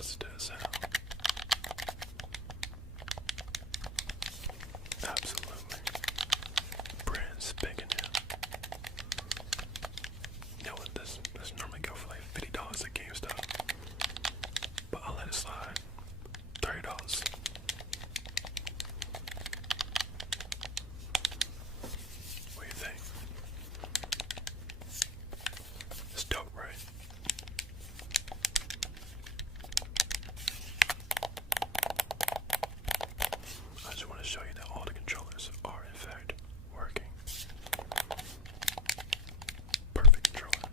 Listen to the sound. Absolutely. Brand spanking new. You know what, this normally go for like $50 at GameStop. But I'll let it slide. $30. What do you think? It's dope, right? I just want to show you that all the controllers are in fact working. Perfect controller.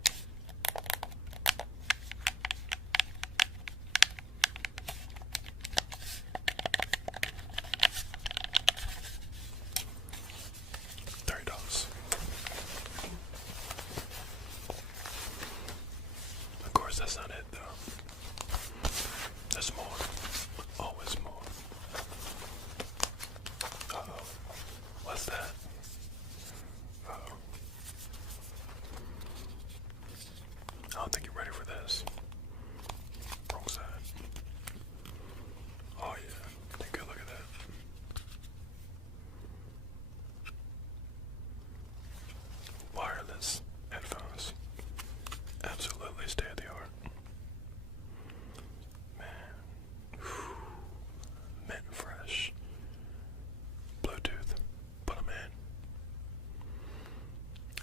$30. Of course, that's not it though. There's more. Always more. Uh-oh. What's that? Uh-oh. I don't think you're ready for this. Wrong side. Oh yeah. Take a look at that. Wireless headphones. Absolutely state of the art. Man. Whew. Mint fresh. Bluetooth. Put them in.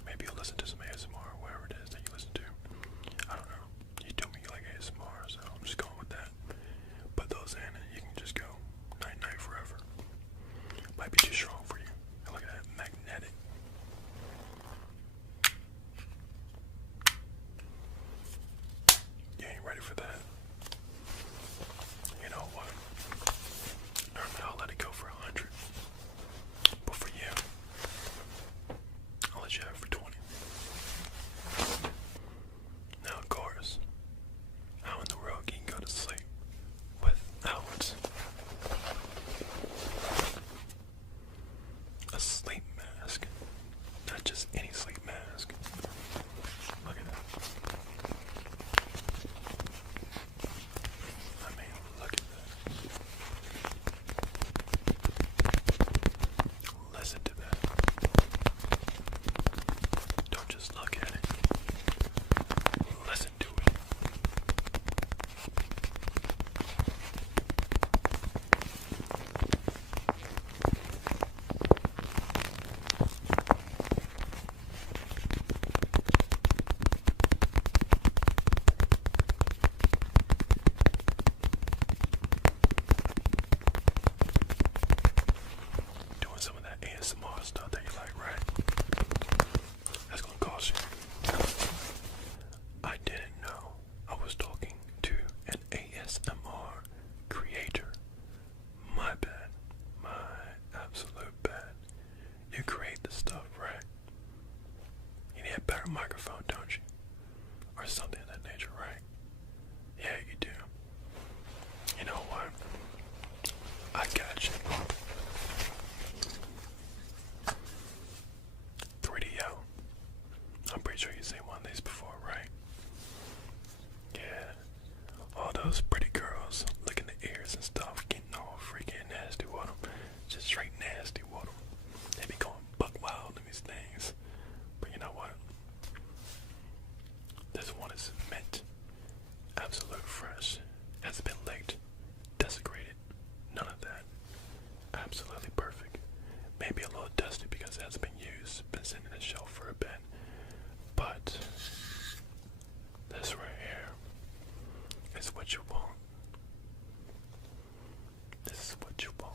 Maybe you'll listen to some ASMR or whatever it is that you listen to. I don't know. You told me you like ASMR, so I'm just going with that. Put those in and you can just go night night forever. Might be too strong for you. Look at that, magnetic. You ain't ready for that. You know what? Normally I'll let it go for 100. But for you, I'll let you have it for 20. Now of course, how in the world can you go to sleep without a sleep mask? Not just any sleep mask. Look at that. I mean, look at that. Listen to that. Don't just look at it. Listen to it. Doing some of that ASMR stuff that you like, right? That's gonna cost you. I didn't know I was talking to an ASMR creator. My bad. My absolute bad. You create the stuff, right? You need a better microphone, don't you? Or something of that nature, right? Yeah, you do. You know what? I got you. 3DO. I'm pretty sure you've seen one of these before, right? Yeah. All those pretty girls licking the ears and stuff, getting all freaking nasty with them. Just straight nasty with them. They be going buck wild in these things. But you know what? This one is mint. Absolute fresh. Hasn't been licked, desecrated. None of that. Absolutely perfect. Maybe a little dusty because it hasn't been used. Been sitting in the shelf for a bit. But this right here is what you want. This is what you want.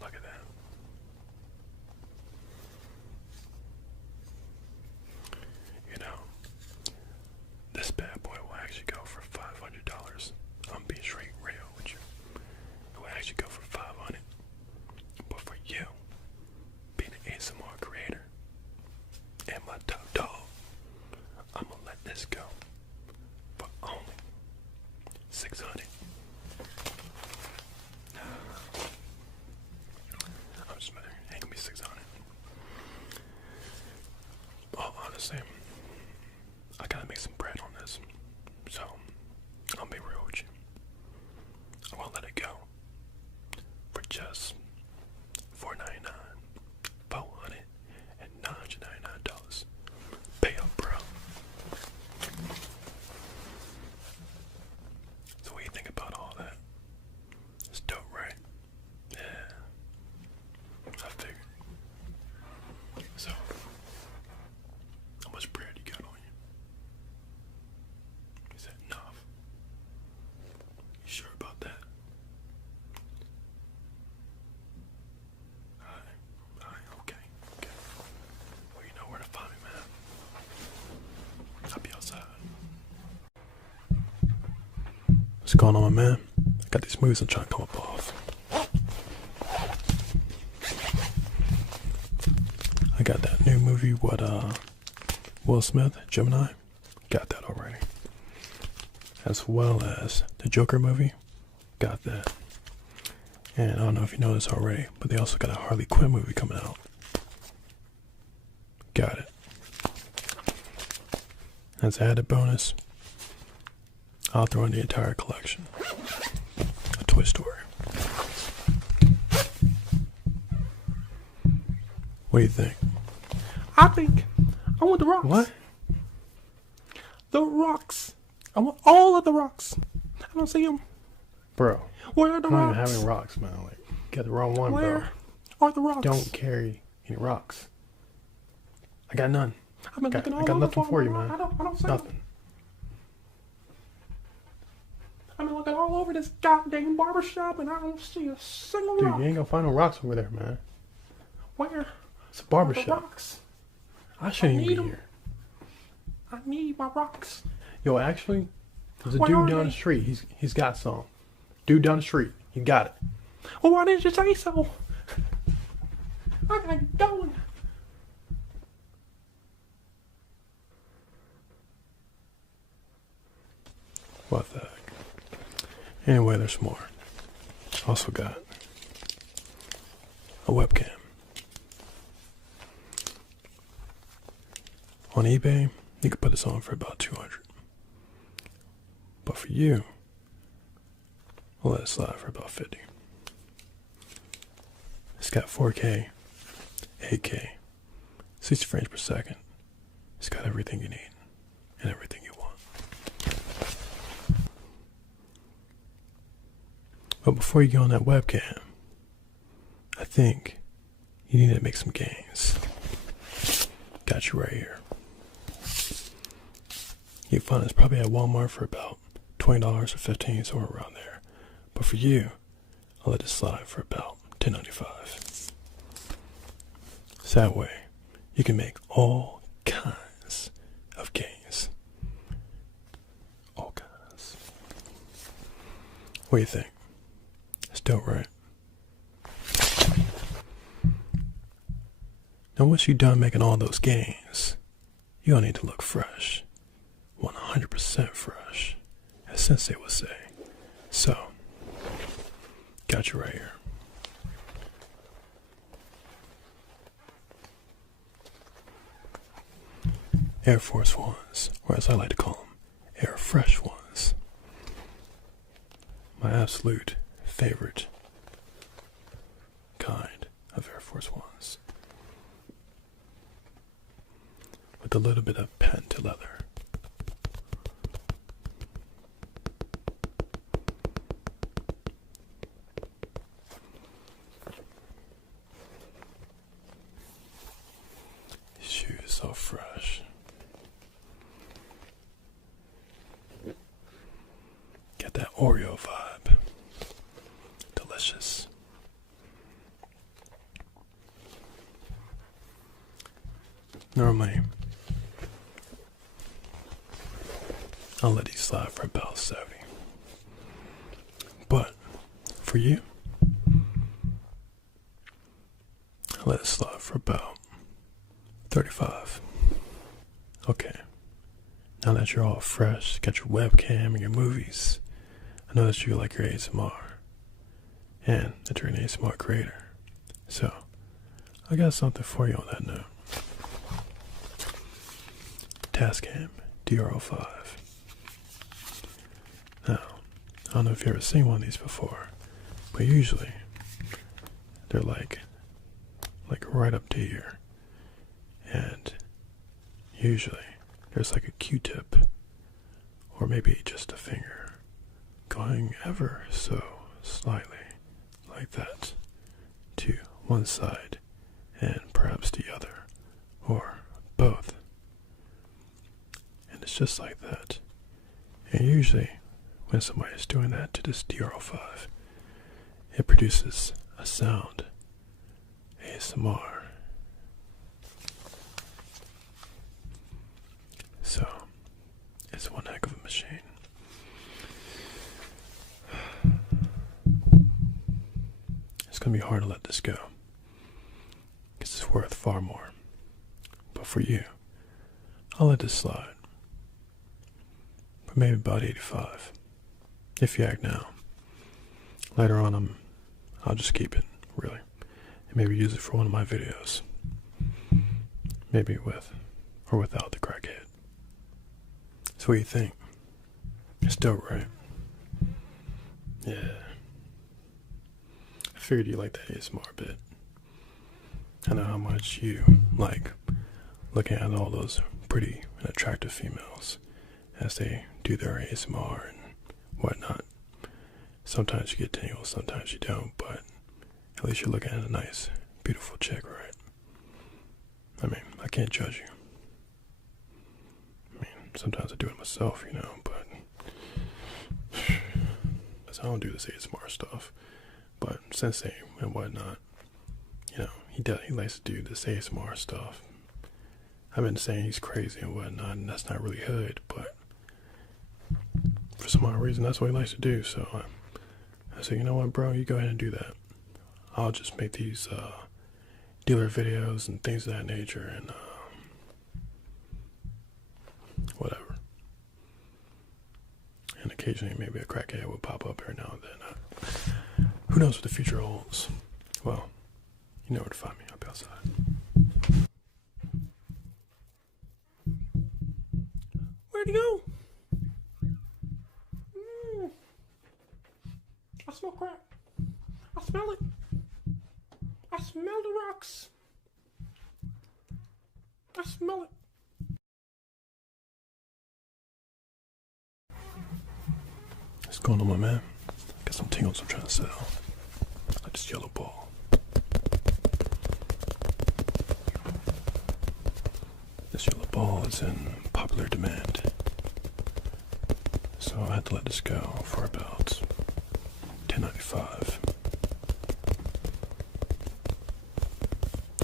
Look at that. You know, this bad boy will actually go for $500. I'm being straight real with you. It will actually go for $500. But for you, being an ASMR creator and my top dog, I'm gonna let this go for only $600. I'm just matter. Ain't gonna be $600. Oh, honestly, I gotta make some bread on this. So, I'll be real What's going on, man? I got these movies I'm trying to come up off. I got that new movie with Will Smith, Gemini. Got that already. As well as the Joker movie. Got that. And I don't know if you know this already, but they also got a Harley Quinn movie coming out. Got it. As an added bonus, I'll throw in the entire collection. A Toy Story. What do you think? I think I want the rocks. What? The rocks. I want all of the rocks. I don't see them. Bro. Where are the I'm not rocks? even having rocks, man. Like, get the wrong one, Where bro. are the rocks? Don't carry any rocks. I got none. I've been looking all I got over nothing for you, man. I don't see them. Nothing. I've been looking all over this goddamn barbershop and I don't see a single Dude, rock. you ain't gonna find no rocks over there, man. Where It's a are the barbershop. rocks? I shouldn't I even need be 'em. here. I need my rocks. Yo, actually, there's a Where dude are down they? the street. He's got some. Dude down the street. He got it. Well, why didn't you say so? I gotta get going. What the heck? Anyway, there's more. Also got a webcam. On eBay, you could put this on for about $200. But for you, we'll let it slide for about $50. It's got 4K, 8K, 60 frames per second. It's got everything you need and everything you want. But before you get on that webcam, I think you need to make some gains. Got you right here. You find this probably at Walmart for about $20 or $15, somewhere around there. But for you, I'll let it slide for about $10.95. So that way, you can make all kinds of gains. All kinds. What do you think? It's dope, right? Now once you're done making all those gains, you're gonna need to look fresh. 100% fresh, as Sensei would say. So, got you right here. Air Force Ones, or as I like to call them, Air Fresh Ones. My absolute favorite kind of Air Force Ones. With a little bit of patent leather. Shoes so fresh. Get that Oreo vibe. Delicious. Normally, I'll let these slide for about 70. But for you, I'll let it slide for about 35. Okay. Now that you're all fresh, got your webcam and your movies, I know that you like your ASMR. And that you're an ASMR creator. So, I got something for you on that note. Tascam DR05. Now, I don't know if you've ever seen one of these before, but usually they're like right up to here. And usually there's like a Q-tip or maybe just a finger going ever so slightly like that to one side and perhaps the other or both. And it's just like that. And usually when somebody is doing that to this DR05, it produces a sound, ASMR. So, it's one heck of a machine. gonna be hard to let this go, because it's worth far more. But for you, I'll let this slide. But maybe about 85. If you act now. Later on, I'll just keep it, really. And maybe use it for one of my videos. Maybe with or without the crackhead. So what do you think? It's dope, right? Yeah. I figured you liked the ASMR bit. I know how much you like looking at all those pretty and attractive females as they do their ASMR and whatnot. Sometimes you get tingles, sometimes you don't, but at least you're looking at a nice, beautiful chick, right? I mean, I can't judge you. I mean, sometimes I do it myself, you know, but I don't do this ASMR stuff. But Sensei and whatnot, you know, he likes to do this ASMR stuff. I've been saying he's crazy and whatnot, and that's not really hood, but for some odd reason, that's what he likes to do. So I said, you know what, bro, you go ahead and do that. I'll just make these dealer videos and things of that nature, and whatever. And occasionally maybe a crackhead will pop up every now and then. Who knows what the future holds? Well, you know where to find me. I'll be outside. Where'd he go? I smell crack. I smell it. I smell the rocks. I smell it. What's going on, my man? Got some tingles I'm trying to sell. Like this yellow ball. This yellow ball is in popular demand. So I had to let this go for about $10.95.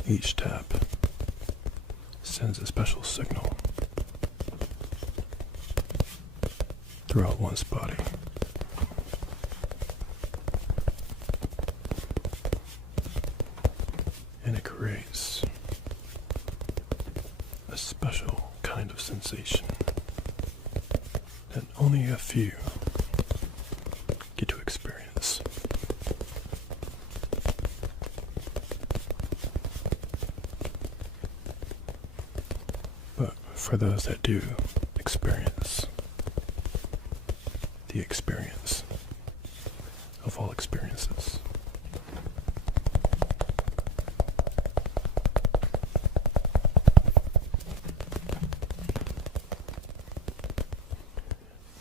Each tap sends a special signal throughout one's body. And it creates a special kind of sensation that only a few get to experience. But for those that do experience the experience of all experiences,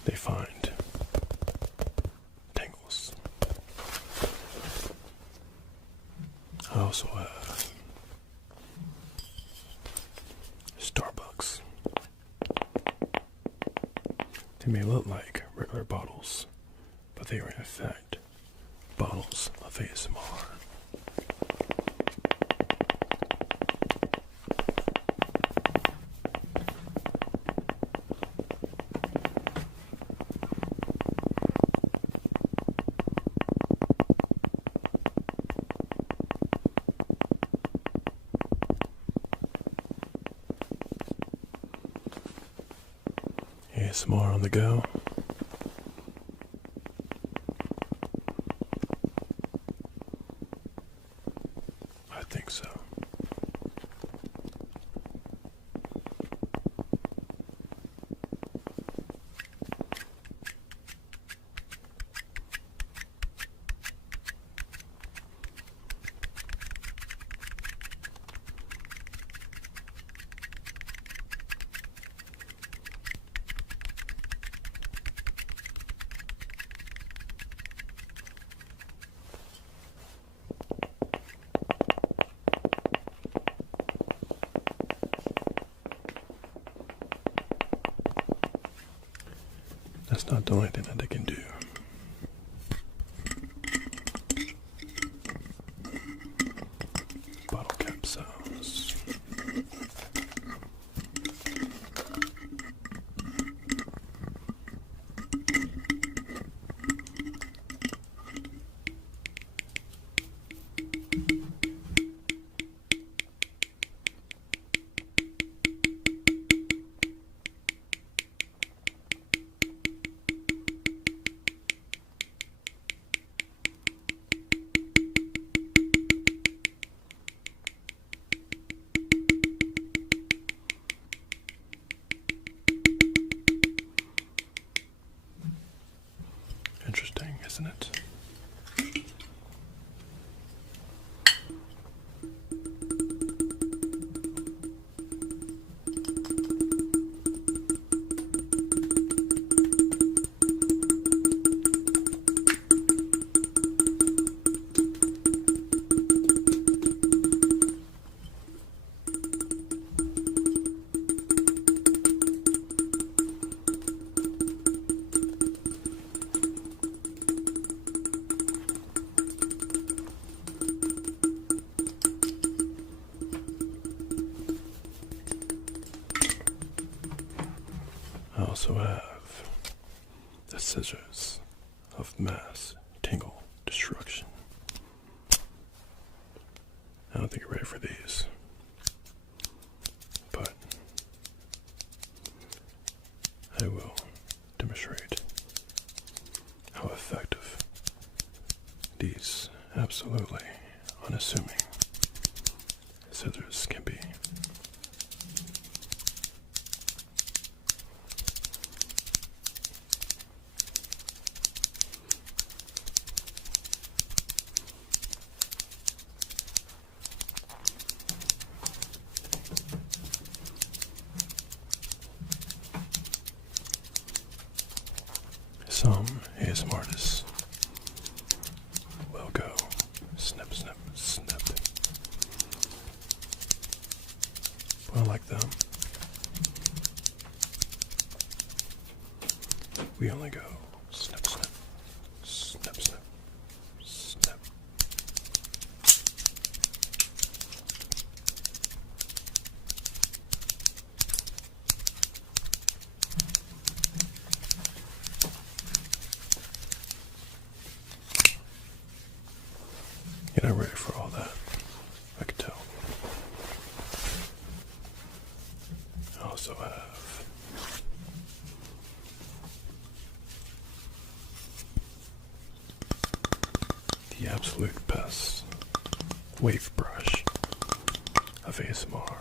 they find tingles. I also have Starbucks. They may look like regular bottles, but they are in fact bottles of ASMR. ASMR on the go. I think so. That's not the only thing that they can do. Bottle cap sounds. isn't it? I also have the scissors of mass tingle destruction. I don't think you're ready for these, but I will demonstrate how effective these absolutely unassuming scissors can be. Some ASMR artists will go snip, snip, snip. But I like them. We only go snip, snip, snip, snip, snip. You're not ready for all that, I can tell. I also have the absolute best wave brush of ASMR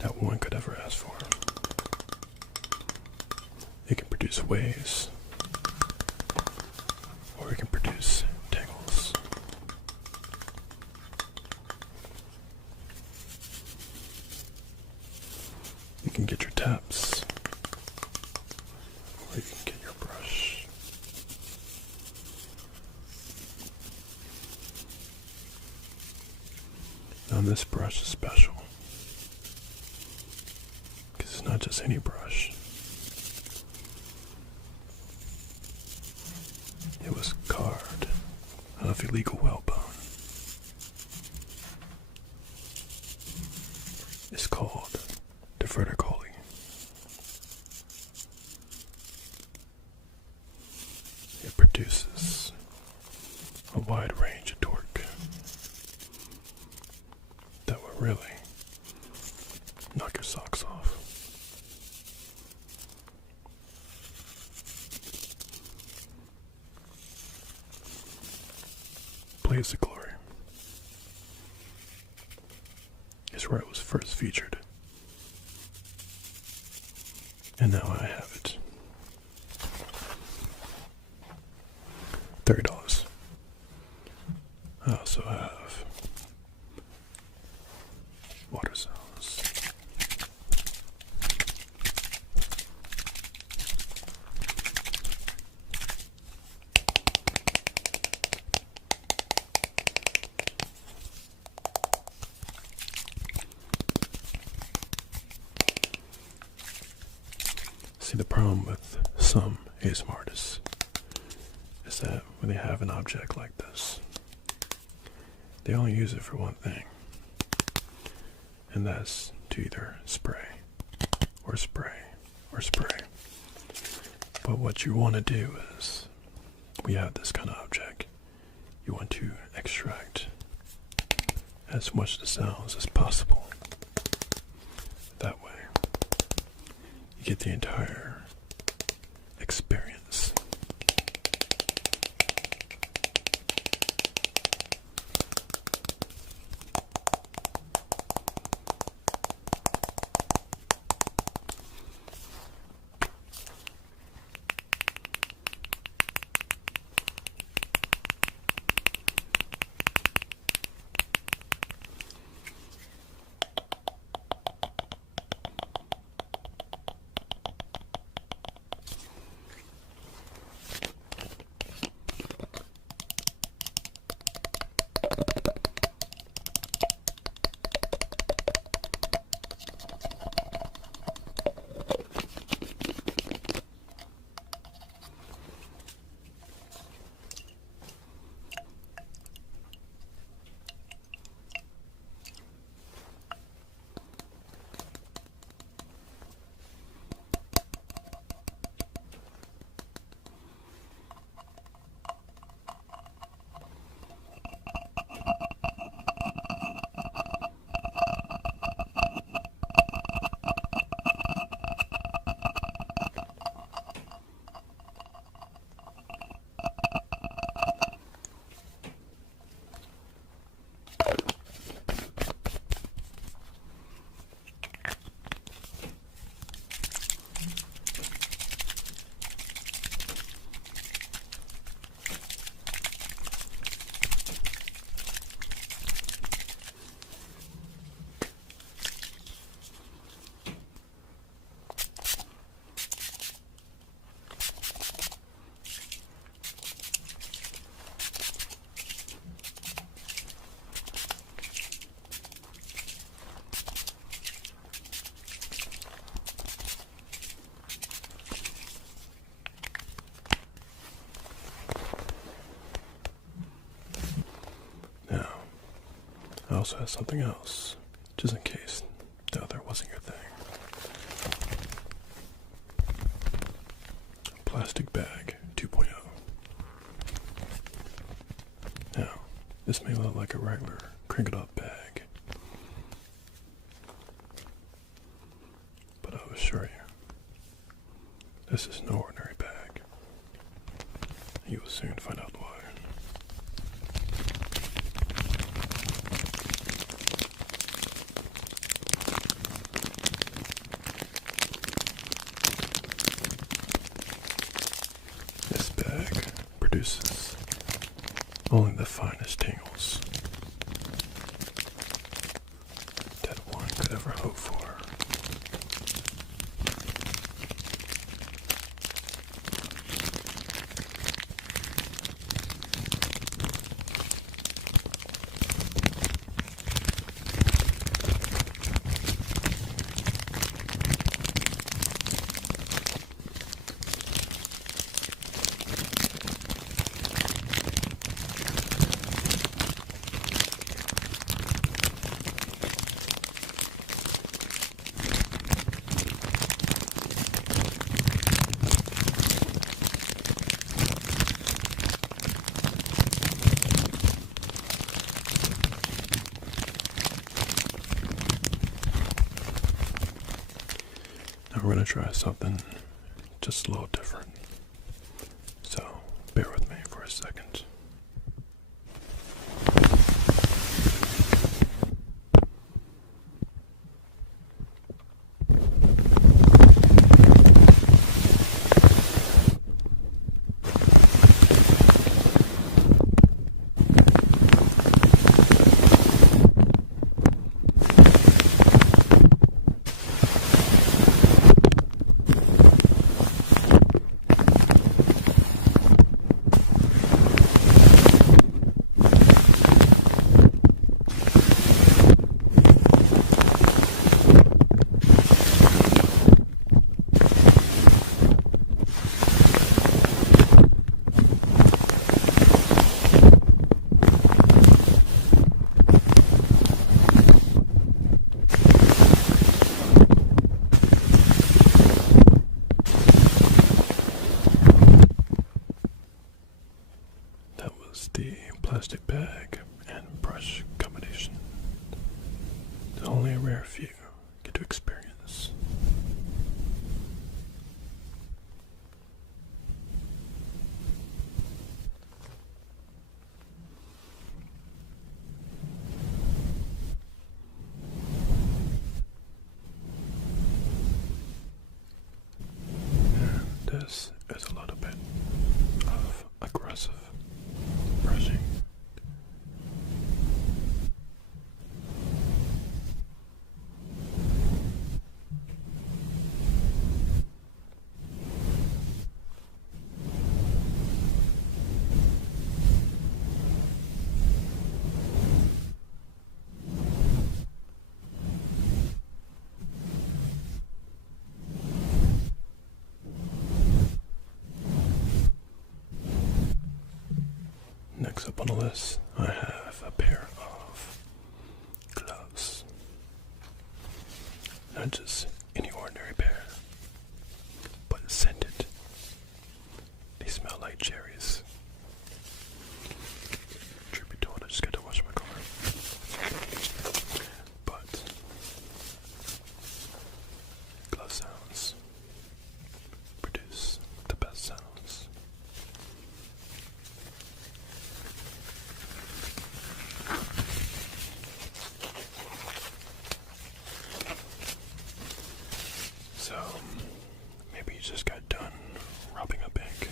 that one could ever ask for. It can produce waves, or it can produce tingles. You can get your taps, or you can get your brush. Now this brush is special, because it's not just any brush. It was carved out of illegal whalebone. It's called the vertically. It produces a wide range of torque that will really knock your socks off. Blaze of Glory is where it was first featured. And now I have it. $30. I also have water sounds. See, the problem with some ASMR artists is that when they have an object like this, they only use it for one thing, and that's to either spray or spray or spray. But what you want to do is, when you have this kind of object, you want to extract as much of the sounds as possible. That way, you get the entire experience. also has something else, just in case the other wasn't your thing. Plastic bag 2.0. Now, this may look like a regular crinkled up bag, but I will assure you, this is no ordinary bag. You will soon find out why. This bag produces only the finest tingles that one could ever hope for. Now we're going to try something just a little different. So, bear with me for a second. The plastic bag and brush combination that only a rare few get to experience. And this is a little bit of aggressive brushing. Next up on the list, I have a pair of gloves. Not just any ordinary pair, but scented. They smell like cherries. Truth be told, I just got to wash my car. But glove sounds produce the best sounds. So, maybe you just got done robbing a bank.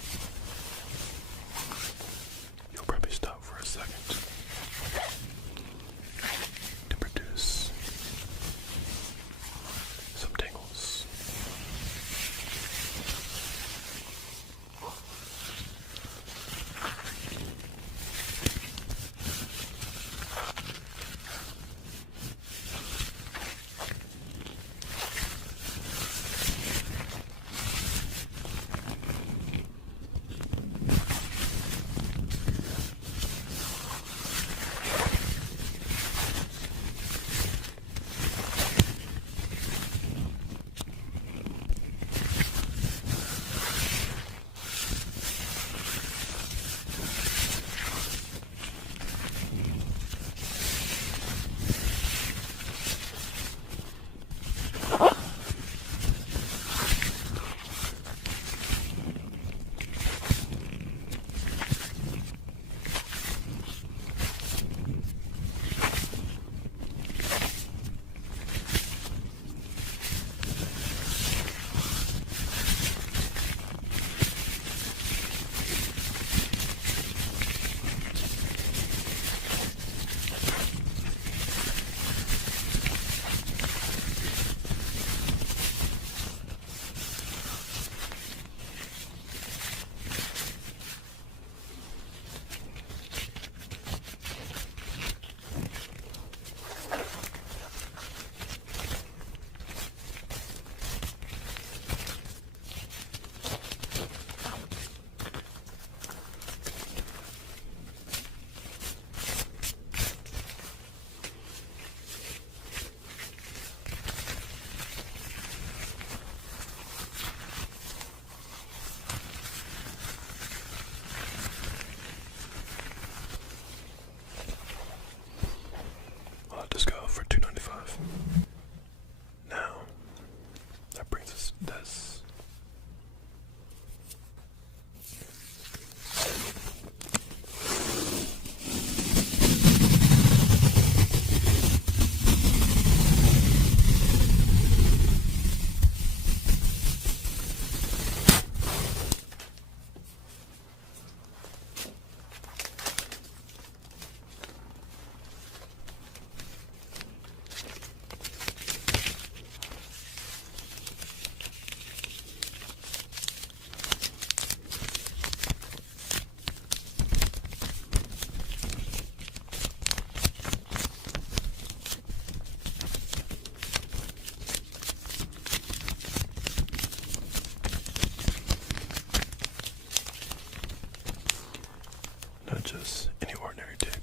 not just any ordinary tape,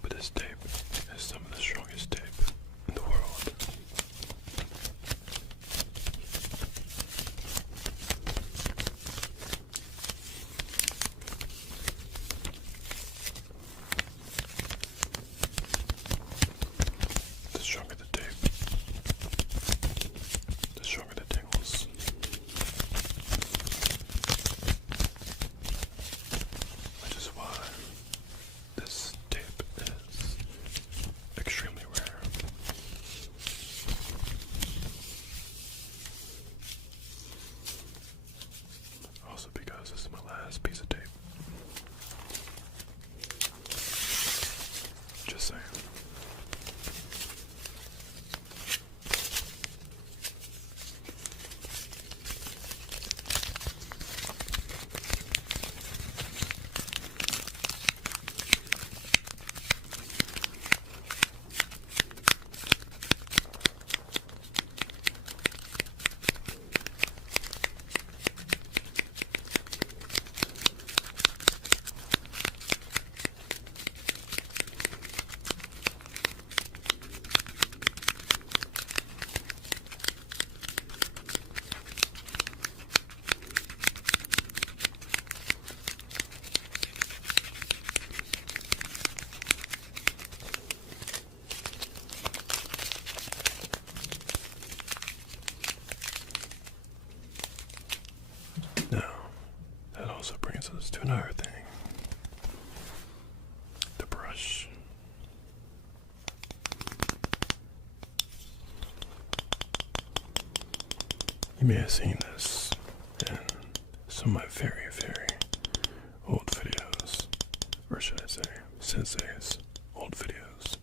but this tape is some of the strongest tape in the world. The stronger the tape, the stronger the tingles. Which is why this tape is extremely rare. Also because this is my last piece of tape. Just saying. Now, that also brings us to another thing. The brush. You may have seen this in some of my very, very old videos. Or should I say, Sensei's old videos.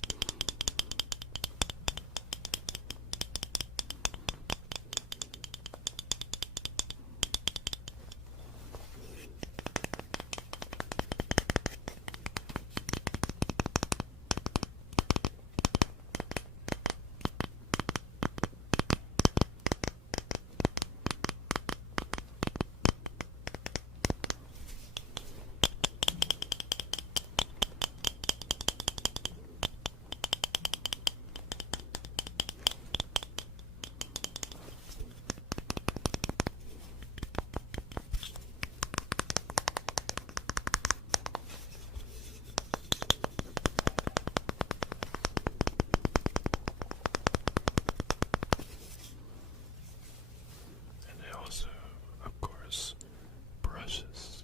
Also, of course, brushes.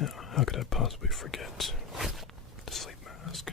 Now, how could I possibly forget the sleep mask?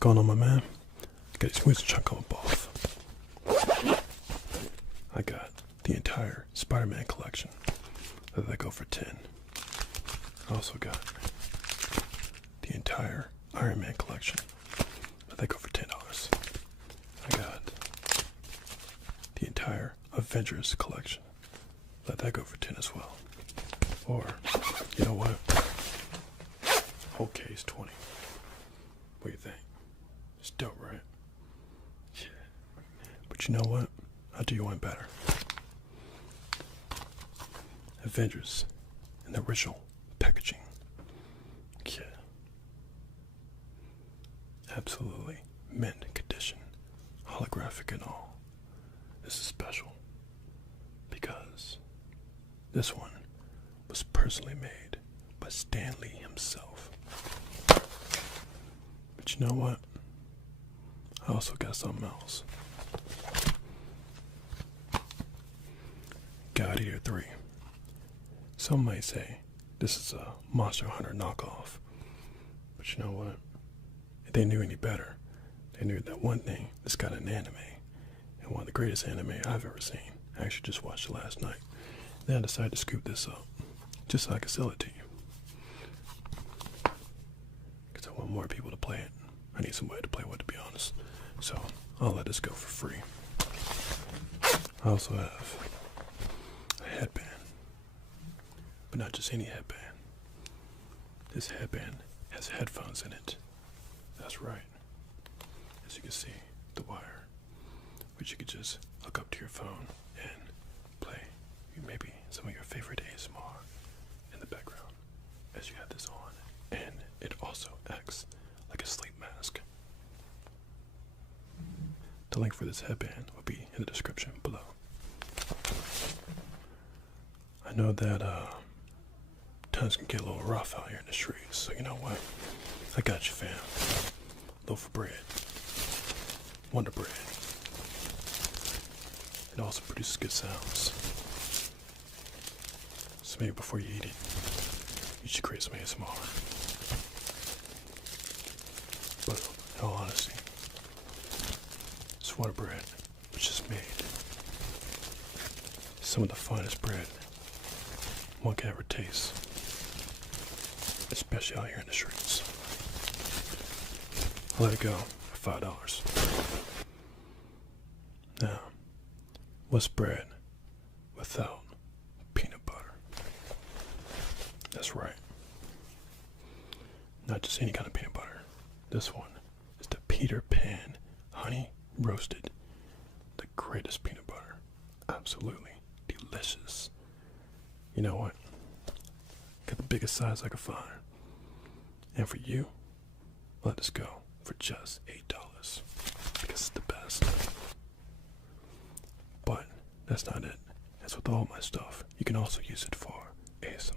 going on, my man? Got these wheels chunk on off. I got the entire Spider-Man collection. That go for 10. I also got the entire Iron Man collection. That go for $10. I got the entire Avengers collection. Let that go for 10 as well. Or, you know what? Whole case 20. What do you think? It's dope, right? Yeah. But you know what? I'll do you one better. Avengers in the original packaging. Yeah. Absolutely mint condition. Holographic and all. This is special because this one was personally made by Stan Lee himself. But you know what? I also got something else. God Eater 3. Some might say this is a Monster Hunter knockoff. But you know what? If they knew any better, they knew that one thing, this got an anime. And one of the greatest anime I've ever seen. I actually just watched it last night. Then I decided to scoop this up. Just so I could sell it to you. Because I want more people to play it. I need somebody to play with, to be honest. So I'll let this go for free. I also have a headband. But not just any headband. This headband has headphones in it. That's right. As you can see, the wire, which you could just hook up to your phone and play maybe some of your favorite ASMR in the background as you have this on. And it also acts like a sleep mask. The link for this headband will be in the description below. I know that times can get a little rough out here in the streets, so you know what? I got you, fam. Loaf of bread. Wonder Bread. It also produces good sounds. So maybe before you eat it, you should create some ASMR. But in all honesty, this Wonder Bread, which is made some of the finest bread one can ever taste, especially out here in the streets. I'll let it go for $5. Now, what's bread without peanut butter? That's right. Not just any kind of peanut butter. This one is the Peter Pan honey roasted. The greatest peanut butter. Absolutely delicious. You know what? Got the biggest size I could find. And for you, let this go for just $8. Because it's the best. But that's not it. As with all my stuff, you can also use it for ASMR.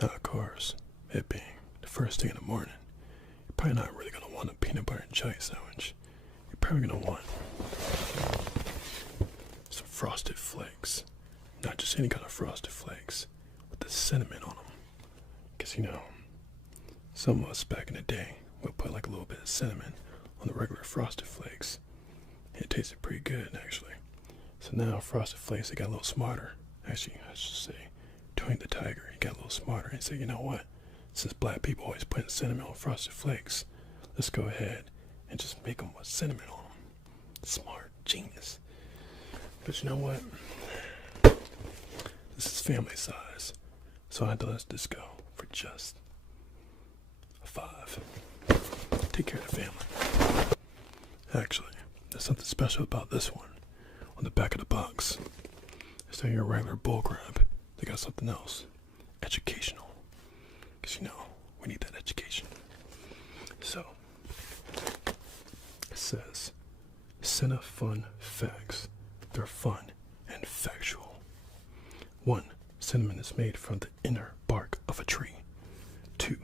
Now, of course, it being the first thing in the morning, you're probably not really going to want a peanut butter and jelly sandwich. You're probably going to want some Frosted Flakes. Not just any kind of Frosted Flakes, with the cinnamon on them. Because, you know, some of us back in the day would put like a little bit of cinnamon on the regular Frosted Flakes. And it tasted pretty good, actually. So now Frosted Flakes, they got a little smarter. Actually, I should say, Tony the Tiger, he got a little smarter and said, you know what? Since black people always putting cinnamon on Frosted Flakes, let's go ahead and just make them with cinnamon on them. Smart, genius. But you know what? This is family size, so I had to let this go for just a $5. Take care of the family. Actually, there's something special about this one. On the back of the box, instead of your regular bull crap, they got something else. Educational. Because, you know, we need that education. So, fun facts. They're fun and factual. 1. Cinnamon is made from the inner bark of a tree. 2.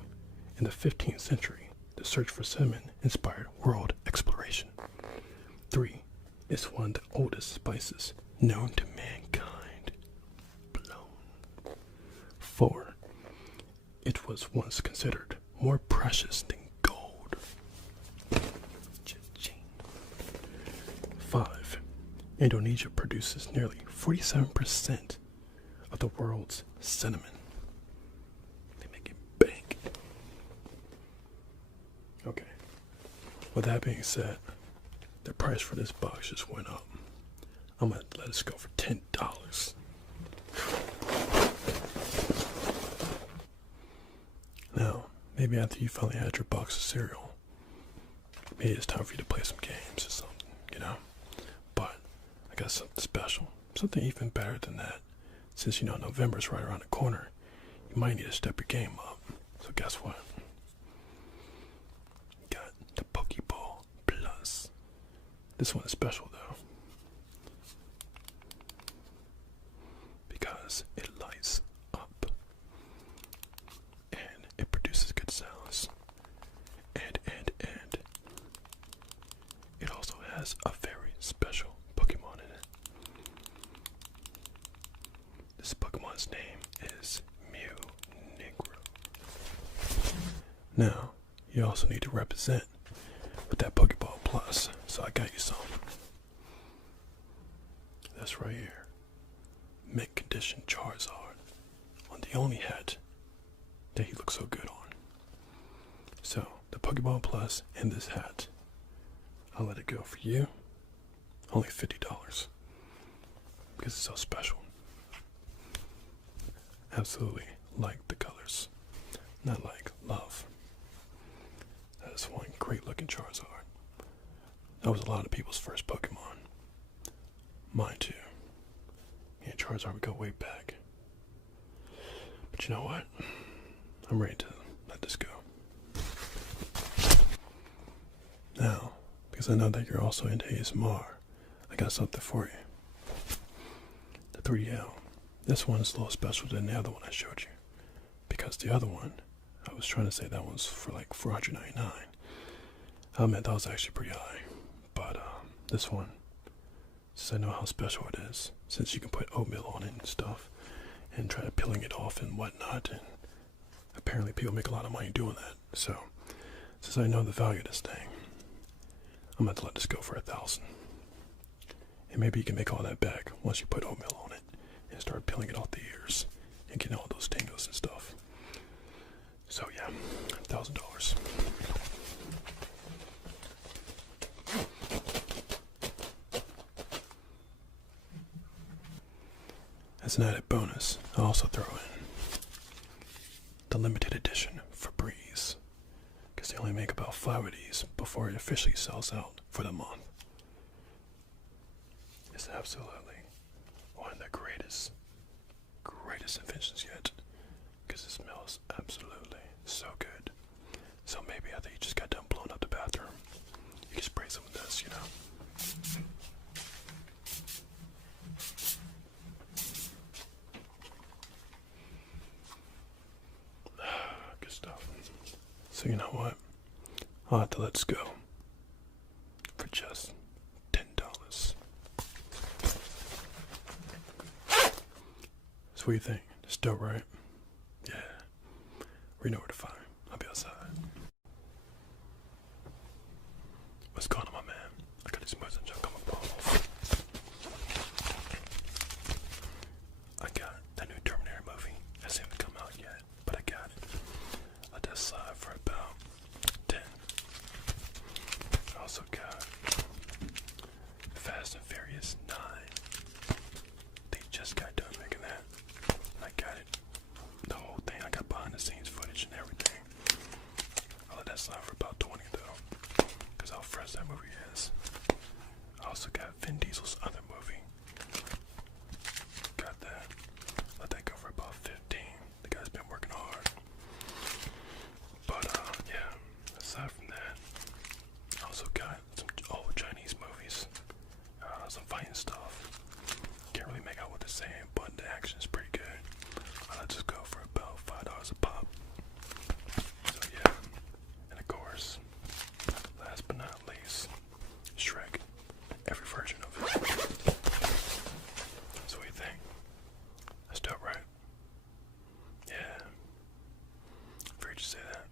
In the 15th century, the search for cinnamon inspired world exploration. 3. It's one of the oldest spices known to mankind. Blown. 4. It was once considered more precious than gold. Cha-ching. 5. Indonesia produces nearly 47% of the world's cinnamon. They make it bank. Okay. With that being said, the price for this box just went up. I'm gonna let this go for $10. Now, maybe after you finally had your box of cereal, maybe it's time for you to play some games or something, you know? But I got something special, something even better than that. Since you know November's right around the corner, you might need to step your game up. So guess what? Got the Pokeball Plus. This one is special though, because it lights up and it produces good sounds. And it also has a very special Pokemon in it. This Pokemon's name is Mew Negro. Now, you also need to represent with that Pokeball Plus, so I got you some. That's right here. Mint condition Charizard on the only hat that he looks so good on. So, the Pokeball Plus and this hat, I'll let it go for you. Only $50 because it's so special. Absolutely like the colors, not like love. That is one great looking Charizard. That was a lot of people's first Pokemon. Mine too. Me and Charizard would go way back. But you know what? I'm ready to let this go. Now, because I know that you're also into ASMR, I got something for you. The 3L. This one is a little special than the other one I showed you. Because the other one, I was trying to say that one's for like $499. I admit that was actually pretty high. But this one, since I know how special it is, since you can put oatmeal on it and stuff, and try to peeling it off and whatnot, and apparently people make a lot of money doing that. So, since I know the value of this thing, I'm going to let this go for $1,000. And maybe you can make all that back once you put oatmeal on it and start peeling it off the ears and getting all those tingles and stuff. So yeah, $1,000. As an added bonus, I'll also throw in the limited edition Febreze, because they only make about 5 of these before it officially sells out for the month. It's absolutely one of the greatest inventions yet, because it smells absolutely so good. So maybe after you just got done blowing up the bathroom, you can spray some of this, you know. Good stuff. So you know what? I'll have to let this go for just $10. So what do you think? It's dope, right? Yeah. We know where to find. I'll be outside. What's going on, my man? I got this message coming off. I got the new Terminator movie. It hasn't come out yet, but I got it. Let that slide for about 10. I also got Fast and Furious 9. They just got done making that. I got it. The whole thing. I got behind the scenes footage and everything. I'll let that slide for about 20 though, because how fresh that movie is. I also got Vin Diesel's other movie. Got that. Let that go for about 15. The guy's been working hard. But yeah, aside from that, I also got some you say that,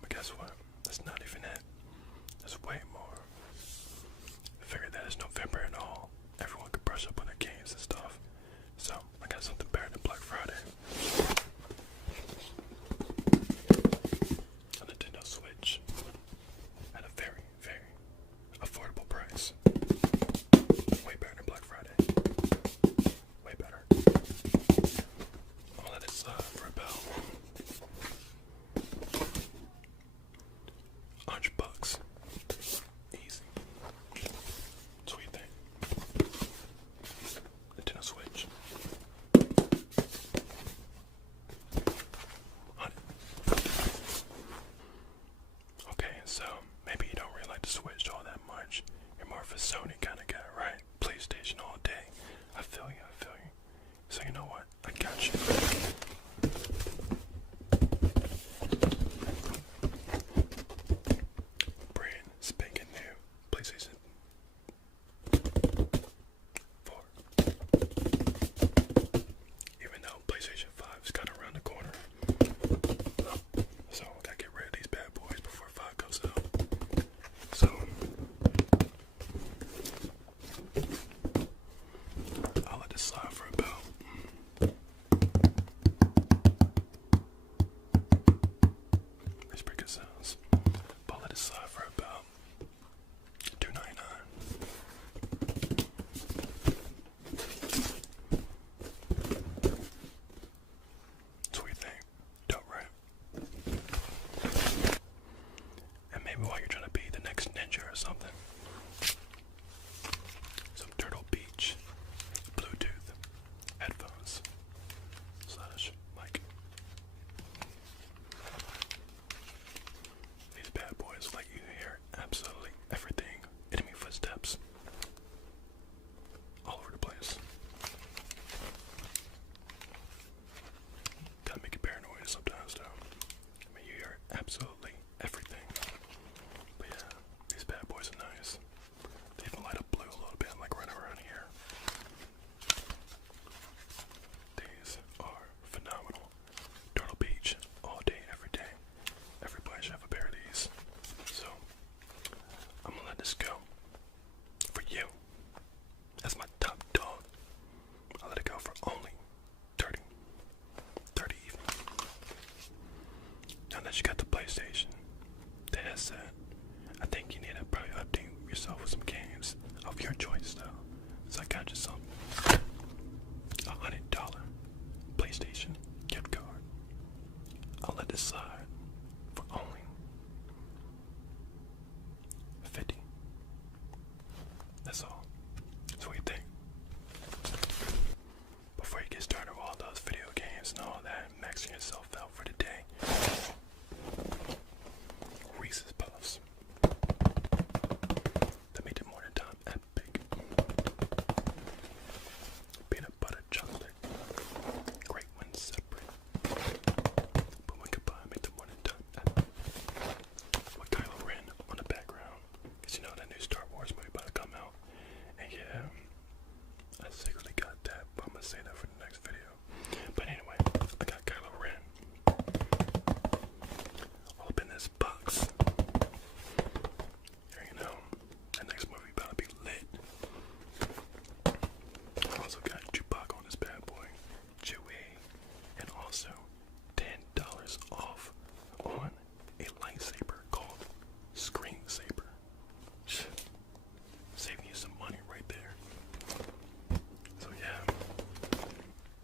but guess what? That's not even it. There's way more. I figured that it's November and all. Everyone could brush up on their games and stuff. So, I got something better than Black Friday. A Nintendo Switch. At a very, very affordable price. Way better than Black Friday. Way better. I'll let it slide for about $100. Easy. Sweet thing. Nintendo Switch. 100. Okay, so maybe you don't really like the Switch all that much. You're more of a Sony kind of guy, right? PlayStation all day. I feel you, I feel you. So you know what? I got you. Brand spanking new PlayStation 4. Even though PlayStation 5 is kind of around the corner. So I gotta get rid of these bad boys before 5 comes out. So I'll let this slide for about it's pretty good sounds. But I'll let it slide for about $2.99. Sweet thing. Dope, right? And maybe while you're trying to be the next ninja or something, some Turtle Beach Bluetooth headphones / mic. These bad boys let you hear absolutely everything. Enemy footsteps all over the place. Gotta make you paranoid sometimes though. I mean, you hear absolutely everything. But yeah, these bad boys are nice. They even light up blue a little bit, like running around here. These are phenomenal. Turtle Beach, all day, every day. Everybody should have a pair of these. So, I'm gonna let this go. For you. That's my top dog. I'll let it go for only 30 even. Now that you got the PlayStation, the headset, I think you need to probably update yourself with some games of your choice though. So I got you some $100 PlayStation gift card. I'll let this slide for only 50. That's all. Sweet thing. Before you get started with all those video games and all that, maxing yourself out for the day, Reese's Puffs. That made the morning time epic. Peanut butter chocolate. Great when separate. But when combined, make the morning time epic. With Kylo Ren on the background. Cause you know that new Star Wars movie about to come out. And yeah, I secretly got that, but I'm gonna say that for the next video. But anyway, I got Kylo Ren all up in this box. Here you know, that next movie about to be lit. I also got Chewbacca on this bad boy, Chewie, and also $10 off on a lightsaber called Screensaver. Saving you some money right there. So yeah,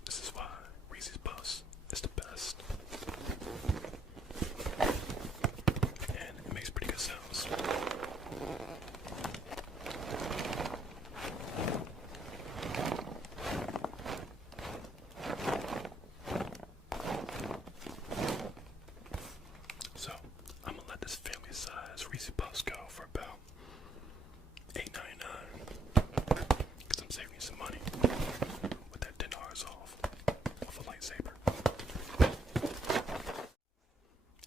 this is why Reese's Puffs is the best. And it makes pretty good sounds. So I'm gonna let this family size Reese's Puffs go for about $8.99. Cause I'm saving you some money with that $10 off of a lightsaber.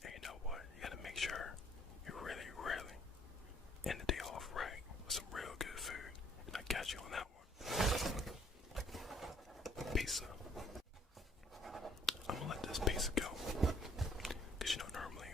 And you know what? You gotta make sure you really, really end the day off right with some real good food. And I got you on that one. Pizza. I'm gonna let this pizza go. Cause you know normally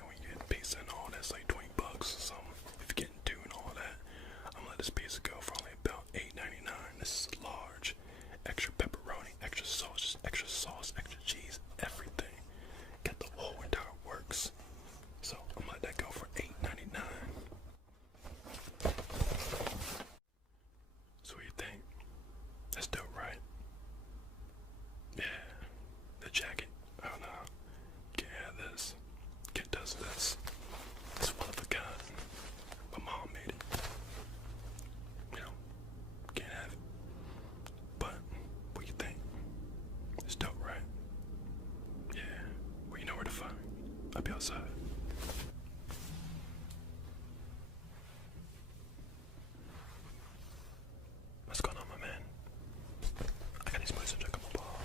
That's one of a kind. My mom made it. You know, can't have it. But what you think? It's dope, right? Yeah. Well, you know where to find me. I'll be outside. What's going on, my man? I got these boys to check on my ball.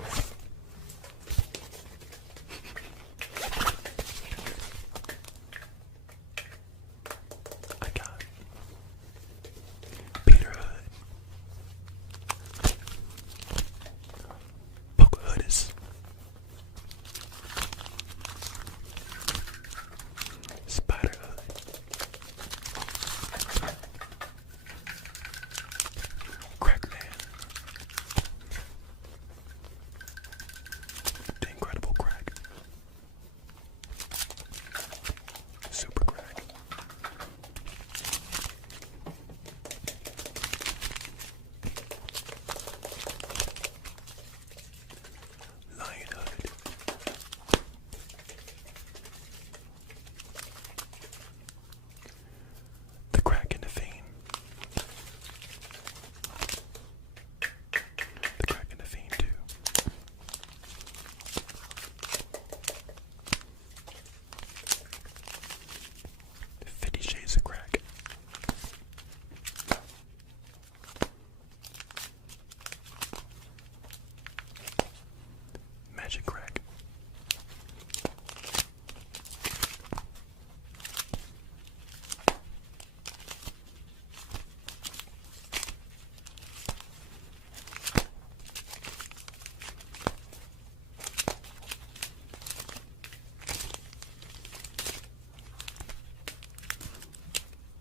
I got Peter Hood, Pocahontas, Spider Hood, Crackman, The Incredible Crack, Super Crack, Lion Hood, The Crack and the Fiend, The Crack and the Fiend 2, 50 Shades of Crack, Magic Crack,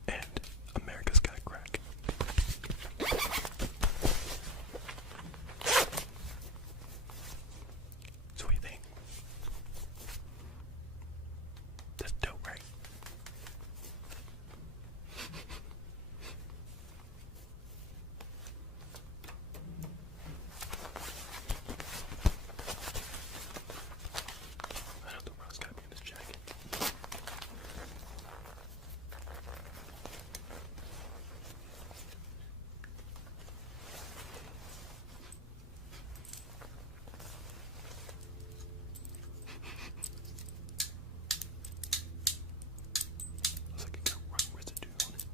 and America's Got Crack. So what do you think? That's dope, right? I know the rocks gotta be in this jacket. Looks like it got rock residue on it.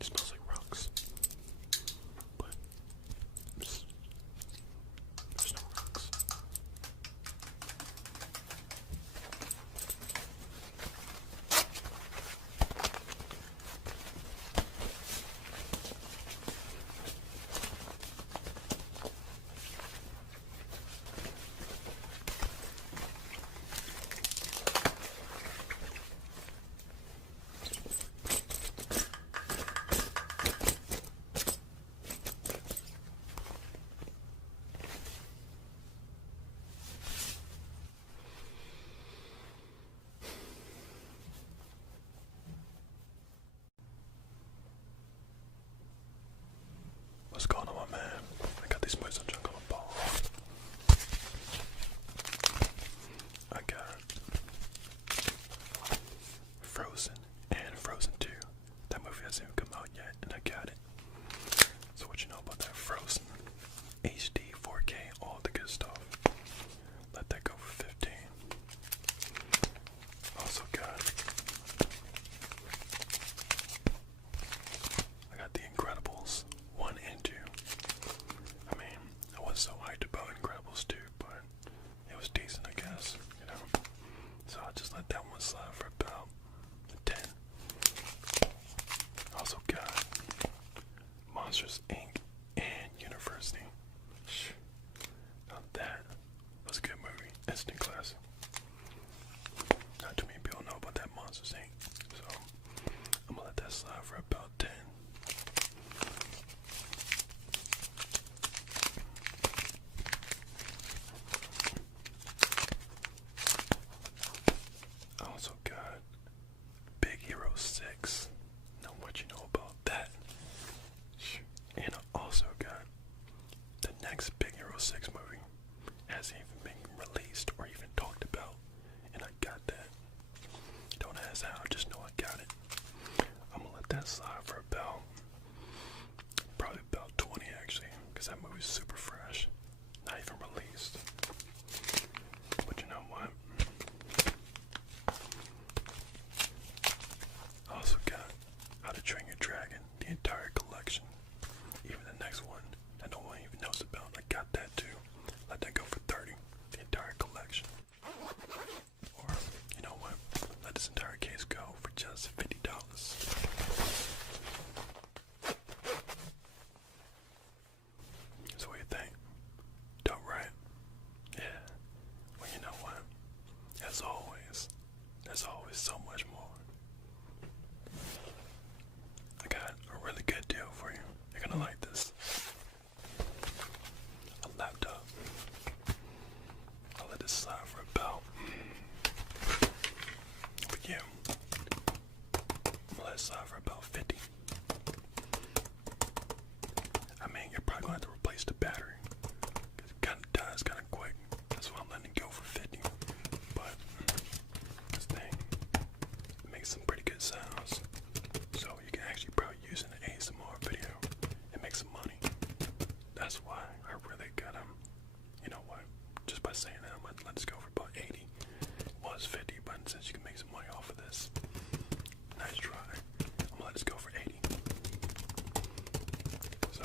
It smells like rocks. But there's no rocks. What's going on, my man? I got these boys on junk on my ball. I got Frozen and Frozen 2. That movie hasn't even come out yet, and I got it. So what you know about that Frozen? HD, 4K, all the good stuff. Let that go for 15. Also got I got The Incredibles 1 and 2. I mean, I wasn't so hyped about Incredibles 2, but it was decent, I guess, you know. So I just let that one slide for about 10. Also got Monsters Inc. and University. Now that was a good movie. Instant classic. Not too many people know about that Monsters Inc. So I'm gonna let that slide for about 10. I also got Big Hero 6. Now what you know about that? And because that movie's super fresh, not even released. But you know what? I also got How to Train Your Dragon, the entire collection. Even the next one that no one even knows about. I got that too. Let that go for 30. The entire collection. Or, you know what? Let this entire case go for just $50. So what do you think? Dope, right? Yeah. Well, you know what? As always, there's always so much more. I got a really good deal for you. You're gonna like this. A laptop. I'll let this slide for about. For you, I'll let it slide for about 50. I mean, you're probably gonna have to replace the battery. Cause it kinda dies kinda quick. That's why I'm letting it go for 50. But this thing makes some pretty good sounds. So you can actually probably use it in an ASMR video and make some money. That's why I really got him. You know what? Just by saying that, I'm gonna let this go for about 80. It was 50, but since you can make some money off of this, nice try. I'm gonna let this go for 80. So,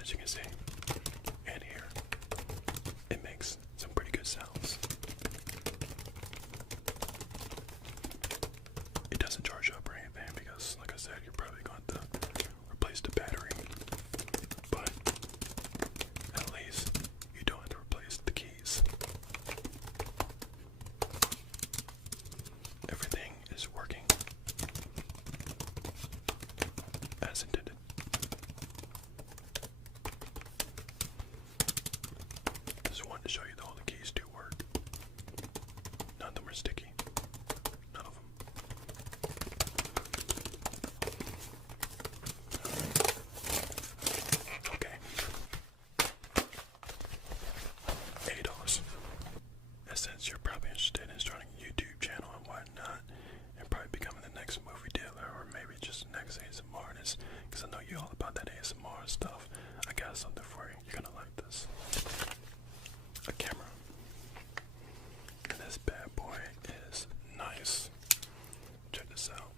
as you can see, and here, it makes some pretty good sounds. It doesn't charge up or anything because, like I said, you're probably going to replace the battery. But at least you don't have to replace the keys. Everything is working as intended. Just wanted to show you that all the keys do work. None of them are sticky. None of them. Okay. $80. And since you're probably interested in starting a YouTube channel and whatnot, and probably becoming the next movie dealer or maybe just the next ASMR artist, because I know you're all about that ASMR stuff, I got something for you. You're gonna like this. A camera. And this bad boy is nice. Check this out.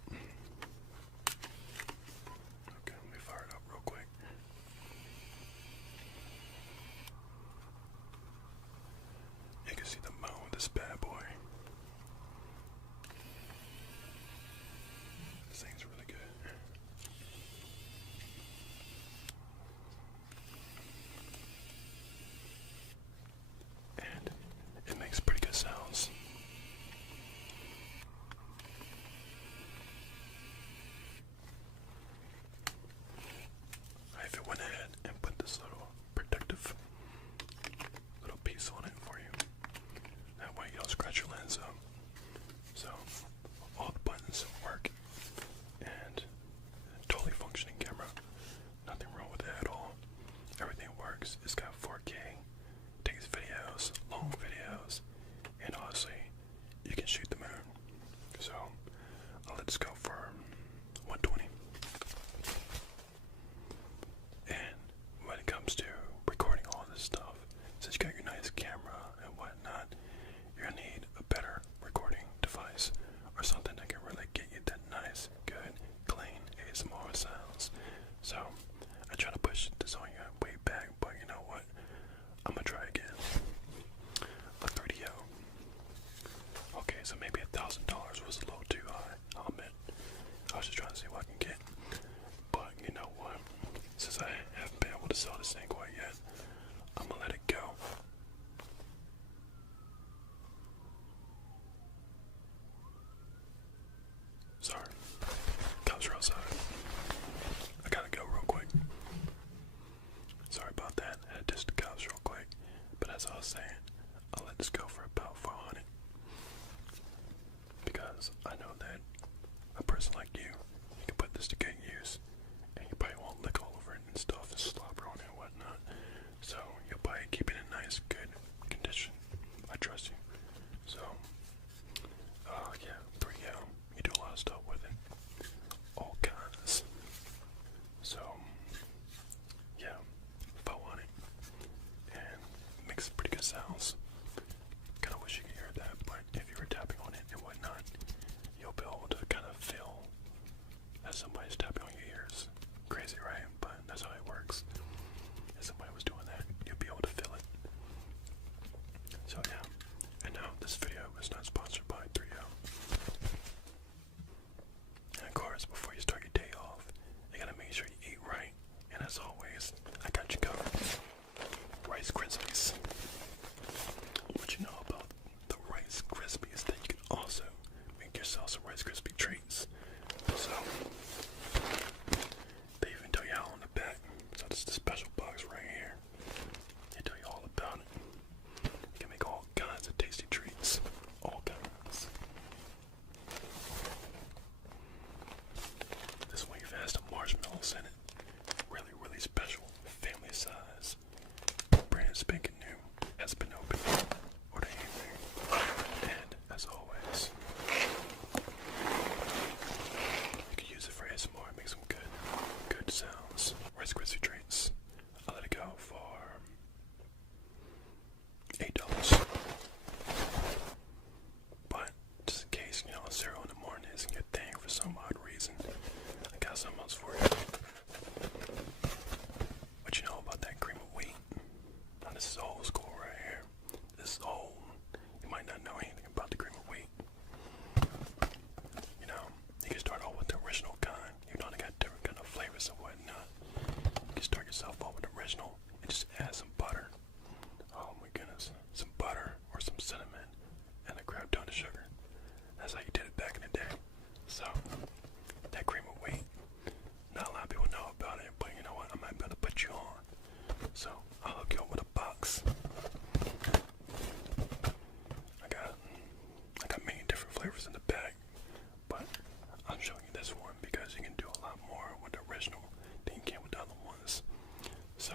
Okay, let me fire it up real quick. You can see the moon with this bad boy. This thing's really good. And it makes pretty good sounds. I even went ahead and put this little protective little piece on it for you. That way you don't scratch your lens up. So all the buttons work and totally functioning camera. Nothing wrong with it at all. Everything works. It's got 4K, takes videos, long videos, and honestly, you can shoot the moon. So I'll let this go for 120. And when it comes to recording all this stuff, since you got your nice camera and whatnot, you're gonna need a better recording device or something that can really get you that nice, good, clean ASMR sounds. So I try to push this on you way back, but you know what? I'm gonna try again. A 3DO. Okay, so maybe $1,000 was a little too high. I'll admit. I was just trying to see what I can get. But you know what? Since I haven't been able to sell this thing quite yet, I'm gonna let it go. Sorry. Cops are outside. I gotta go real quick. Sorry about that. I had to dish the cops real quick. But as I was saying, I'll let this go for about 400. Because I know that a person like you can put this to good use. And you probably won't lick all over it and stuff and slobber on it and whatnot. So you'll probably keep it in nice, good condition. I trust you. So, yeah, 3M, you do a lot of stuff with it. All kinds. So, yeah, That's how it works. If somebody was doing that, you'll be able to feel it. So yeah, and now this video is not sponsored by 3O. And of course, before you start your day off, you gotta make sure you eat right. And as always, I got you covered. Rice Krispies. What you know about the Rice Krispies that you can also make yourself some Rice Krispie treats. So they even tell you how on the back. So this is the special box right here. They tell you all about it. You can make all kinds of tasty treats. All kinds. This one even has some marshmallows in it. Really, really special. Family size. Brand spanking new. Has been opened. Or anything. And as always, you can use it for ASMR. Make some good sounds. Rice Krispie treats. I let it go for $8. But just in case, you know, cereal in the morning isn't your thing for some odd reason, I got something else for you. What you know about that cream of wheat? Now this is old school right here. This is old. You might not know anything about the cream of wheat. You know, you can start off with the original kind. You know, they got different kind of flavors and whatnot. You can start yourself off with the original and just add some butter. Oh my goodness. Some butter or some cinnamon and a crap ton of sugar. That's how you did it back in the day. So, that cream of wheat, not a lot of people know about it, but you know what? I might be able to put you on. So, I'll hook you up with a box. I got many different flavors in the bag, but I'm showing you this one because you can do a lot more with the original than you can with the other ones. So,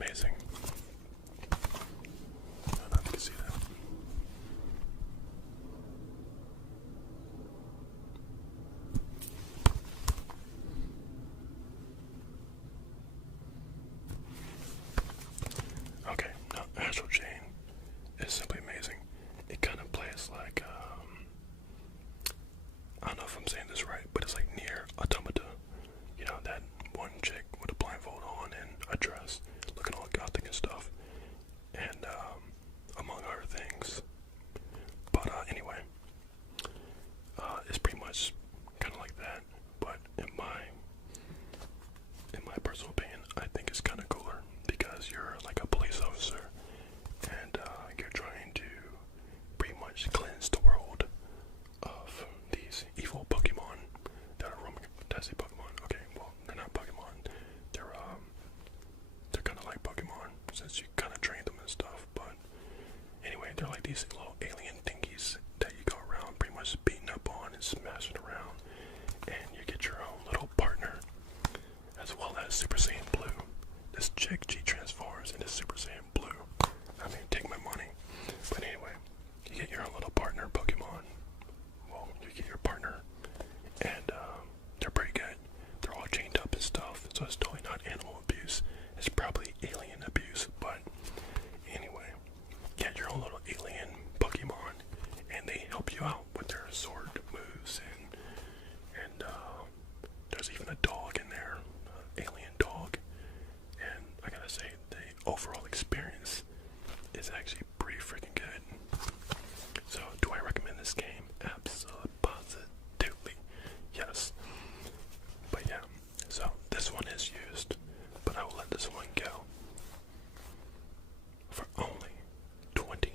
amazing. I don't know if you can see that. Okay, now Astral Chain is simply amazing. It kind of plays like, I don't know if I'm saying this right, but it's like near Automata. You know, that one chick with a blindfold on and a dress, looking all gothic and stuff. And, among other things. But, anyway, it's pretty much kind of like that. But in my personal opinion, I think it's kind of cooler because you're like a police officer and you're trying to pretty much cleanse the world of these evil Pokemon that are roaming. Did I say Pokemon? Okay, well, they're not Pokemon. They're kind of like Pokemon since you kind of train them and stuff. But anyway, they're like these little alien thingies that you go around pretty much beating up on and smashing around, and you get your own little partner, as well as Super Saiyan Blue. This chick, she transforms into Super Saiyan Blue. I mean, take my money. But anyway, you get your own little partner Pokemon. Well, you get your partner, and they're pretty good. They're all chained up and stuff, so it's totally not animal abuse. It's probably alien abuse, but anyway, get your own little alien Pokemon, and they help you out with their sword moves, and there's even a dog in there, alien dog, and I gotta say, the overall experience is actually pretty freaking good. So, do I recommend this game? Absolutely, positively, yes. But yeah, so this one is used, but I will let this one go for only $20.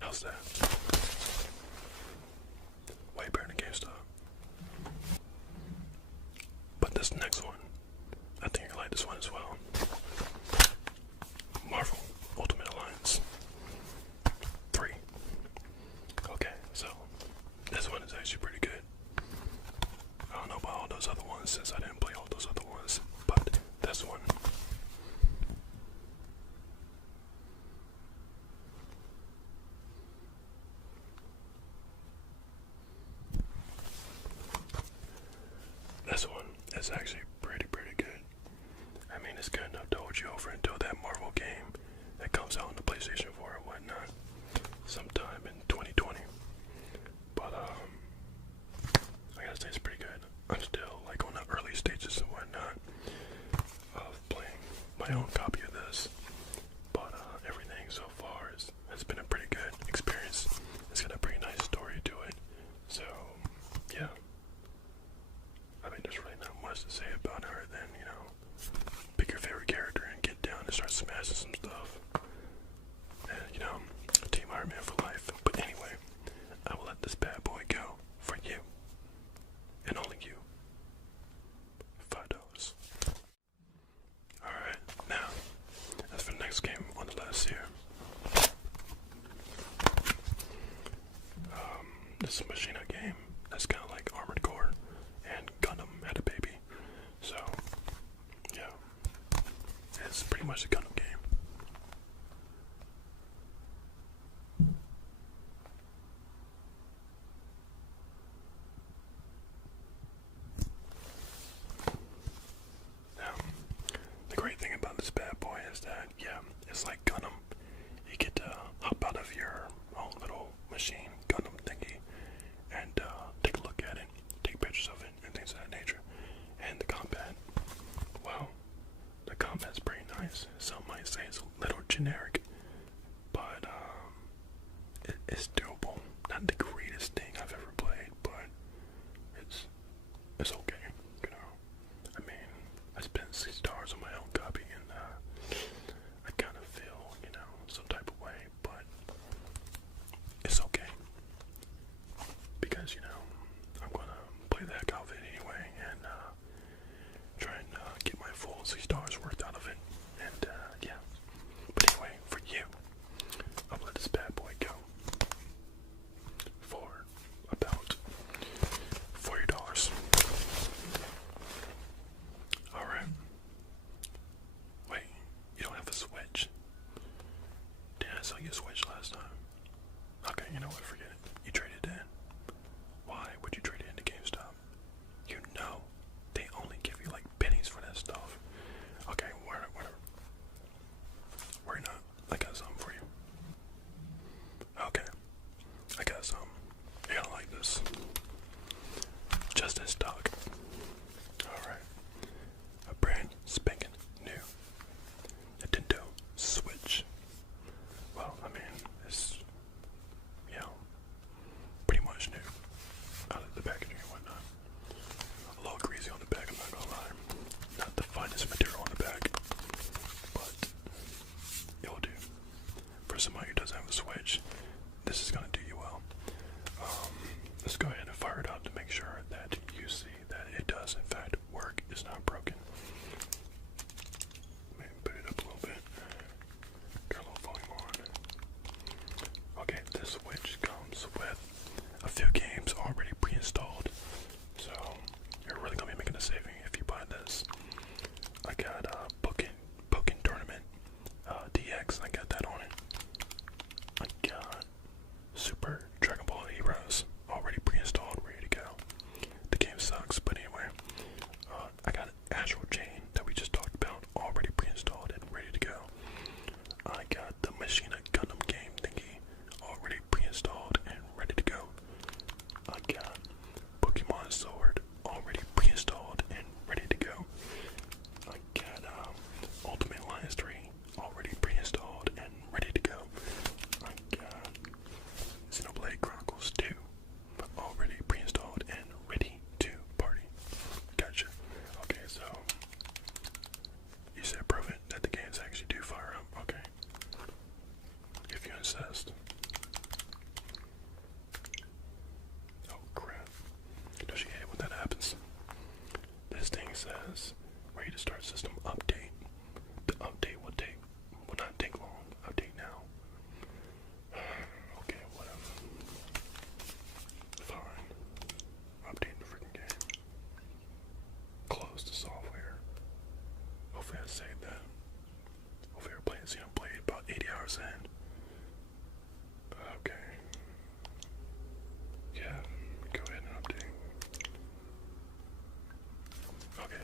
How's that? Way better than GameStop. But this next one, I think you're gonna like this one as well. Marvel Ultimate Alliance 3. Okay, so this one is actually pretty good. I don't know about all those other ones since I didn't play all those other ones, but this one. This one is actually pretty good. I mean, it's good enough to hold you over until that Marvel game that comes out on the PlayStation 4 and whatnot sometime in 2020. But I gotta say it's pretty good. I'm still like on the early stages and whatnot of playing my own copy of this. But everything so far has been a pretty good experience. It's got a pretty nice story to it. So yeah. I mean, there's really not much to say about her than, you know, pick your favorite character and get down and start smashing some stuff. And, you know, Team Iron Man for life. But anyway, I will let this bad boy go for you. And only you. $5. Alright, now, as for the next game on the list here. This is a Machina game that's kind of like Armored Core and Gundam had a baby. So, yeah, it's pretty much a Gundam game. Now, the great thing about this bad boy is that, yeah, it's like Gundam. You get to hop out of your own little machine, Gundam thingy, and take a look at it, take pictures of it, and things of that nature. And the combat, well, the combat's pretty nice. Some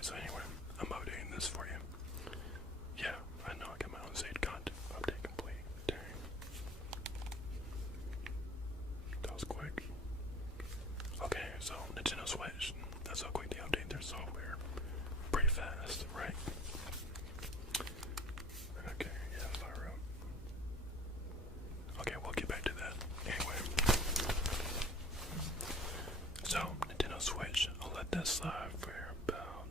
so anyway, I'm updating this for you. Yeah, I know I got my own saved content. Update complete. Dang. That was quick. Okay, so Nintendo Switch. That's how quick they update their software. Pretty fast, right? Okay, yeah, fire up. Okay, we'll get back to that. Anyway. So, Nintendo Switch. I'll let that slide for about...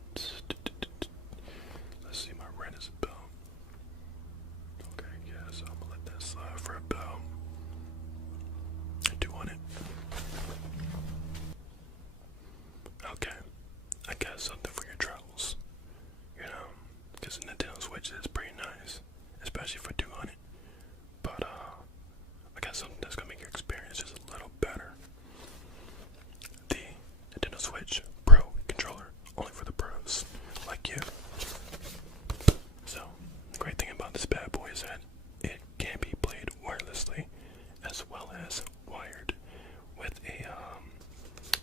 Let's see, my rent is about... Okay, yeah, so I'm gonna let that slide for about... 200. Okay, I got something for your travels. You know, because the Nintendo Switch is pretty nice, especially for 200. But I got something that's gonna make your experience just a little better. The Nintendo Switch Pro controller, only for the pros, like you. So, the great thing about this bad boy is that it can be played wirelessly, as well as wired with a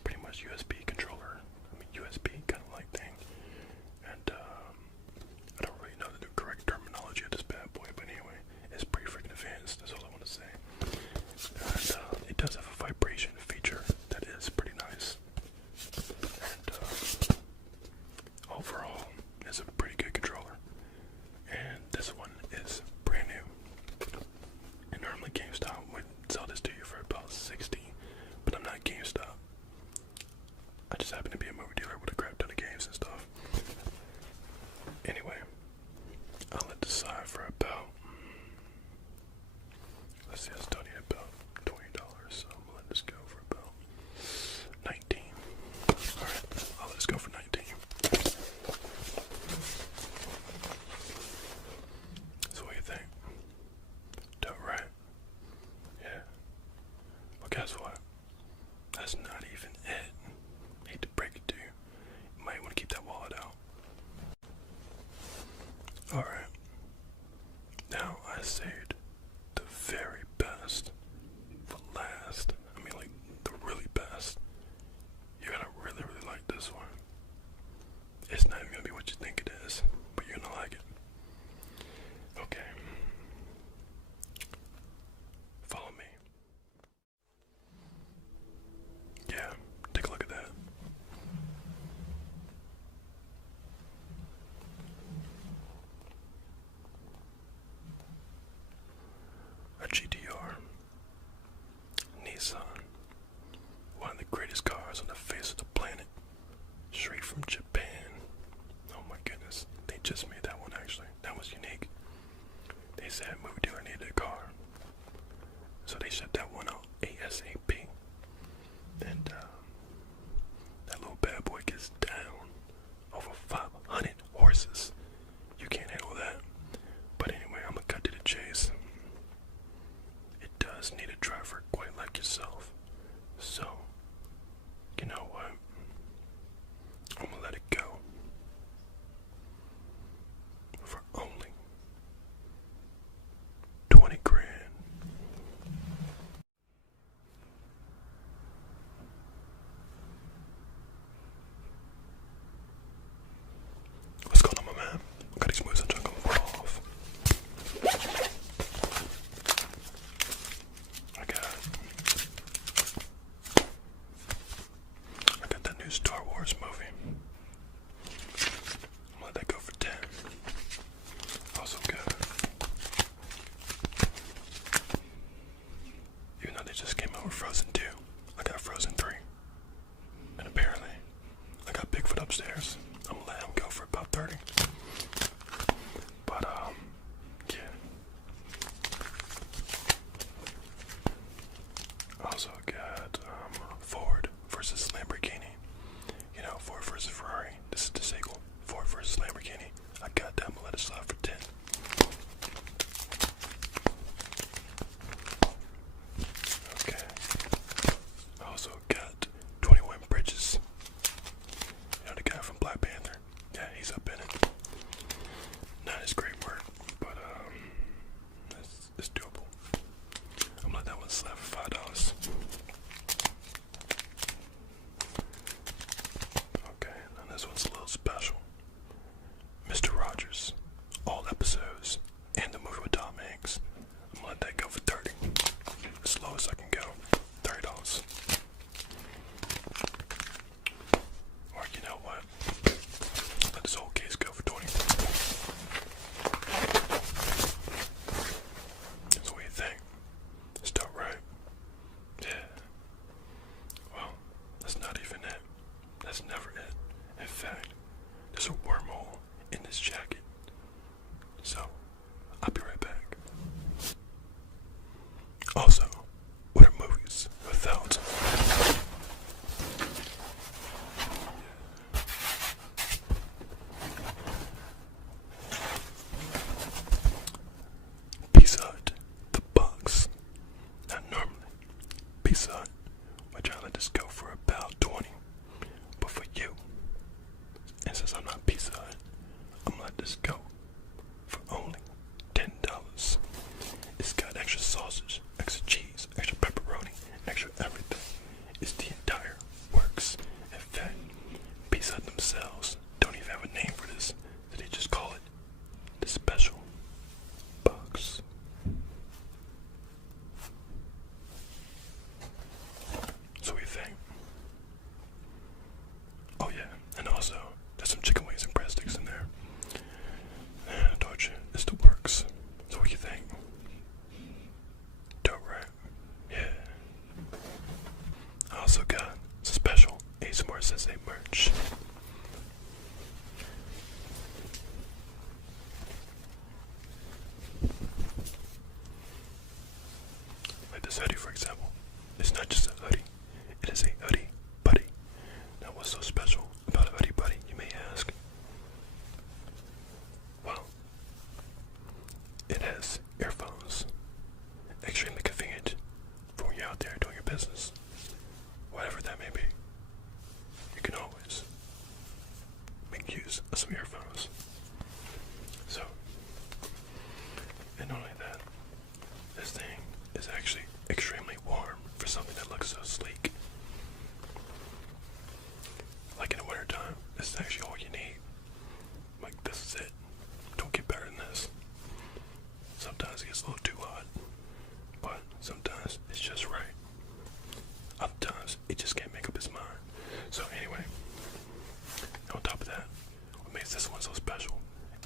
pretty much USB controller. I mean USB kind of like thing. And I don't really know the correct terminology of this bad boy, but anyway, it's pretty freaking advanced. That's all I want to say. And it does have a vibration feature that is pretty nice. And overall, it's a pretty good controller. And this one is brand new. And normally GameStop would sell this to you for about $60, but I'm not GameStop. I just happen to be a movie dealer with a crap ton of games and stuff. Anyway, I'll let this slide for about, let's see, I still need about $20, so I'm gonna let this go for about 19. Alright, I'll let this go for 19. So what do you think? Dope, right? Yeah. Well, guess what? That's not even it. Hate to break it to you. You might want to keep that wallet out. Alright. Now I saved the very best for last. I mean, like, the really best. You're gonna really, really like this one. It's not even gonna be what you think it is, but you're gonna like it. Okay. Follow me. Yeah, take a look at that. A GTR. Nissan. One of the greatest cars on the face of the planet. Straight from Japan. Oh my goodness. They just made that one actually. That was unique. They said movie dealer needed a car. So they shipped that one out ASAP. And that little bad boy gets down over 500 horses. You can't handle that. But anyway, I'm gonna cut to the chase. It does need a driver quite like yourself. So, you know what? I'm gonna let it go. For only 20 grand. What's going on, my man? I got these moves I'm trying to fall off. I got that new Star Wars movie. I'm gonna let that go for 10. Also good. Even though they just came out with Frozen 2, I got Frozen 3. And apparently, I got Bigfoot upstairs. I'm gonna let him go for about 30. But, yeah. Also got, Ford versus Lamborghini. You know, Ford versus Ferrari. This is the sequel. Ford versus Lamborghini. I got that. I'm gonna let it slide for 10. Okay. I also got 21 Bridges. You know, the guy from Black Panther. there's a wormhole in this jacket. So, I'll be right back. Also, what are movies without Pizza Hut, the box? Now normally, Pizza Hut would try to let this go for about 20, but for you, and since I'm not Pizza Hut, I'm gonna let this go for only $10. It's got extra sausage, extra cheese, extra pepperoni, extra everything. It's the entire works. In fact, Pizza Hut themselves don't even have a name for this, so they just call it the special box. So what do you think? Oh yeah, and also there's some chicken wings and breadsticks in there. I told you, it's the works. So what do you think? Dope, right? Yeah. I also got some special ASMR-SENSEI merch. Like this hoodie, for example. It's not just a hoodie, it is a hoodie buddy. Now what's so special about a hoodie buddy, you may ask? Well, it has earphones. Extremely convenient for when you're out there doing your business. Whatever that may be. You can always make use of some earphones. So, and not only that, this thing is actually extremely warm for something that looks so sleek. Like in the winter time, this is actually all you need. Like, this is it. Don't get better than this. Sometimes it gets a little too hot, but sometimes it's just right. Other times it just can't make up its mind. So anyway, on top of that, what makes this one so special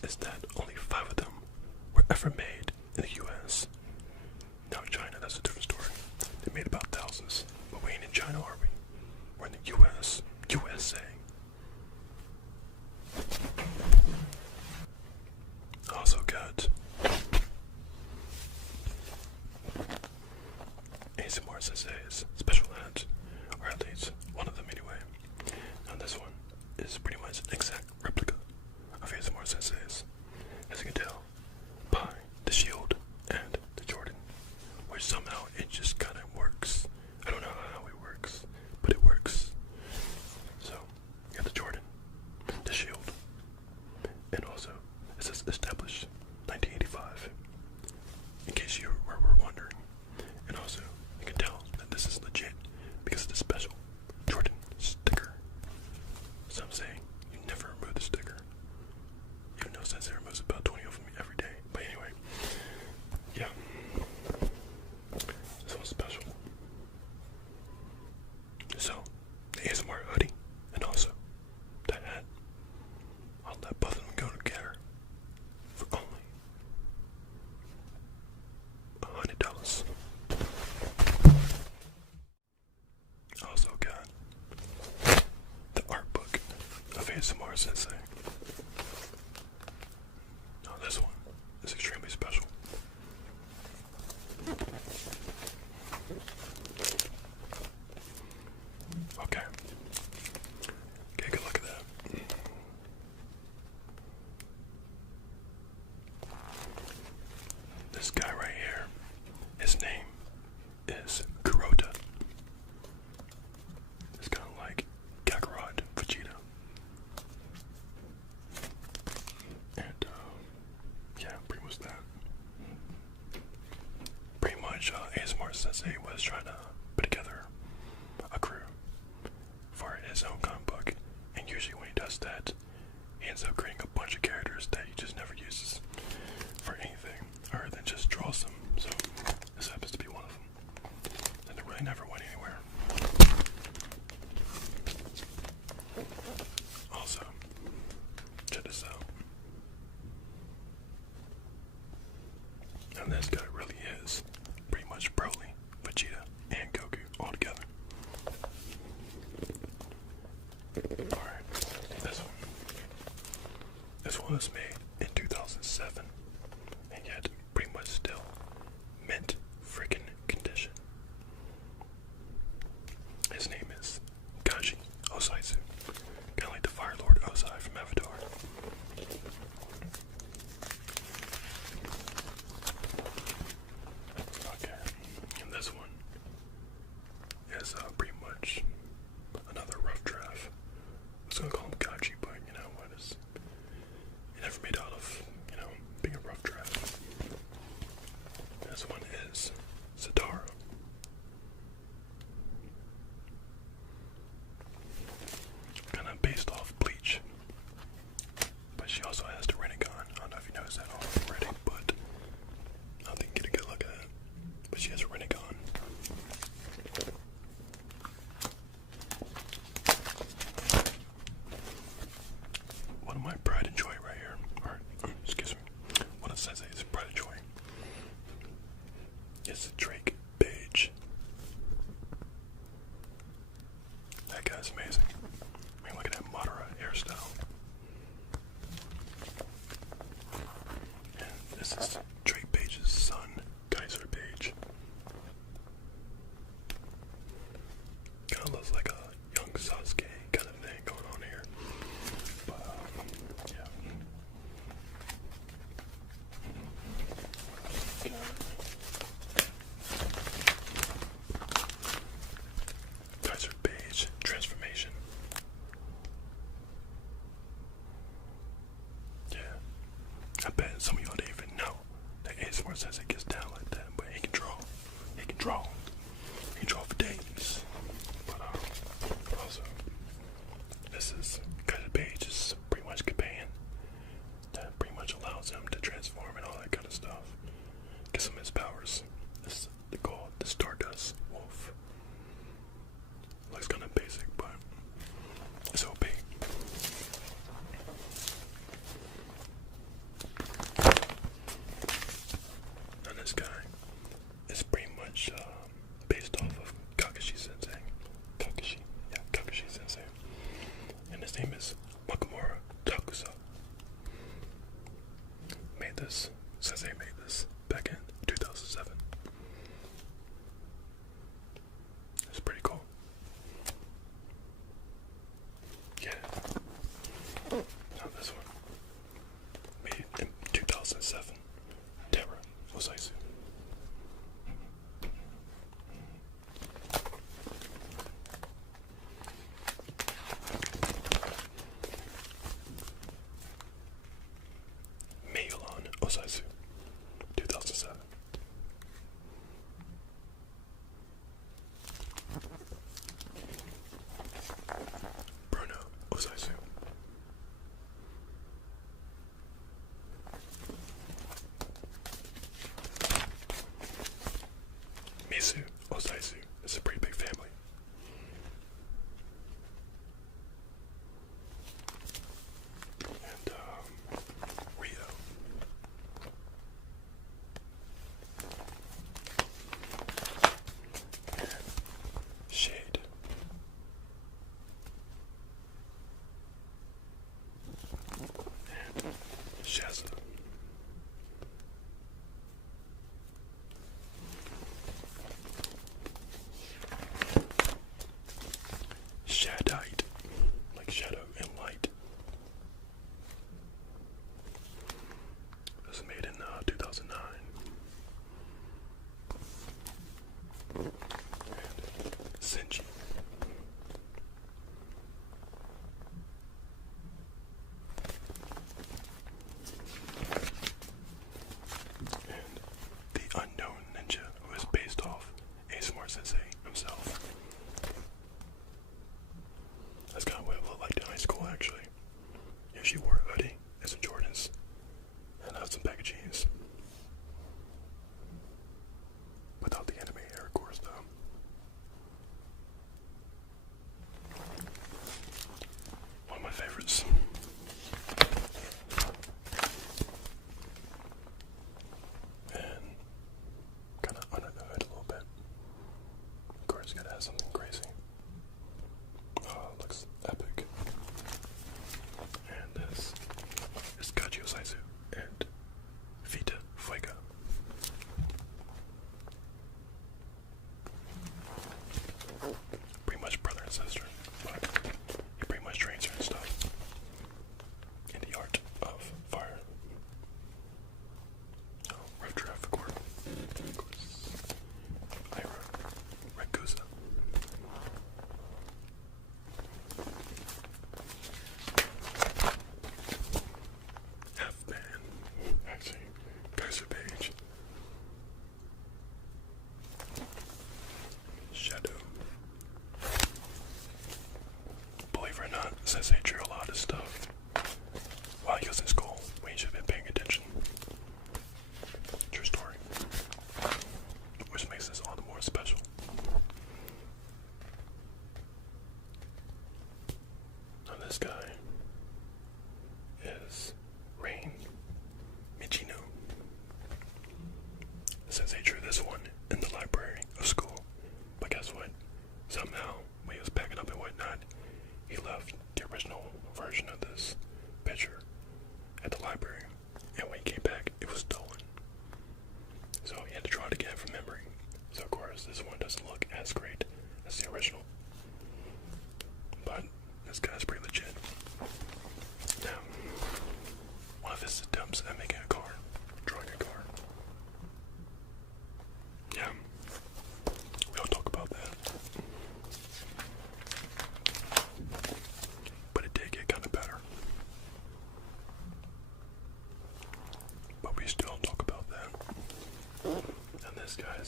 is that only 5 of them were ever made in the US. Now in China, that's a different story. They made about thousands, but we ain't in China, are we? We're in the US, USA. Also got ASMR-SENSEI's special hat, or at least one of them anyway. Now this one is pretty much an exact replica of ASMR-SENSEI's. As you can tell by the shield and the Jordan, which somehow it just kind of works. I don't know how it works, but it works. So, you got the Jordan, the shield, and also it says established 1985, in case you were wondering. And also, you can tell that this is legit because of the special Jordan sticker. So I'm saying, you never remove the sticker. Even though Sensei removes about 20 of them every day. But anyway, yeah. This one's special. So, the ASMR hoodie, and also the hat, I'll let both of them go together for only $100. Also got the art book of ASMR-SENSEI. Now this one is extremely special. Okay. Take a look at that. This guy right here, his name is Kurota. It's kind of like Kakarot, Vegeta. And, yeah, pretty much that. Pretty much, ASMR-SENSEI was trying to put together a crew for his own comic book. And usually when he does that, he ends up creating a bunch of characters that he just never uses for anything, other than just draws them. So, this happens to be one of them. And it really never went anywhere. Also, check this out. And this guy really is pretty much Broly, Vegeta, and Goku all together. Alright, this one. was made in 2007, and yet pretty much still mint freaking condition. His name is Kaji Osaizu, kind of like the Fire Lord Ozai from Avatar. Okay, and this one is pretty much another rough draft. I was gonna call him Kaji, but you know what is? He never made out of, being a rough draft. This one is Satara. Kind of based off Bleach, but she also has the Rinnegan. I don't know if you noticed that already, but I didn't get a good look at it. But she has a Rinnegan. One of my pride and joy right here, or excuse me, one of Sensei's pride and joy is the Drake Page. That guy's amazing. I mean, look at that Madara hairstyle. And this is Drake Page's son, Kaiser Page. Kind of looks like a young Sasuke kind of thing going on here. But, yeah. Kaiser Page transformation. Yeah. I bet some of y'all didn't even know that ASMR-SENSEI gets down like that, but he can draw. He can draw. He can draw for days. But also, this is Kaiser Page's pretty much companion that pretty much allows him to transform and all that kind of stuff. Gives him his powers. This is called the Stardust Wolf. Looks kind of basic, but it's OP. And this guy is pretty much based off of Kakashi Sensei. Kakashi Sensei. And his name is Makamura Takusa. Sensei made this back in 2007. It's pretty cool. Yeah. Now this one, made in 2007. Terra Osaizu. Megalon Osaizu, 2007. Bruno Osaizu. Misu Osaizu. It's a pretty big family. And Rio. And Shade. And Shaza. Shadite, like shadow and light. This was made in 2009. And Senji.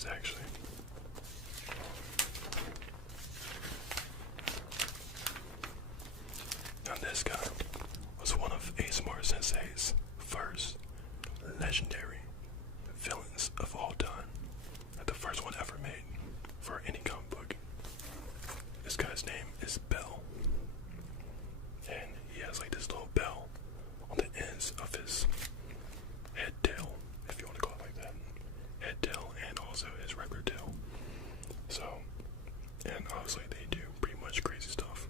is actually. Now this guy was one of ASMR-SENSEI's first legendary villains of all time. Like the first one ever made for any comic book. This guy's name is Bell. And he has like this little bell on the ends of his head tail, if you want to call it like that. Head tail and also his regular tail. So, and obviously they do pretty much crazy stuff.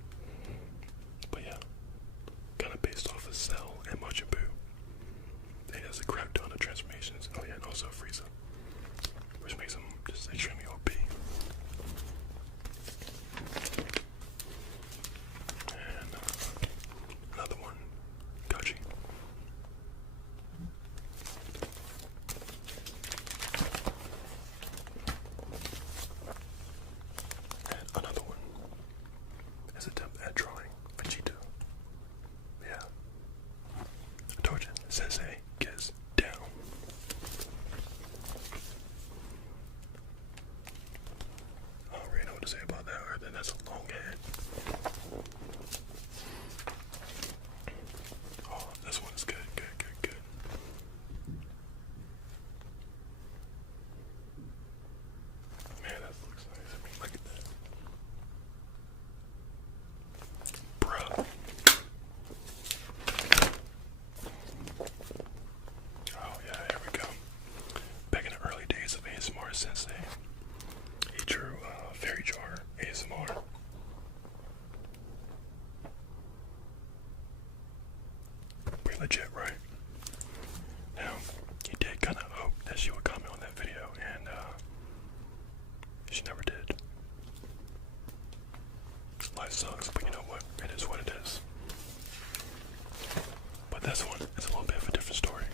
But yeah, kind of based off of Cell and Majin Buu. He has a crap ton of transformations. Oh yeah, and also Frieza, which makes him just extremely OP. And another one, Gachi. And another one is attempt at drawing Vegeta. Yeah. I told you, Sensei gets down. I don't really know what to say about that other than that's a long head. Oh, this one is good, good, good, good. Man, that looks nice. I mean, look at that. Bruh. Oh yeah, here we go. Back in the early days of ASMR-SENSEI, he drew Fairy Jar ASMR. Pretty legit, right? Now, he did kind of hope that she would comment on that video, and she never did. Life sucks, but you know what? It is what it is. But this one is a little bit of a different story.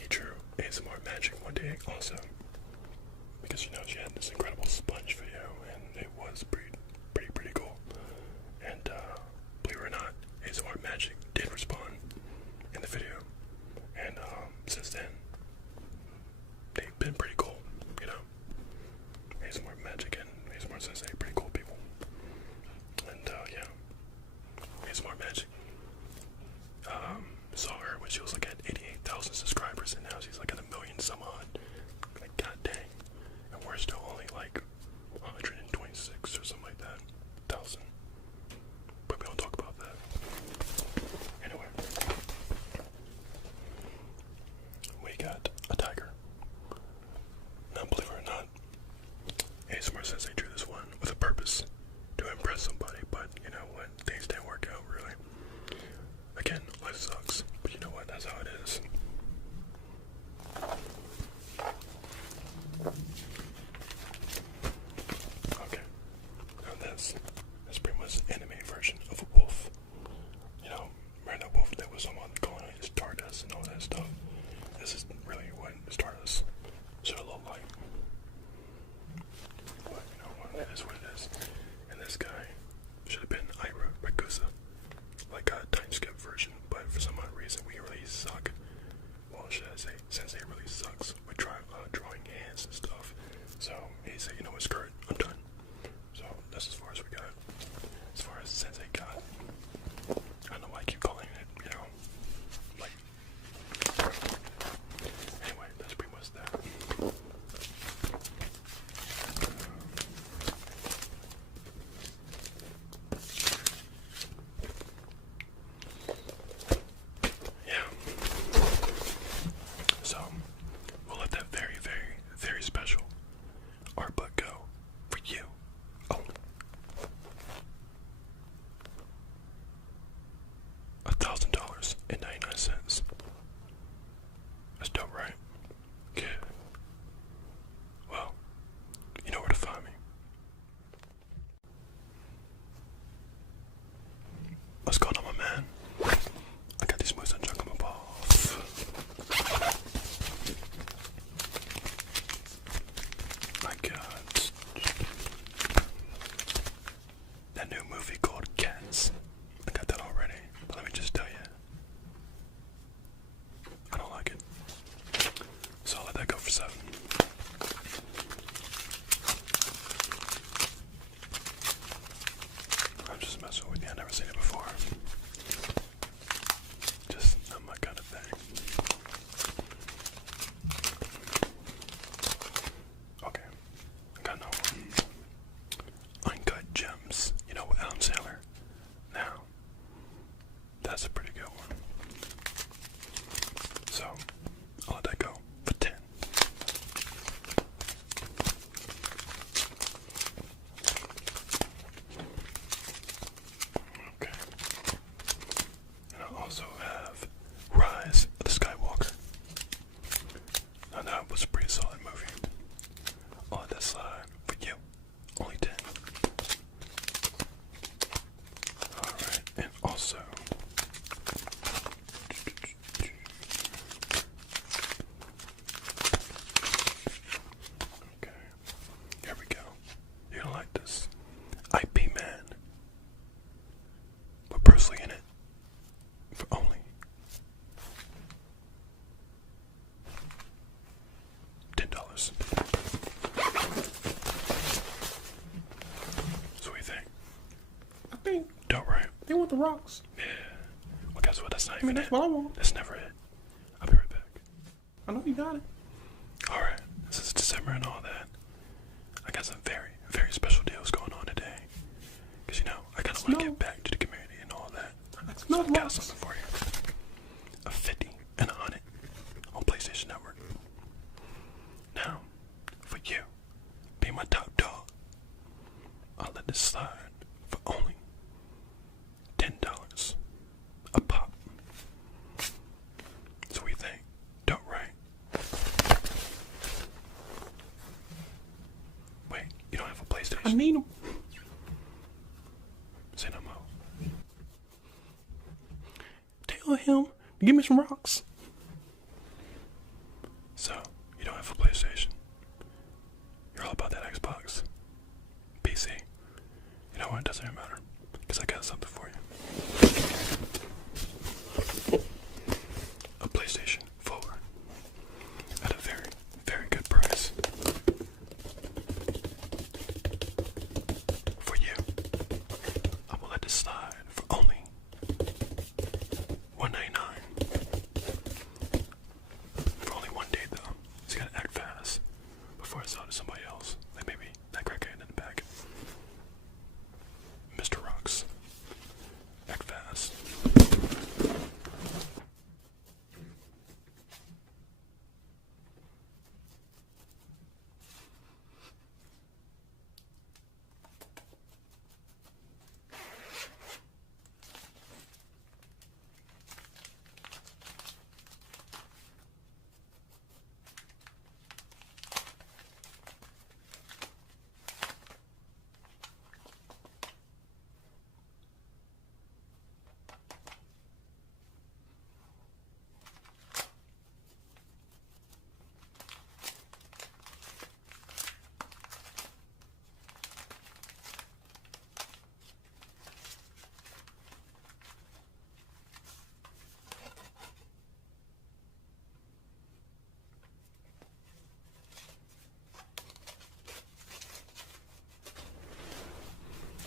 He drew ASMR Magic one day also, because you know she had this incredible sponge video, and it was pretty cool. And believe it or not, ASMR Magic did respond in the video, and since then they've been pretty cool, you know. ASMR Magic and ASMR-SENSEI, pretty cool people. And yeah, ASMR Magic saw her when she was like at 88,000 subscribers, and now she's like at 1,000,000 some odd. Like, god dang. And we're still only like 126 or something like that. 1,000. But we don't talk about that. Anyway. We got a tiger. Now, believe it or not, ASMR-SENSEI drew this one with a purpose. To impress somebody, but you know what? Things didn't work out really. Again, life sucks, but you know what? That's how it is. Okay. Now this is pretty much the anime version of a wolf. You know, remember that wolf that was on calling it Stardust and all that stuff? This is really what Stardust should have looked like. But you know what? It is what it is. And this guy should have been Ira Rakusa, like a time skip version, but for some odd reason we really suck. Well, should I say, Sensei really sucks with drawing hands and stuff. So he said, you know what, screw it, I'm done. So that's as far as we got. As far as Sensei got. I don't know why I keep calling it, you know, like. Anyway, that's pretty much that. So, we'll let that very special art book go for you only. $1,000.99. That's dope, right? Good. Well, you know where to find me. What's going on, my man? I got these moves on junk on my balls. My God. That new movie called Cats. I got that already. But let me just tell you. That's a pretty good one. So, I'll let that go for 10. Okay. And I also have Rise of the Skywalker. Now that was a pretty solid movie. On this side for you, only 10. Alright, and also okay, here we go. You're gonna like this. IP Man. With Bruce Lee in it. For only $10. So what do you think? I think Don't right? they want the rocks. Yeah. Well, guess what? That's not I even mean, that's it. what I want. That's never it. I'll be right back. I know you got it. Alright, this is December and all that. I got some very, very special deals going on today. Because, you know, I kind of want to give back to the community and all that. So I got something for you. A 50 and a 100 on PlayStation Network. Now, for you, be my top dog, I'll let this slide for only $10 a pop. So what do you think? Don't right? Wait, you don't have a PlayStation? I need them. Say no more. Tell him to give me some rocks. So, you don't have a PlayStation. You're all about that Xbox. PC. You know what? It doesn't even matter. Because I got something for you. A PlayStation 4. At a very, very good price. For you. I will let this slide for only $199. For only one day though. So you gotta act fast before I sell it to somebody else. Like maybe that crackhead in the back. Mr. Rocks. Act fast.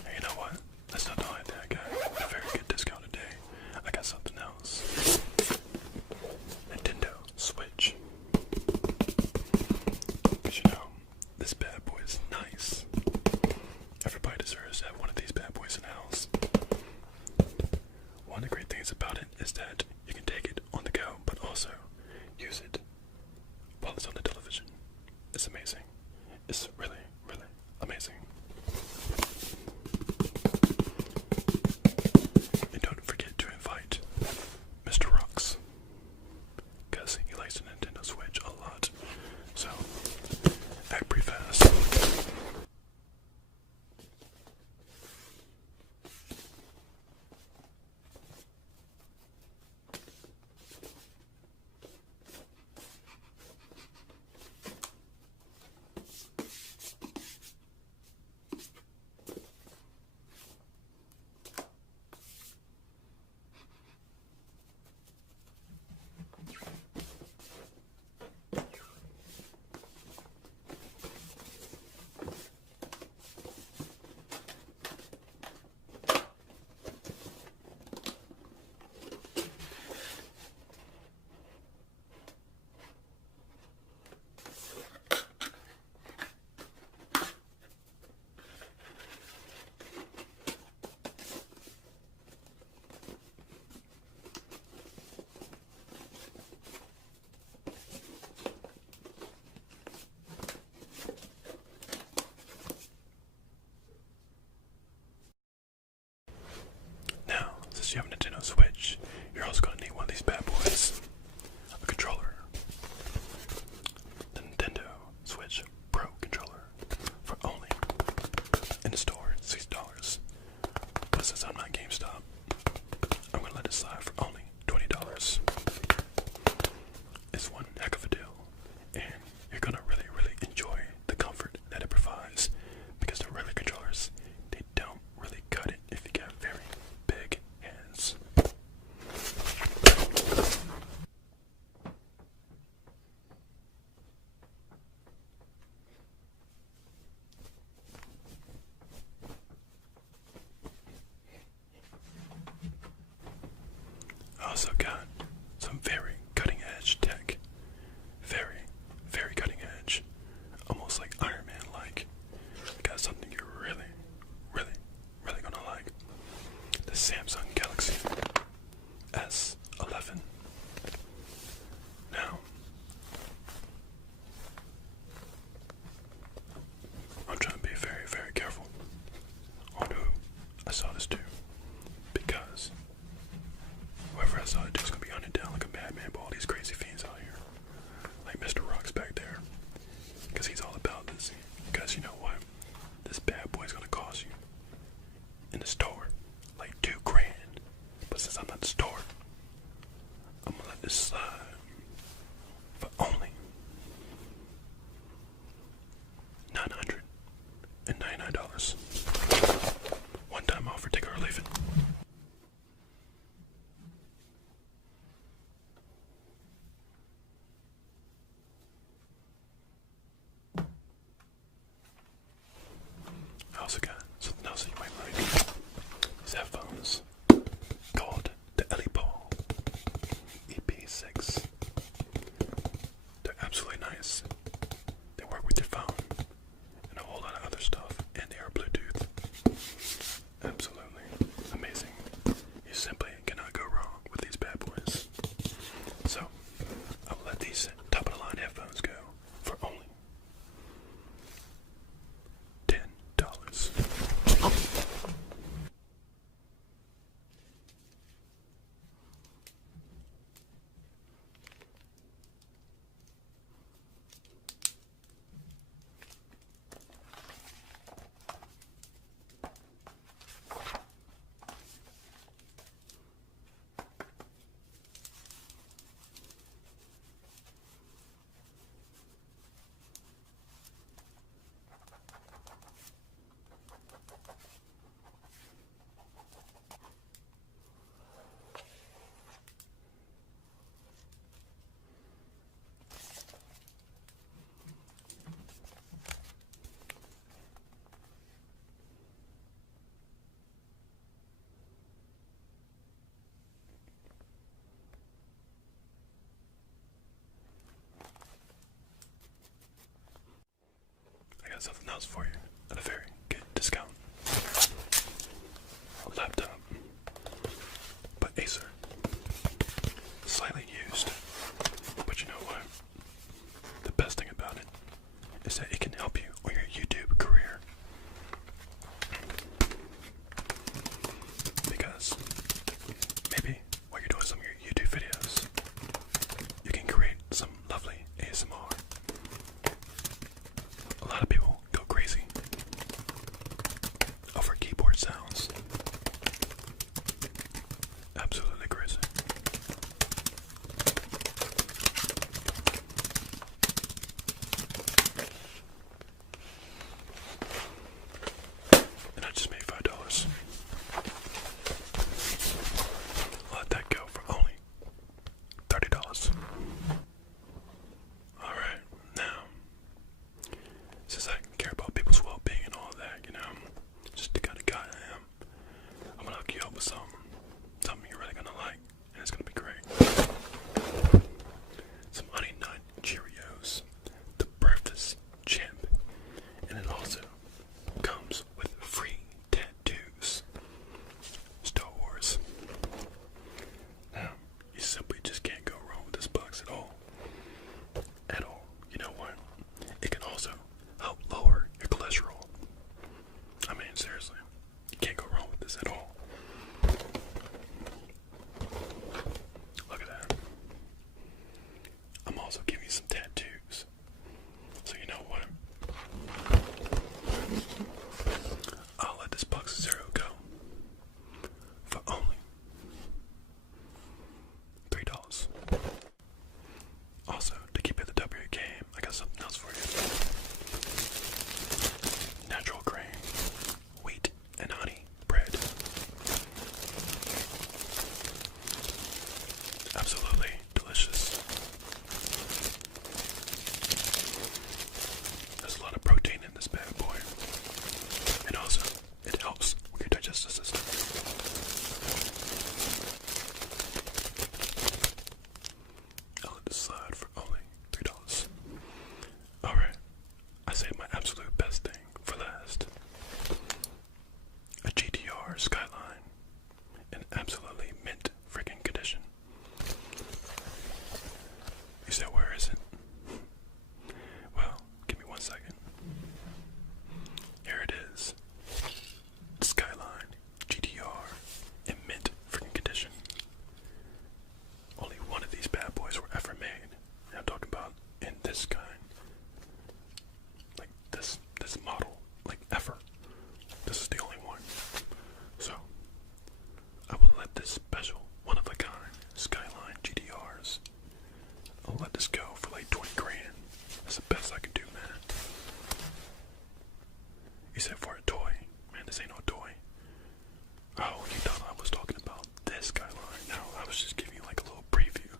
Hey, you know what? That's not the only thing I got. A very good discount today. I got something else. Nintendo Switch. Because you know, this bad boy is nice. Everybody deserves to have one of these bad boys in the house. One of the great things about it is that you can take it on the go, but also use it while it's on the television. It's amazing. It's really, really amazing. And don't forget to invite Mr. Rocks, because he likes the Nintendo Switch a lot. So, act pretty fast. Nintendo Switch, you're also going to need one of these bad boys. A controller. The Nintendo Switch Pro controller for only, in the store, $6. But since I'm not GameStop, I'm going to let it slide for only $20. It's one heck of a deal, and you're going to really, really enjoy the comfort that it provides, because the regular controllers, they don't really cut it if you got very big hands. I also got some very cutting edge tech. Very, very cutting edge. Almost like Iron Man like. Got something you're really, really, really gonna like. The Samsung Galaxy S11. Now, I'm trying to be very, very careful on who I saw this to, because whoever I saw it to is gonna be hunted down like a madman by all these crazy fiends out here, like Mr. Rock's back there, because he's all about this. Because you know what, this bad boy's gonna cost you in the store like $2,000, but since I'm not the store, I'm gonna let this slide for only $999. One time offer, take it or leave it. I also got something else that you might like. These headphones called the Paul EP6. They're absolutely nice. They work with your phone and a whole lot of other stuff, and they are Bluetooth. Absolutely amazing. You simply cannot go wrong with these bad boys. So, I will let these top of the line headphones go for only $10. I got something else for you at a very good discount. A laptop by Acer. Slightly used, but you know what? The best thing about it is that it can help you on your YouTube career. Because maybe while you're doing some of your YouTube videos, you can create some lovely ASMR. A lot of people go crazy these bad boys were ever made. And I'm talking about in this kind. Like this model. Like ever. This is the only one. So, I will let this special, one of a kind, Skyline GTRs, I'll let this go for like 20 grand. That's the best I can do, man. You said for a toy. Man, this ain't no toy. Oh, you thought I was talking about this Skyline. No, I was just giving you like a little preview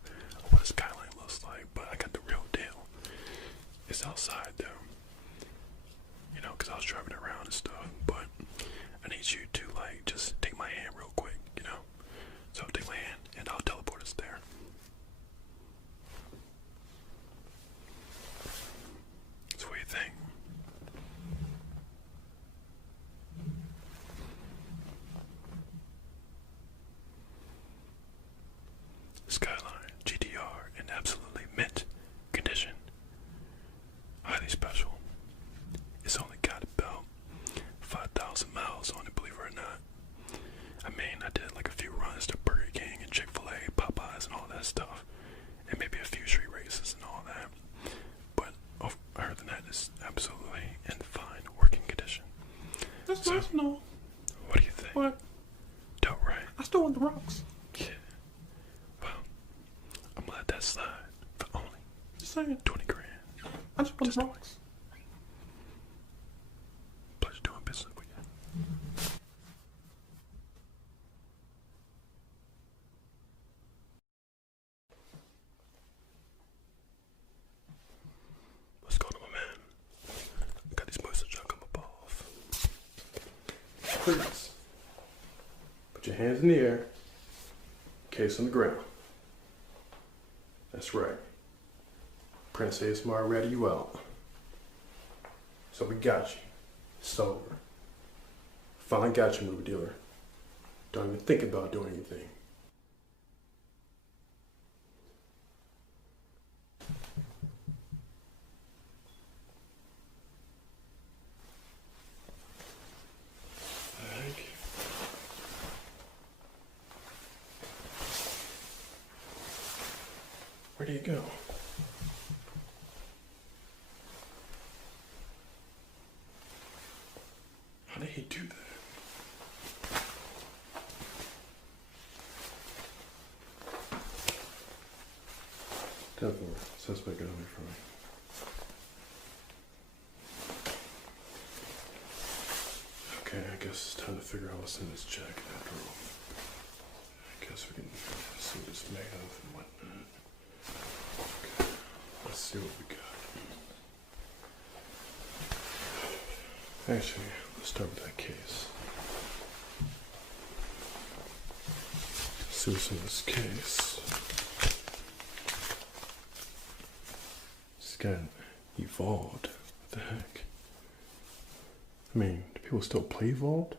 of what a Skyline looks like, but I got the real deal. It's outside though. You know, because I was driving around and stuff, but I need you to like just take my hand real quick, you know? So take my hand and I'll teleport us there. So what do you think? Skyline GTR in absolutely mint condition. Highly special. It's only got about 5,000 miles on it, believe it or not. I mean, I did like a few runs to Burger King and Chick-fil-A, Popeyes and all that stuff. And maybe a few street races and all that. But other than that, it's absolutely in fine working condition. That's So, nice, no. What do you think? But Dope, right? I still want the rocks. Yeah. Well, I'm gonna let that slide for only Just saying. 20 grand. I just want Just the 20. rocks. Pleasure doing business with you. What's going on, my man? Got these boys to junk them off. Please. Put your hands in the air. Case on the ground. That's right. Prince ASMR ready you out. So we got you. It's over. Finally got you, movie dealer. Don't even think about doing anything. Where do you go? How did he do that? Definitely. Suspect got away from me. Okay, I guess it's time to figure out what's in this jacket after all. I guess we can see what it's made of and whatnot. Okay, let's see what we got. Actually, let's start with that case. See what's in this case. It's got Evolved. What the heck? I mean, do people still play Evolved?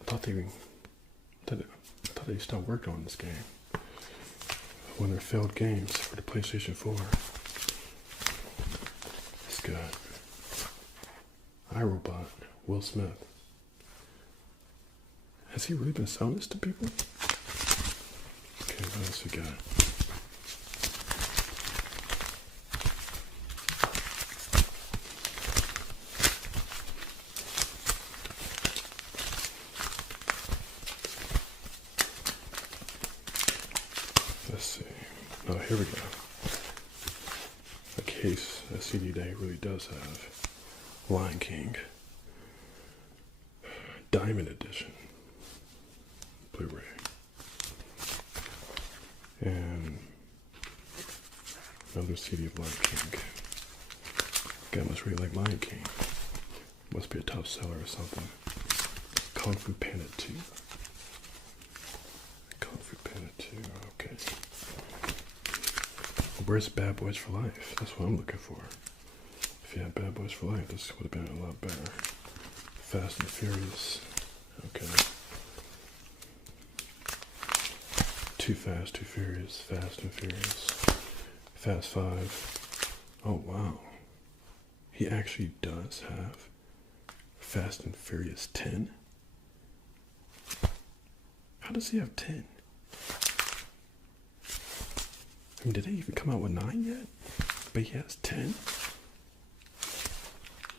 I thought they stopped working on this game. One of their failed games for the PlayStation 4. It's got iRobot, Will Smith. Has he really been selling this to people? Okay, what else we got? Let's see. Oh, here we go. A case, a CD that really does have Lion King. Diamond Edition. Blu-ray. And another CD of Lion King. Guy must really like Lion King. Must be a top seller or something. Kung Fu Panda 2. Kung Fu Panda 2, okay. Where's Bad Boys for Life? That's what I'm looking for. If you had Bad Boys for Life, this would have been a lot better. Fast and Furious. Okay. Too Fast, Too Furious, Fast and Furious. Fast 5. Oh, wow. He actually does have Fast and Furious 10? How does he have 10? mean, did they even come out with 9 yet? But he has 10?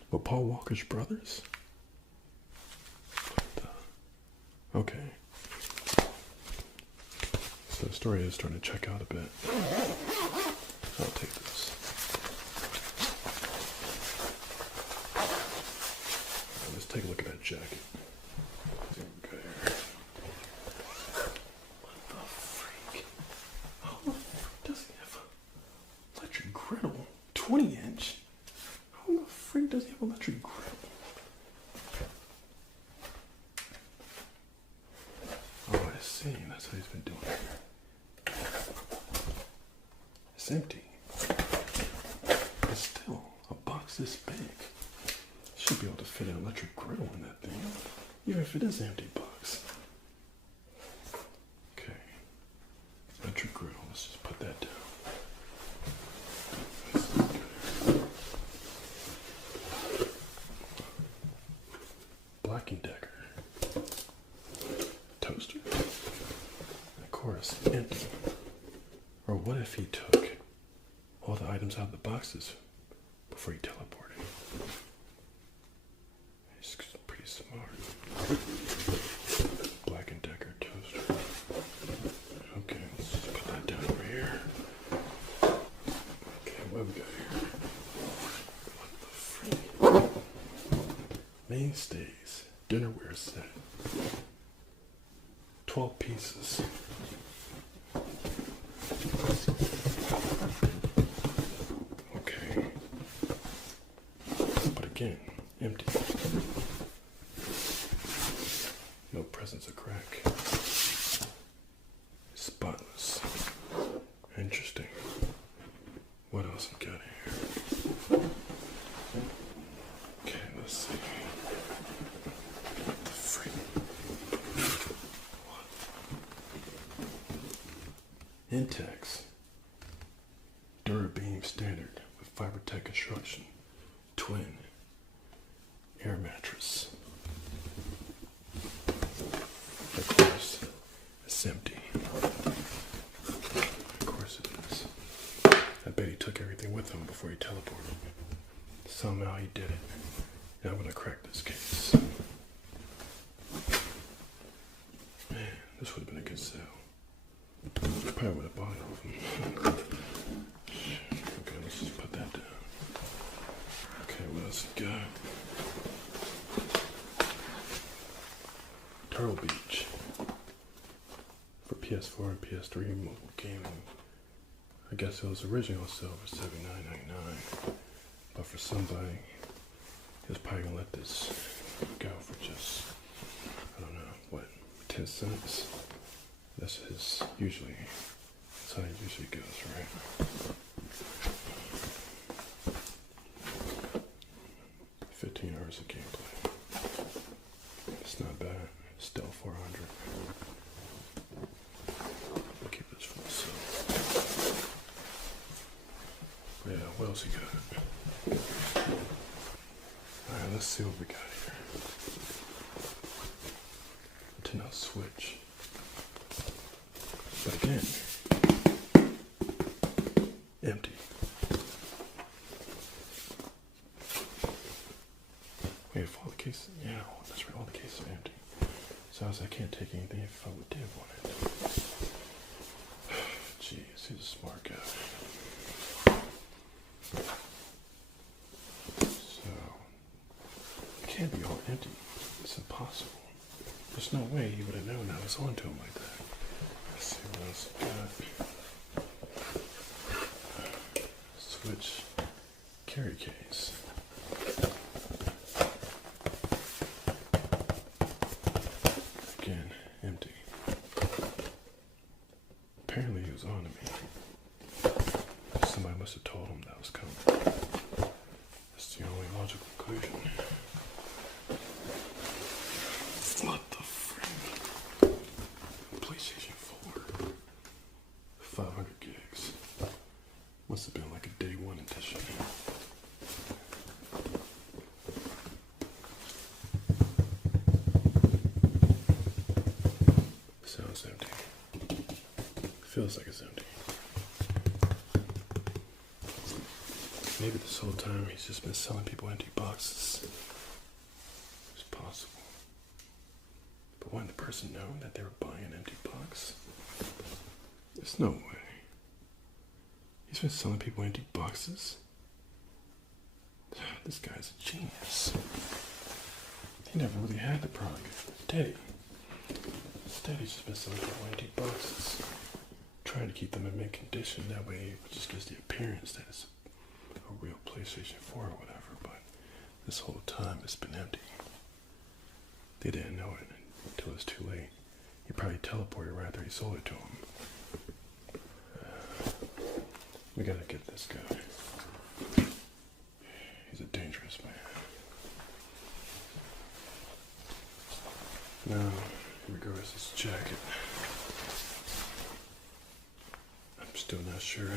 But Paul Walker's brothers? Okay. So the story is starting to check out a bit. I'll take this. Let's take a look at that jacket. There we go here. What the freak? How the freak does he have an electric griddle? 20-inch? How the freak does he have an electric griddle? Oh, I see. That's how he's been doing it. It's empty. But still, a box this big. Should be able to fit an electric griddle in that thing. Even if it is an empty box. Okay. Electric griddle. Let's just put that down. Black & Decker. Toaster. Of course, empty. Or what if he took all the items out of the boxes before he teleported? He's pretty smart. Black & Decker toaster. Okay, let's just put that down over here. Okay, what have we got here? What the freak? Mainstays. Dinnerware set. 12 pieces. Okay. But again, empty. No presence of crack. Spotless. Interesting. What else we got here? Okay, let's see. Freak. What? Intex. Durabeam standard with FiberTech construction. Twin. Air mattress. Of course, it's empty. Of course it is. I bet he took everything with him before he teleported. Somehow he did it. Now I'm gonna crack this case. Man, this would have been a good sale. Probably would have bought it off him. Okay, let's just put that down. Okay, what else we got? Turtle Beach. For PS4 and PS3 mobile gaming. I guess it was originally on sale for $79.99. But for somebody, he's probably gonna let this go for just, I don't know, what, 10 cents? That's his usually. That's how it usually goes, right? 15 hours of gameplay. It's not bad. It's still 400. I'll keep this for myself. Yeah, what else you got? Alright, let's see what we got here. Nintendo Switch. But again, empty. Wait, if all the cases, yeah, that's right, all the cases are empty. So I can't take anything if I did want it. Jeez, he's a smart guy. So, it can't be all empty. It's impossible. There's no way he would have known I was onto him like that. Let's see what else we got. Switch carry case. Again, empty. Apparently he was on to me. Somebody must have told him that was coming. That's the only logical conclusion. What the freak? PlayStation 4. 500 gigs. Must have been like a day one edition. Sounds empty. Feels like it's empty. Maybe this whole time he's just been selling people empty boxes. It's possible. But wouldn't the person know that they were buying an empty box? There's no way. He's been selling people empty boxes? This guy's a genius. He never really had the product. Did he? Instead, he's just been selling people empty boxes. Trying to keep them in mint condition. That way it just gives the appearance that it's a real PlayStation 4 or whatever. But this whole time it's been empty. They didn't know it until it's too late. He probably teleported right after he sold it to him. We gotta get this guy. He's a dangerous man. Now, in regards to this jacket, I'm still not sure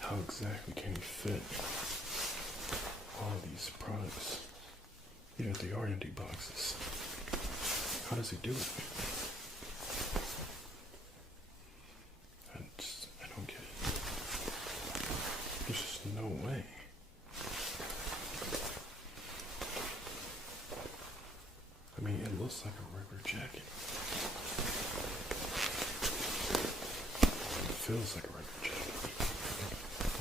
how exactly can he fit all of these products, even if they are empty boxes. How does he do it? I don't get it. There's just no way. I mean, it looks like a regular jacket. It feels like a regular jacket.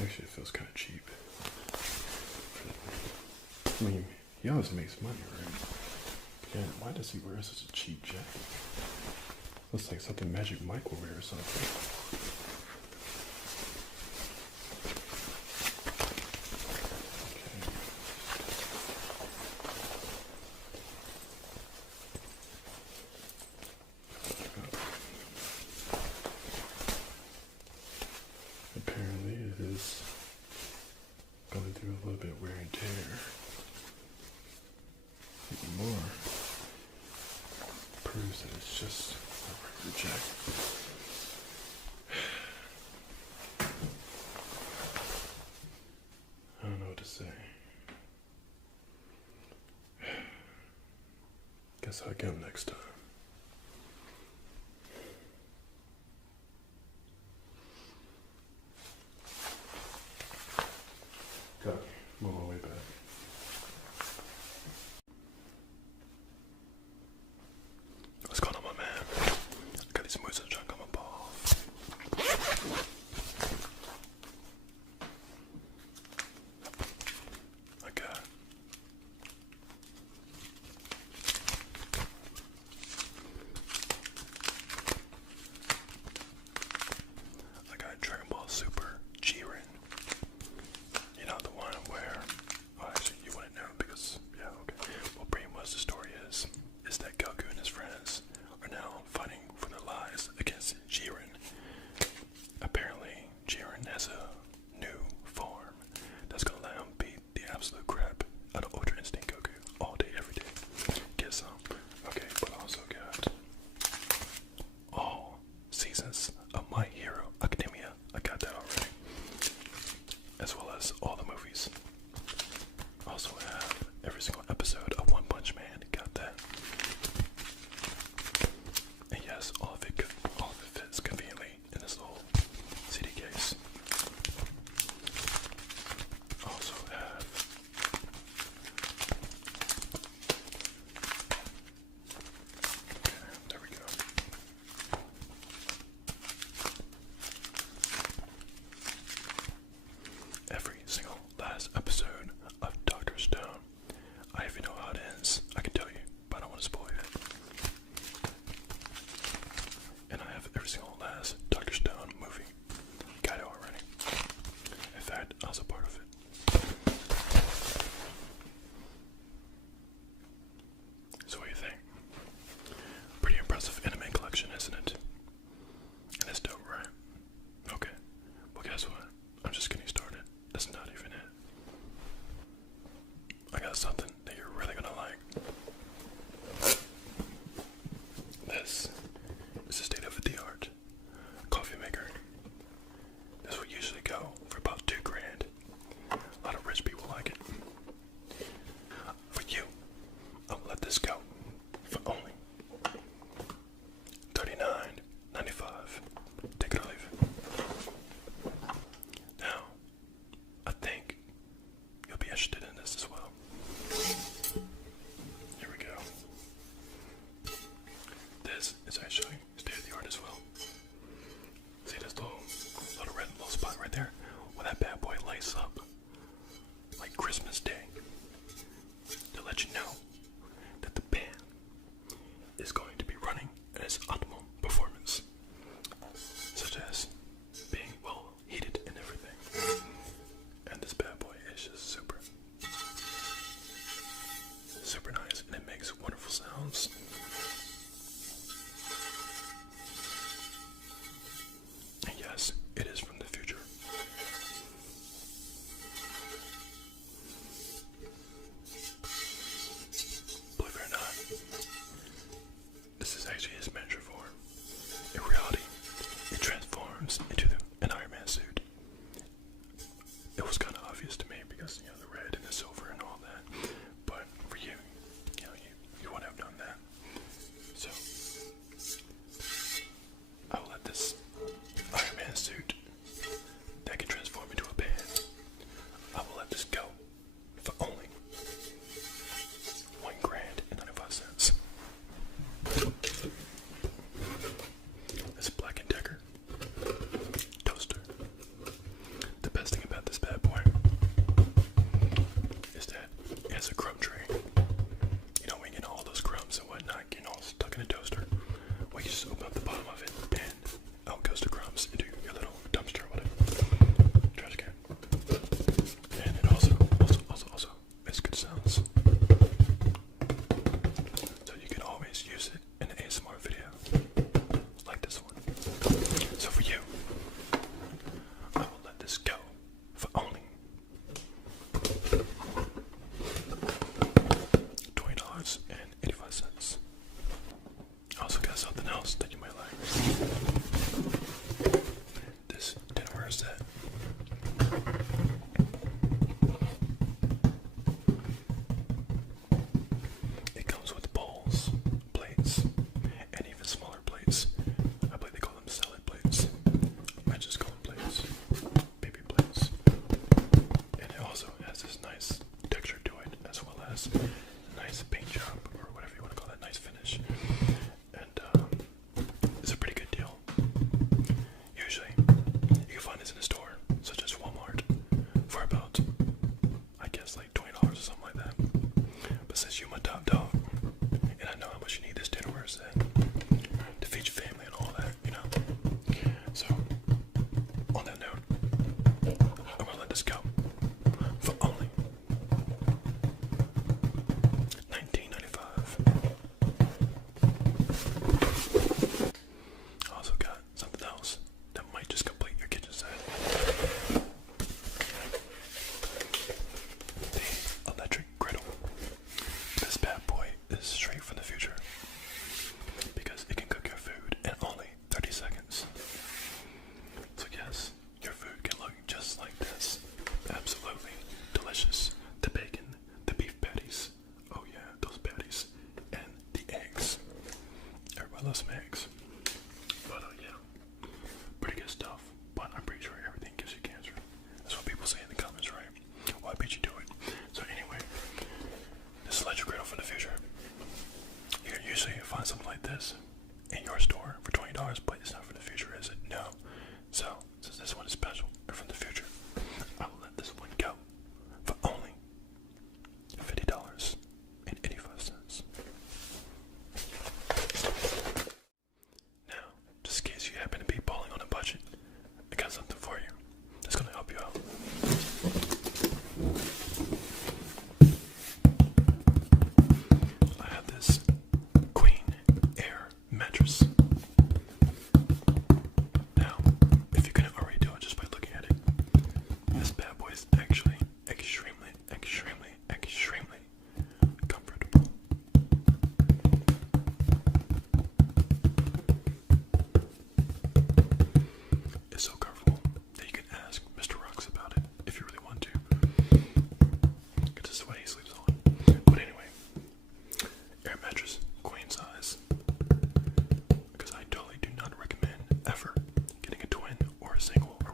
Actually, it feels kind of cheap. I mean, he always makes money, right? Yeah, why does he wear such a cheap jacket? Looks like something Magic Mike will wear or something. Apparently it is going through a little bit of wear and tear. Even more proves that it's just a regular jacket. I don't know what to say. Guess I'll get him next time. Got it. I'm on my way back. What's going on, my man? I got these moves trying to come up off. Okay.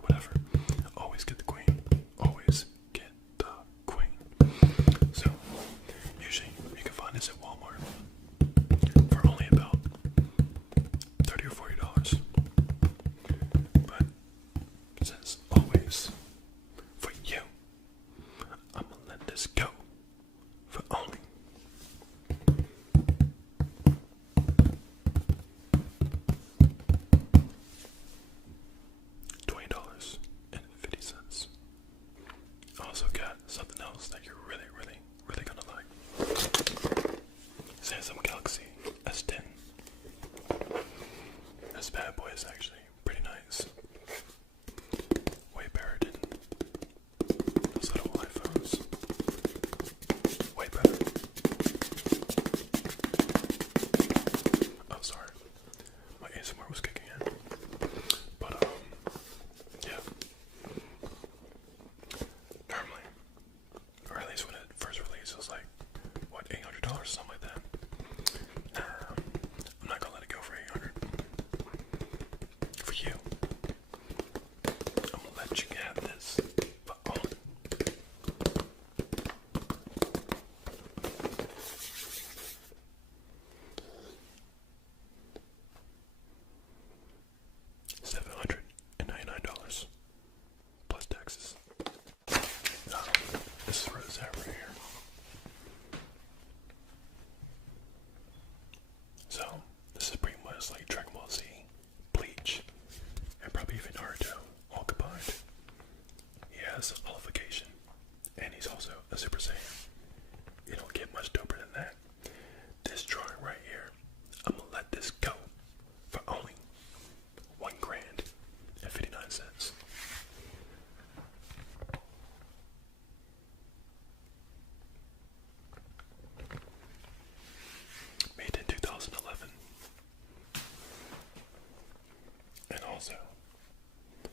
whatever. Always get the queen. Always get the queen. So, usually you can find this at Walmart for only about $30 or $40. But since always for you, I'm gonna let this go for only $20.50. Also got something else that you're really, really, really gonna like. Samsung Galaxy S10. This bad boy is actually pretty nice. Way better than those little iPhones. Way better. Oh, sorry. My ASMR was kicking in. But, yeah. Normally, or at least when it first released, it was like, what, $800 or something like that. Nah, I'm not gonna let it go for $800. For you, I'm gonna let you have this for only $799 plus taxes. This is where it's at right here. So, this is pretty much like Dragon Ball Z, Bleach, and probably even Naruto all combined. He has olification, and he's also a Super Saiyan. You don't get much doper than that. This drawing right here, I'm gonna let this go for only $1,059. Made in 2011. And also,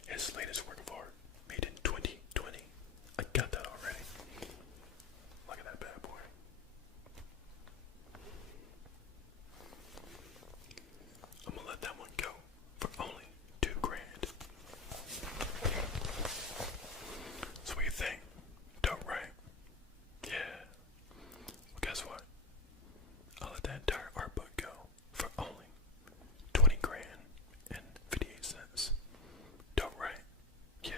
his latest work of art, made in 2020. I got that already. Look at that bad boy. I'm gonna let that one go for only $2,000. So what do you think? Dope, right? Yeah. Well, guess what? I'll let that entire art book go for only $20,058. Dope, right? Yeah.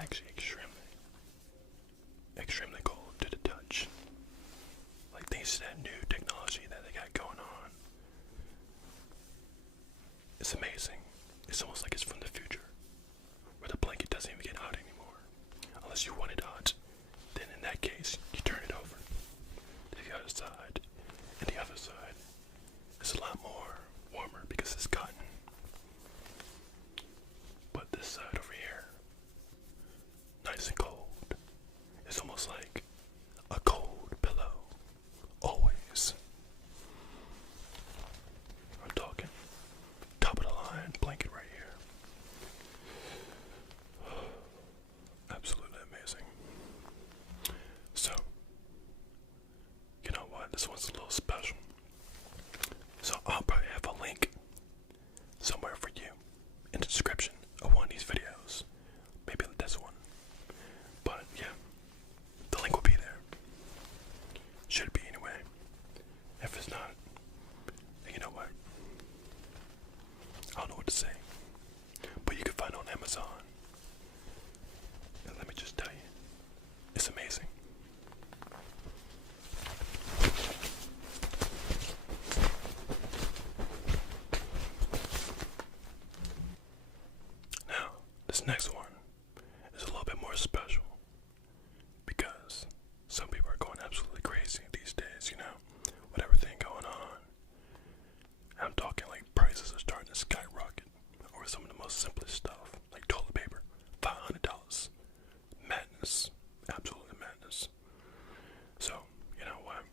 actually extremely cold to the touch. Like thanks to that new technology that they got going on. It's amazing. It's almost like it's from the future, where the blanket doesn't even get hot anymore. Unless you want it hot, then in that case, you turn it over to the other side. And the other side is a lot more warmer because it's cotton. But this side over here, nice and cold. It's almost like a cold pillow. Always. I'm talking top of the line blanket right here. Absolutely amazing. So, you know what? This one's a little special. So I'll probably have a link somewhere for you in the description of one of these videos. Maybe this one. But yeah, the link will be there. Should be anyway. If it's not, then you know what? I don't know what to say. But you can find it on Amazon. And let me just tell you, it's amazing. Now, this next one is a little bit more special because some people are going absolutely crazy these days, you know, with everything going on. I'm talking like prices are starting to skyrocket over some of the most simplest stuff, like toilet paper, $500. Madness. Absolutely madness. So, you know what?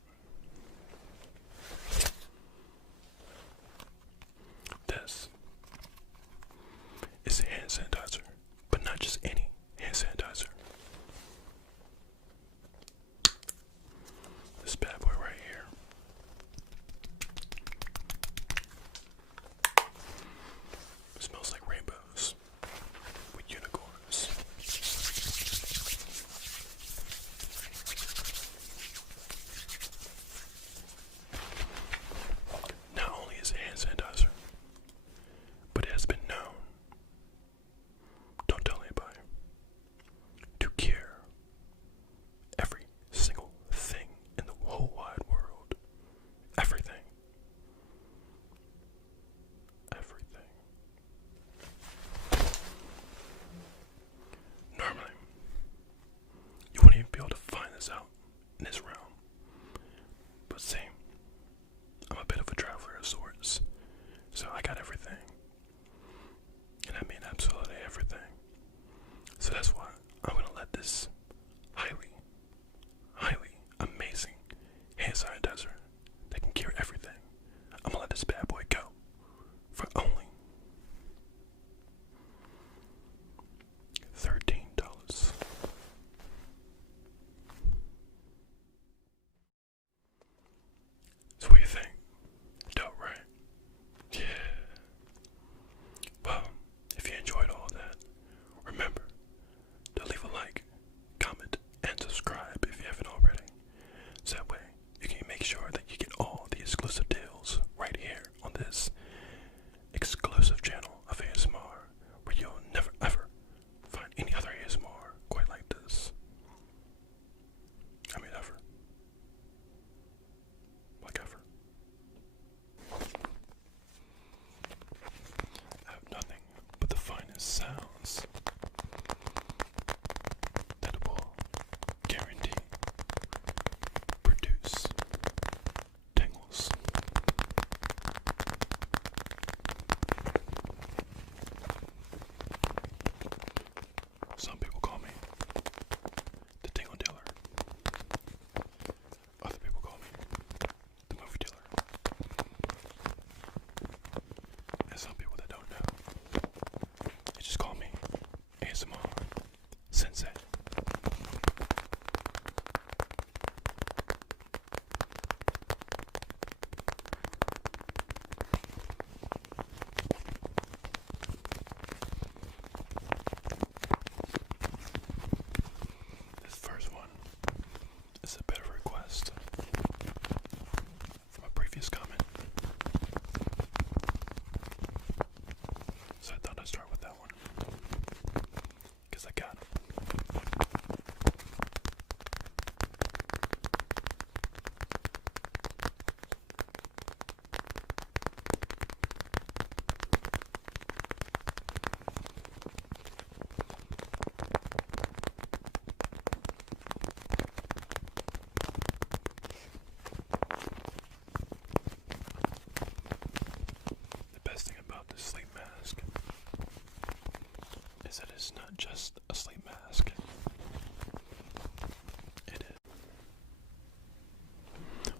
This is a hand sanitizer, but not just any hand sanitizer. This bad boy right here. It smells like rainbows with unicorns. Not only is it hand sanitizer, but it has been known, don't tell anybody, to cure every single thing in the whole wide world. Everything. Everything. Normally, you wouldn't even be able to find this out in this realm. But see, I'm a bit of a traveler of sorts, so I got everything. And I mean absolutely everything. So that's why I'm gonna let this highly, highly amazing hand sanitizer that can cure everything, I'm gonna let this bad boy go for only $13. So what do you think? Dope, right? Yeah. Well, if you enjoyed all that, remember to leave a like, comment, and subscribe if you haven't already. So that way, you can make sure that you get all the exclusive deals right here on this exclusive channel of ASMR, where you'll never ever find any other ASMR quite like this. I mean, ever. Like ever. I have nothing but the finest sounds that will guarantee produce tingles. Some people call me the tingle dealer. Other people call me the movie dealer. And some people that don't know, they just call me ASMR-SENSEI. This first one is a bit of a request from a previous comment. So I thought I'd start with that one, because I got them. is that it's not just a sleep mask. It is.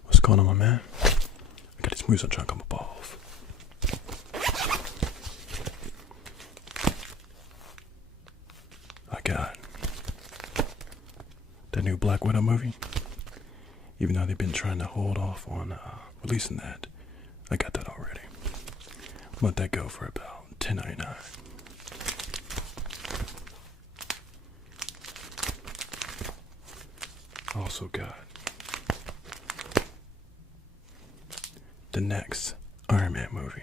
What's going on, my man? I got these moves I'm trying to come up off. I got the new Black Widow movie. Even though they've been trying to hold off on releasing that, I got that already. Let that go for about $10.99. Also got the next Iron Man movie.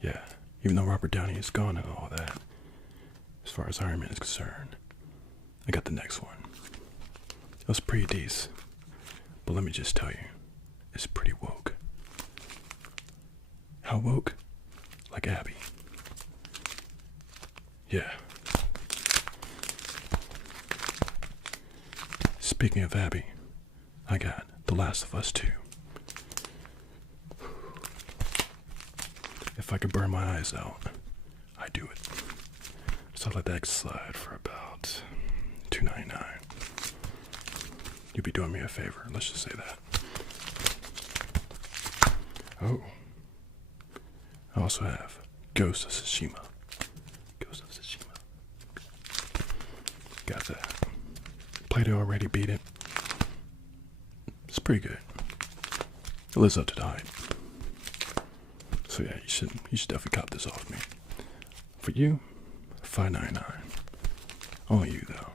Yeah, even though Robert Downey is gone and all that, as far as Iron Man is concerned, I got the next one. It was pretty decent, but let me just tell you, it's pretty woke. How woke? Like Abby. Yeah. Speaking of Abby, I got The Last of Us 2. If I could burn my eyes out, I'd do it. So I let that slide for about $2.99. You'd be doing me a favor, let's just say that. Oh. I also have Ghost of Tsushima. Ghost of Tsushima. Got that. Played it already, beat it. It's pretty good. It lives up to the hype. So yeah, you should definitely cop this off me. For you, $5.99. Only you though.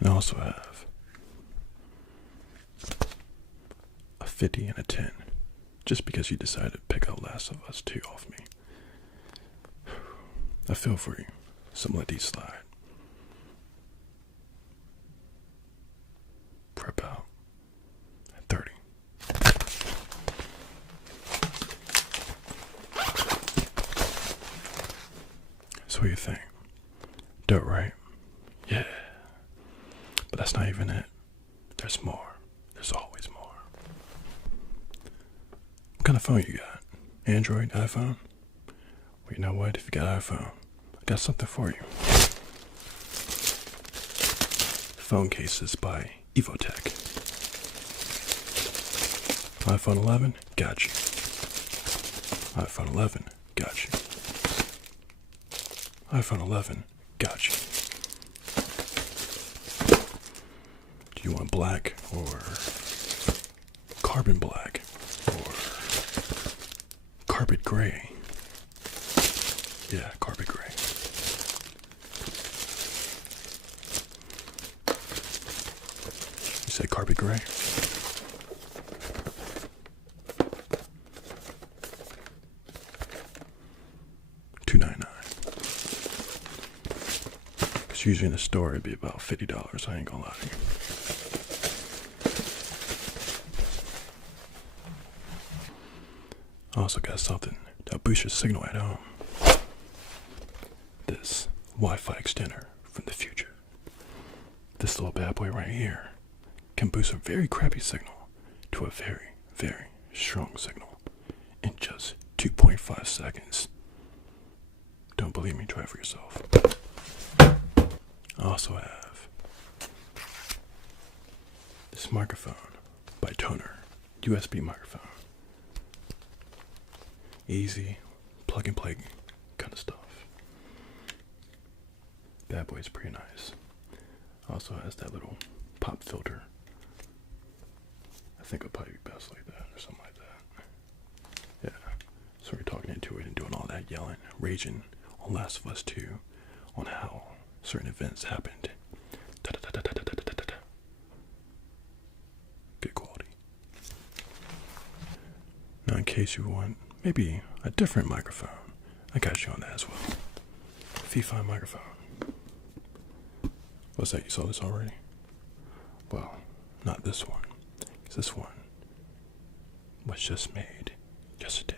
And I also have a 50 and a 10. Just because you decided to pick up Last of Us 2 off me. I feel for you. Something let these slide. For about 30. So what do you think? Dope, right? Yeah. But that's not even it. There's more. There's always more. What kind of phone you got? Android? iPhone? Well, you know what? If you got iPhone, I got something for you. Phone cases by Evotech. iPhone 11, got you. iPhone 11, got you. iPhone 11, got you. Do you want black or carbon black or carpet gray? Yeah, carpet gray. You say carpet gray? $2.99. Because usually in the store it'd be about $50. I ain't gonna lie to you. I also got something that'll boost your signal at home. This Wi-Fi extender from the future. This little bad boy right here can boost a very crappy signal to a very, very strong signal in just 2.5 seconds. Don't believe me? Try it for yourself. I also have this microphone by Toner, USB microphone. Easy, plug and play kind of stuff. Bad boy is pretty nice. Also has that little pop filter. I think it'll probably be best like that or something like that. Yeah. So we're talking into it and doing all that yelling, raging on Last of Us 2 on how certain events happened. Da-da-da-da-da-da-da-da-da. Good quality. Now in case you want maybe a different microphone, I got you on that as well. Fi microphone. What's that? You saw this already? Well, not this one. Because this one was just made yesterday.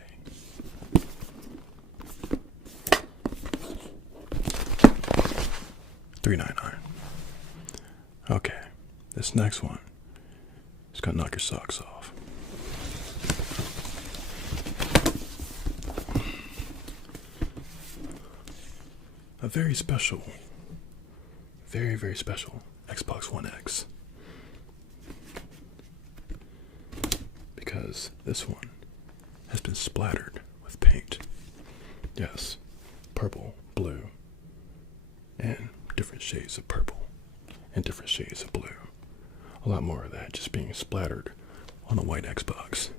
$3.99. Okay, this next one is gonna knock your socks off. a very special, very special Xbox One X. Because this one has been splattered with paint. Yes, purple, blue, and different shades of purple, and different shades of blue. A lot more of that just being splattered on a white Xbox.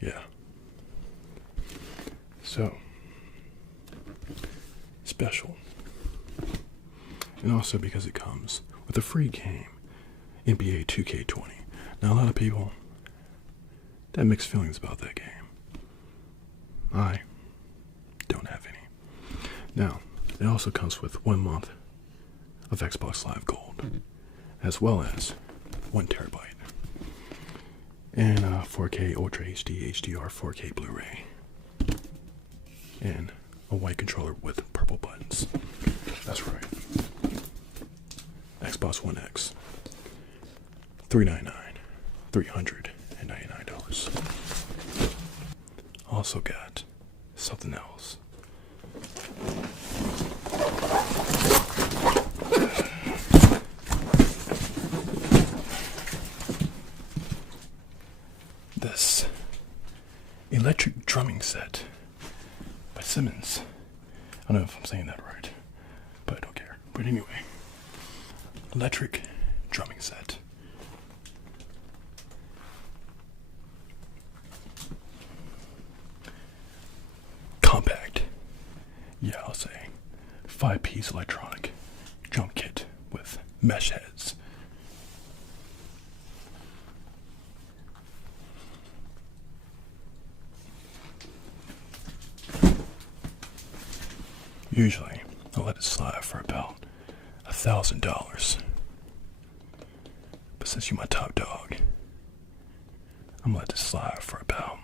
Yeah. So, special. And also because it comes with a free game, NBA 2K20. Now a lot of people have mixed feelings about that game. I don't have any. Now, it also comes with 1 month of Xbox Live Gold, as well as 1 terabyte and 4K Ultra HD HDR 4K Blu-ray, and a white controller with purple buttons. That's right. Xbox One X. $399. $399. Also got something else. This electric drumming set by Simmons. I don't know if I'm saying that right, but I don't care. But anyway, electric drumming set. Compact. Yeah, I'll say 5-piece electronic drum kit with mesh heads. Usually, I let it slide for about $1,000. But since you're my top dog, I'm gonna let it slide for about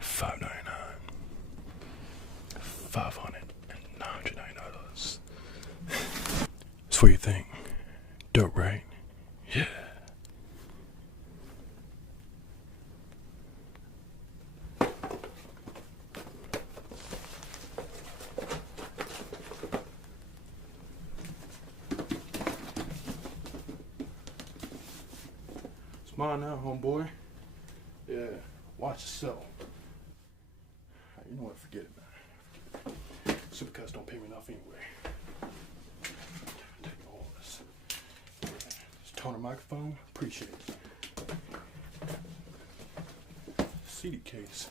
$599. $599. That's what you think. Dope, right? Yeah. It's mine now, homeboy. Yeah, watch yourself. You know what? Forget it, man. Supercuts don't pay me enough anyway. Take all this. This toner microphone, appreciate it. CD case.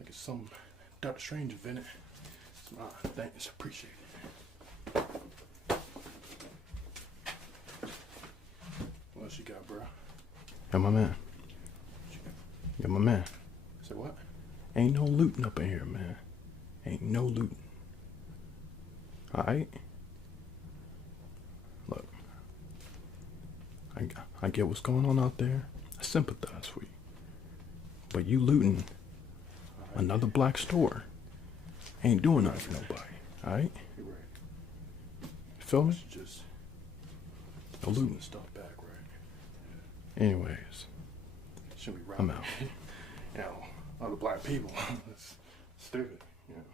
Like it's some Dr. Strange invented. It's mine. Thanks, appreciate it. What else you got, bro? Yo, my man. Yo, my man. Say what? Ain't no looting up in here, man. Ain't no looting. Alright? Look. I get what's going on out there. I sympathize with you. But you looting another black store ain't doing nothing for nobody. Alright? You're right. You feel me? Just No looting. the stuff back, right? Anyways, Should be right. I'm out. You know, other black people. It's stupid, you know.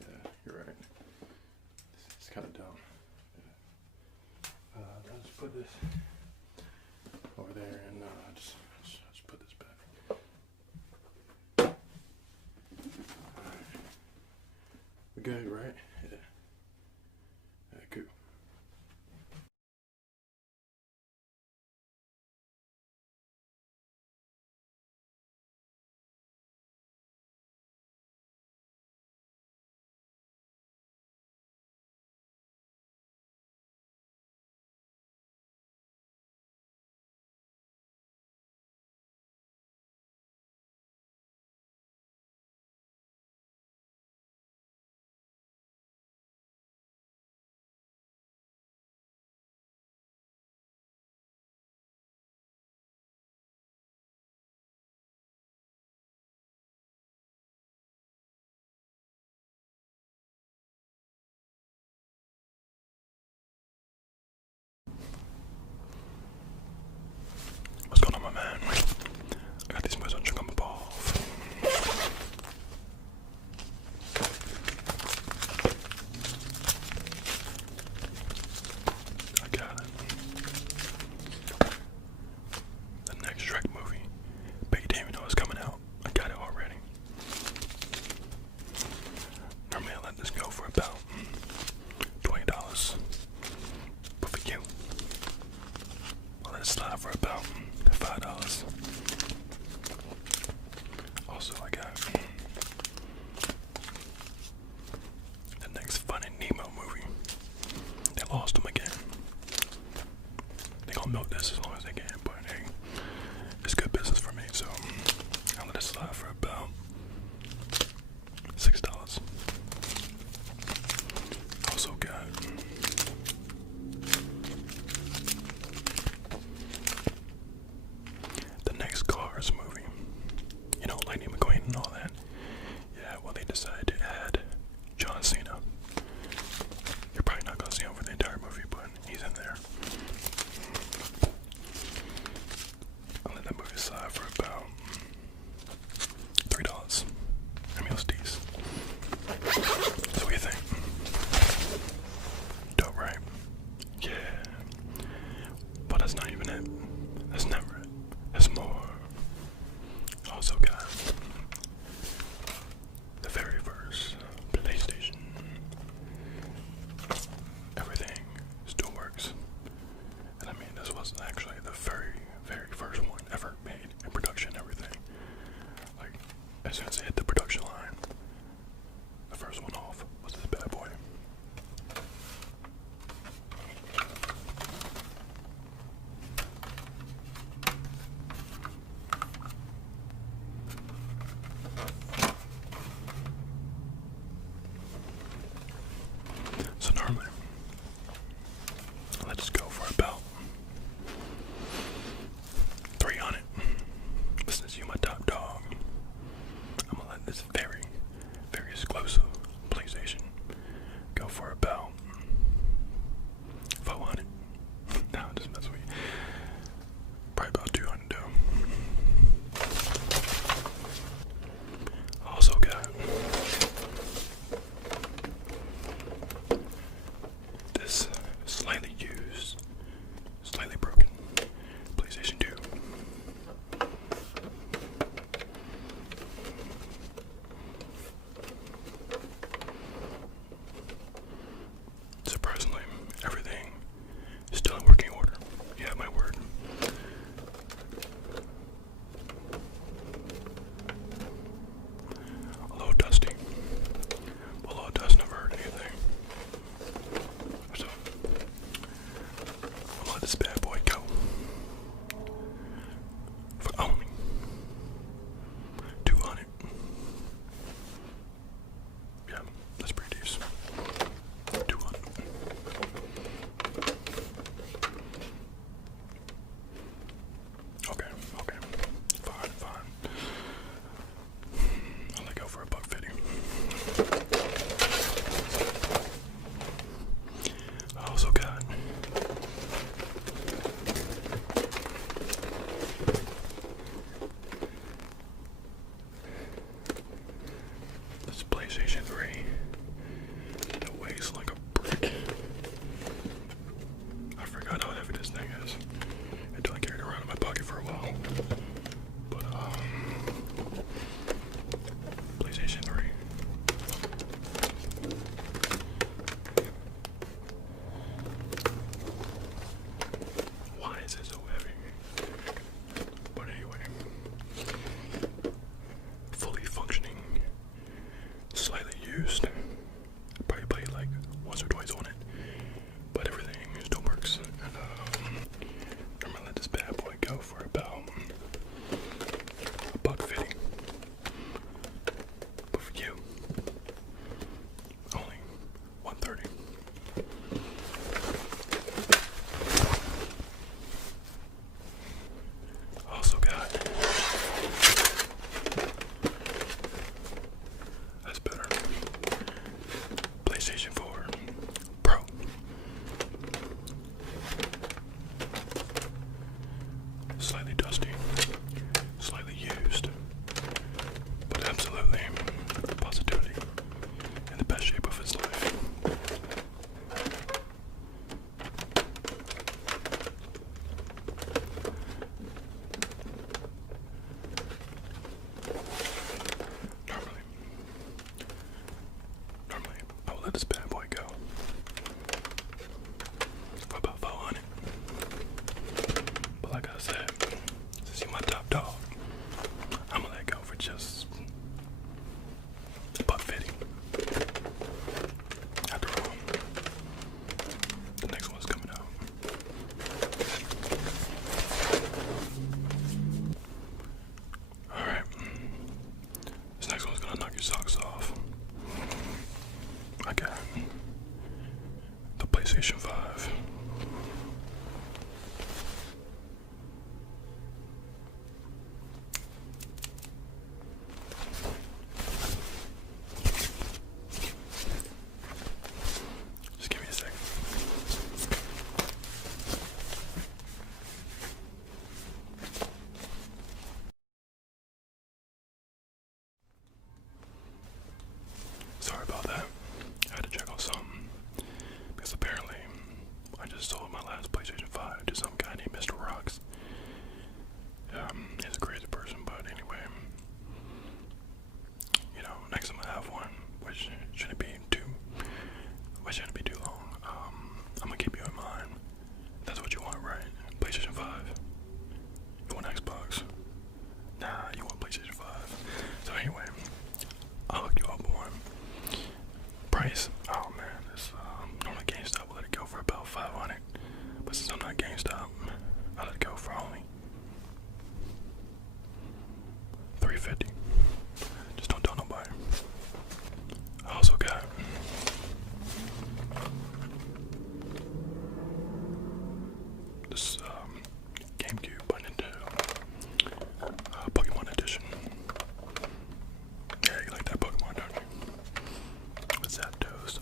Yeah, you're right. It's kind of dumb. Yeah. I'll just put this over there and just put this back. Alright. We good, right? Yeah. Yeah, cool. decided to add John Cena. You're probably not gonna see him for the entire movie, but he's in there. I'll let that movie aside for about $3. I mean, it's decent. So what do you think? Dope, right? Yeah. But that's not even it. That's never it. There's more. Also got the very first PlayStation. Everything still works. And I mean, this wasn't actually the very, very first one ever made in production, everything. Like, as soon as it hit the production line, the first one off was this bad boy. So normally, let's go for about 300. But since you're my top dog, I'm gonna let this very, very exclusive PlayStation go for about 400. No, just mess with you. Probably about 200 though. Also got this slightly used, slightly broken PlayStation 2. Surprisingly, everything is still in working order. You have my word. A little dusty. A little dust never hurt anything. So, I'll let this bad boy go for only 200. Yeah, that's pretty decent. 200. Okay, fine. I'll let go for $1.50. I also got this PlayStation 3 that weighs like a brick. I forgot how heavy this thing is until I carried it around in my pocket for a while. But PlayStation 3. Why is it so heavy? But anyway, fully functioning, slightly used. Probably played like once or twice on it, but everything still works. And I'm gonna let this bad boy go for about $1.50. But for you, only $1.30. Also got, that's better, PlayStation 4 Pro. Slightly dusty, slightly used, but absolutely positively in the best shape of its life. Normally, I will let this bad boy go for about 400. But like I said, since you're my top dog, I'm gonna let go for just $1.50. After all, the next one's coming out. Alright. This next one's gonna knock your socks off. I got the PlayStation 5. price? Oh man, this on a GameStop, I let it go for about 500. But since I'm not GameStop, I let it go for only 350. Just don't tell nobody. I also got this GameCube by Nintendo, Pokemon Edition. Yeah, you like that Pokemon, don't you? With Zapdos,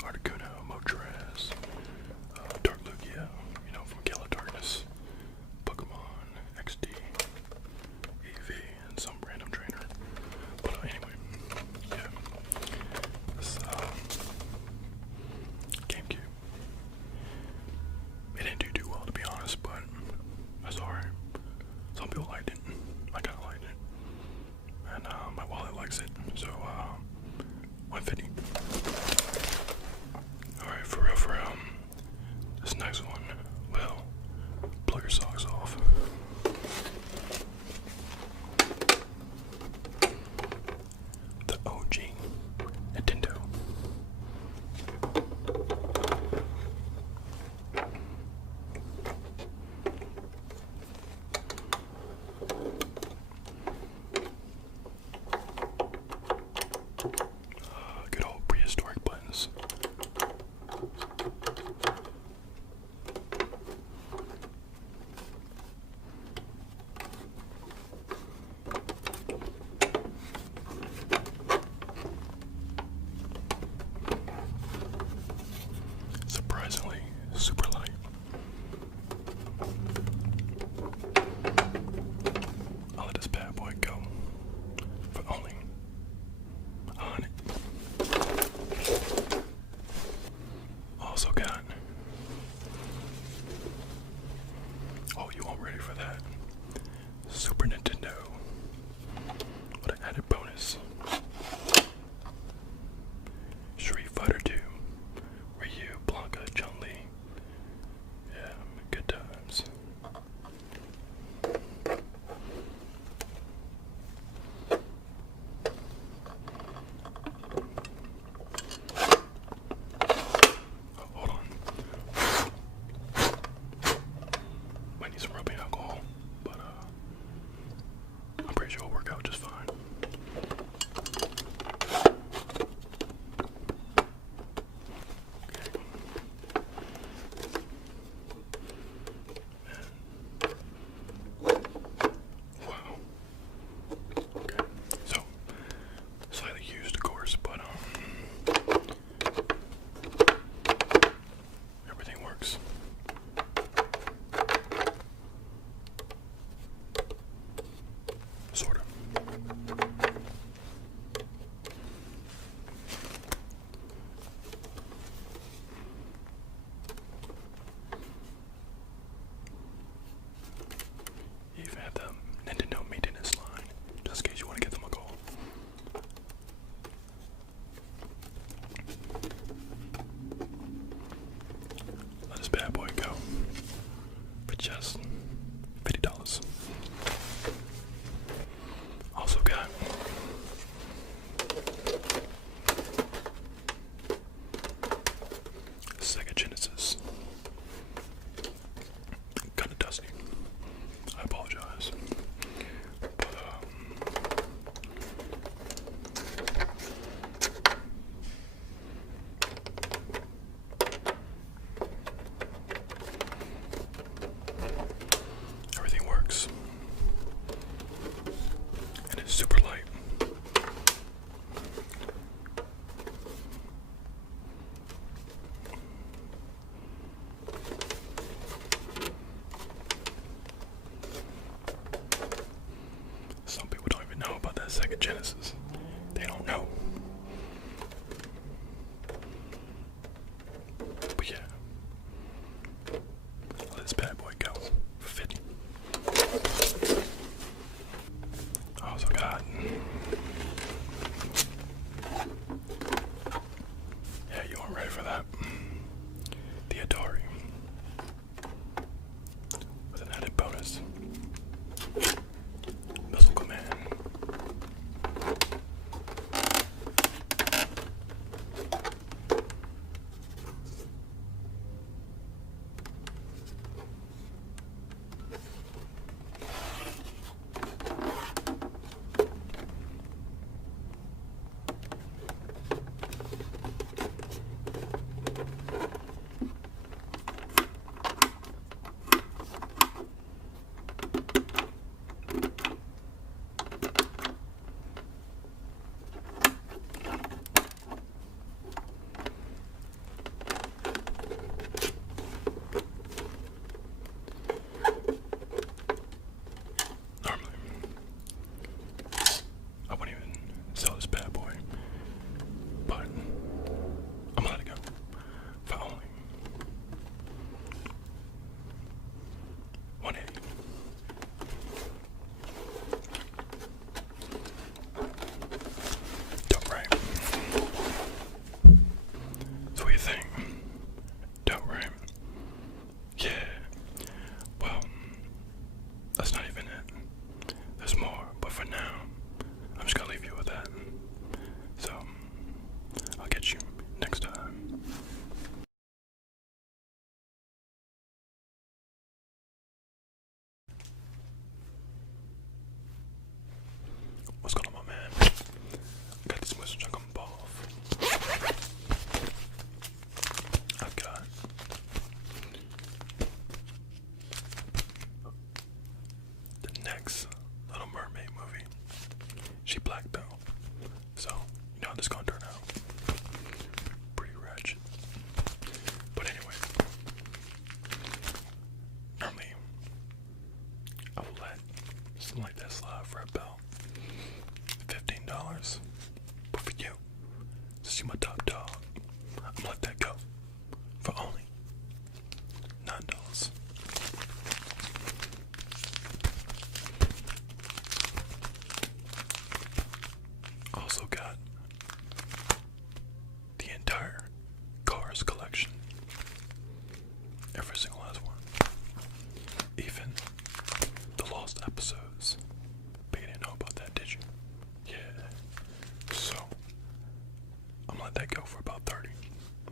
that go for about 30.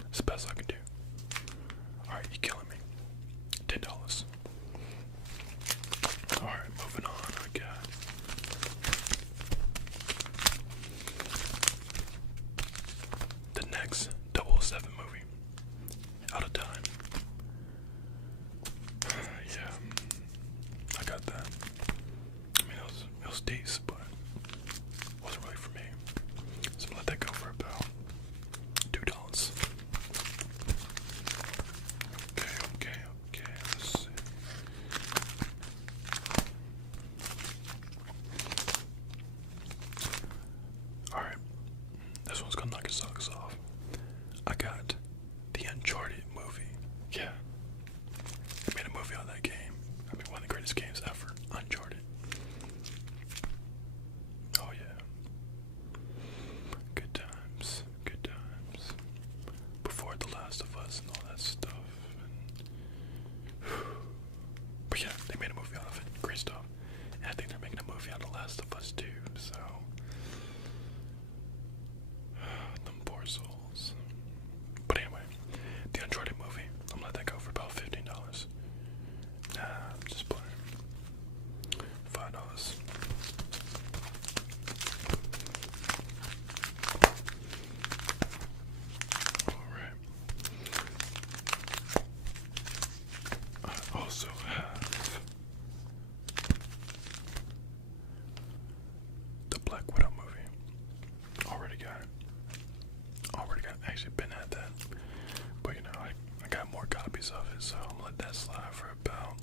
It's the best I can do. Alright, you killing me. $10. Alright, moving on. I got the next 007 movie. Out of time. Yeah, I got that. I mean, it was decent, but it wasn't really for me. So I'm gonna let that go for about $2. Okay, let's see. Alright, this one's gonna knock your socks off. I got the Uncharted movie. Yeah. They made a movie on that game. I mean, one of the greatest games ever. Uncharted. Oh yeah. Good times. Good times. Before The Last of Us and all that stuff. But yeah, they made a movie out of it. Great stuff. And I think they're making a movie out of The Last of Us too, so them poor souls. But anyway, the Uncharted movie, I'm gonna let that go for about $15. Nah, I'm just playing. $5. Alright. I also have the Black Widow movie. Already got it. Actually been at that. But you know, I got more copies of it, so I'm gonna let that slide for about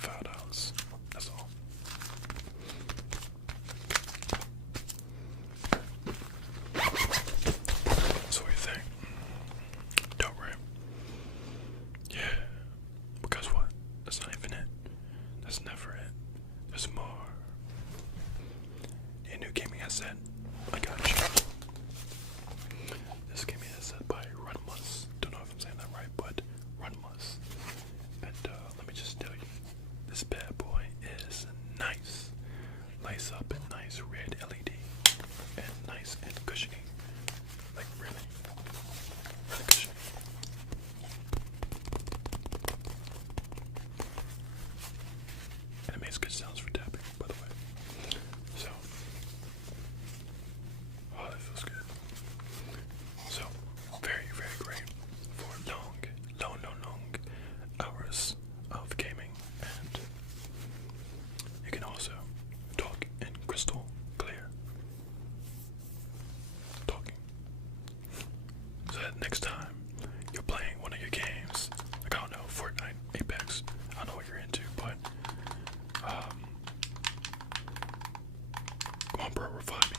$5. That's all. So what do you think? Dope, right? Yeah. But guess what? That's not even it. That's never it. There's more. A new gaming headset. I got you. This gaming headset by Runmus. Don't know if I'm saying that right, but Runmus. And let me just tell you, this bad boy is nice. Lights up and nice red LED. And nice and cushiony. Like really cushiony. And it makes good sounds for tapping, by the way. So, oh, that feels good. So, very, very great for long hours of gaming. And you can also talk in crystal clear talking. So that next time you're playing one of your games, like I don't know, Fortnite, Apex, I don't know what you're into, but come on bro, revive me.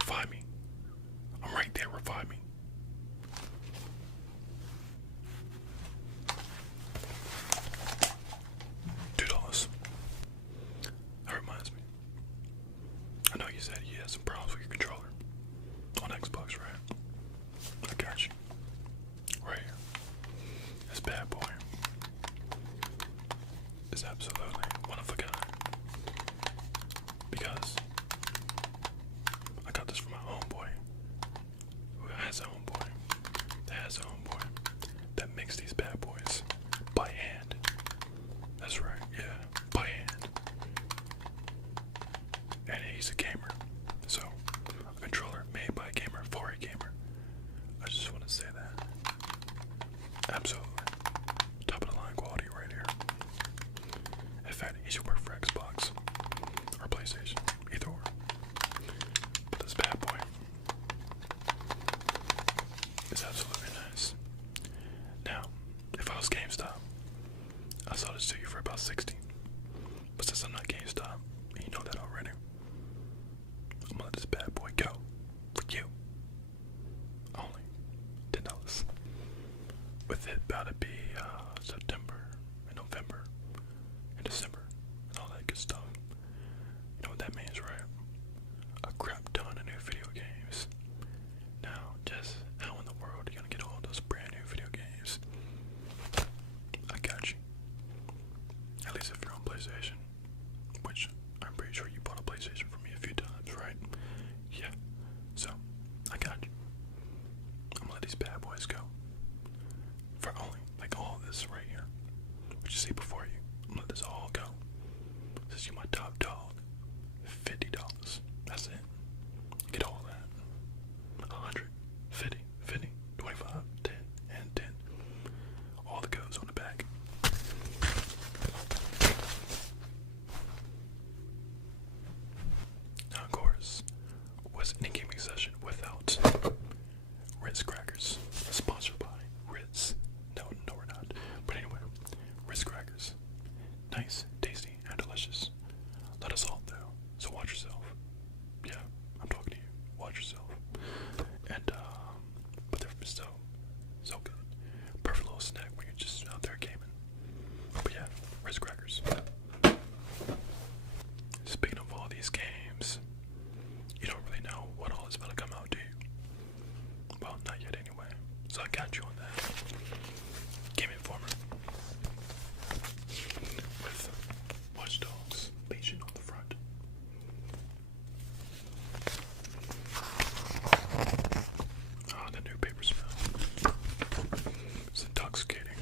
Revive me. I'm right there, revive me. $2. That reminds me. I know you said you had some problems with your controller on Xbox, right? I got you. Right here. This bad boy is absolutely one of a kind. Because I got this from my homeboy who has a homeboy that has a homeboy that makes these bad boys by hand. That's right, yeah, by hand. And he's a gamer. So, a controller made by a gamer for a gamer. I just want to say that. Absolutely. Top of the line quality right here. In fact, he should work for Xbox or PlayStation. Either or. But this bad boy is absolutely nice. Now, if I was GameStop, I saw this to you for about $16. But since I'm not GameStop, and you know that already, I'm gonna let this bad boy go for you. Only $10. With it about to be September and November and December and all that good stuff. You know what that means, right? A crap ton of new video games. Now, just how in the world are you gonna get all those brand new video games? I got you. At least if you're on PlayStation, which I'm pretty sure you bought a PlayStation for me a few times, right? Yeah. So, I got you. these bad boys go. For only, like all this right here, what you see before you, I'm gonna let this all go. Since you're my top dog, $50. That's it. Get all that. 100, 50, 50, 25, 10, and 10. All the codes on the back. Now, of course, what's any gaming session without Ritz crackers? Sponsored by Ritz. No, we're not. But anyway, Ritz crackers. Nice, tasty, and delicious. Let us all know. So watch yourself. Yeah, I'm talking to you. Watch yourself. And but they're so good. Perfect little snack when you're just out there gaming. But yeah, Ritz crackers. Speaking of all these games, you don't really know what all is about to come out, do you? Well, not yet anyway. So I got you on that. Game Informer. With Watch Dogs Legion on the front. Oh, that new paper smell. It's intoxicating.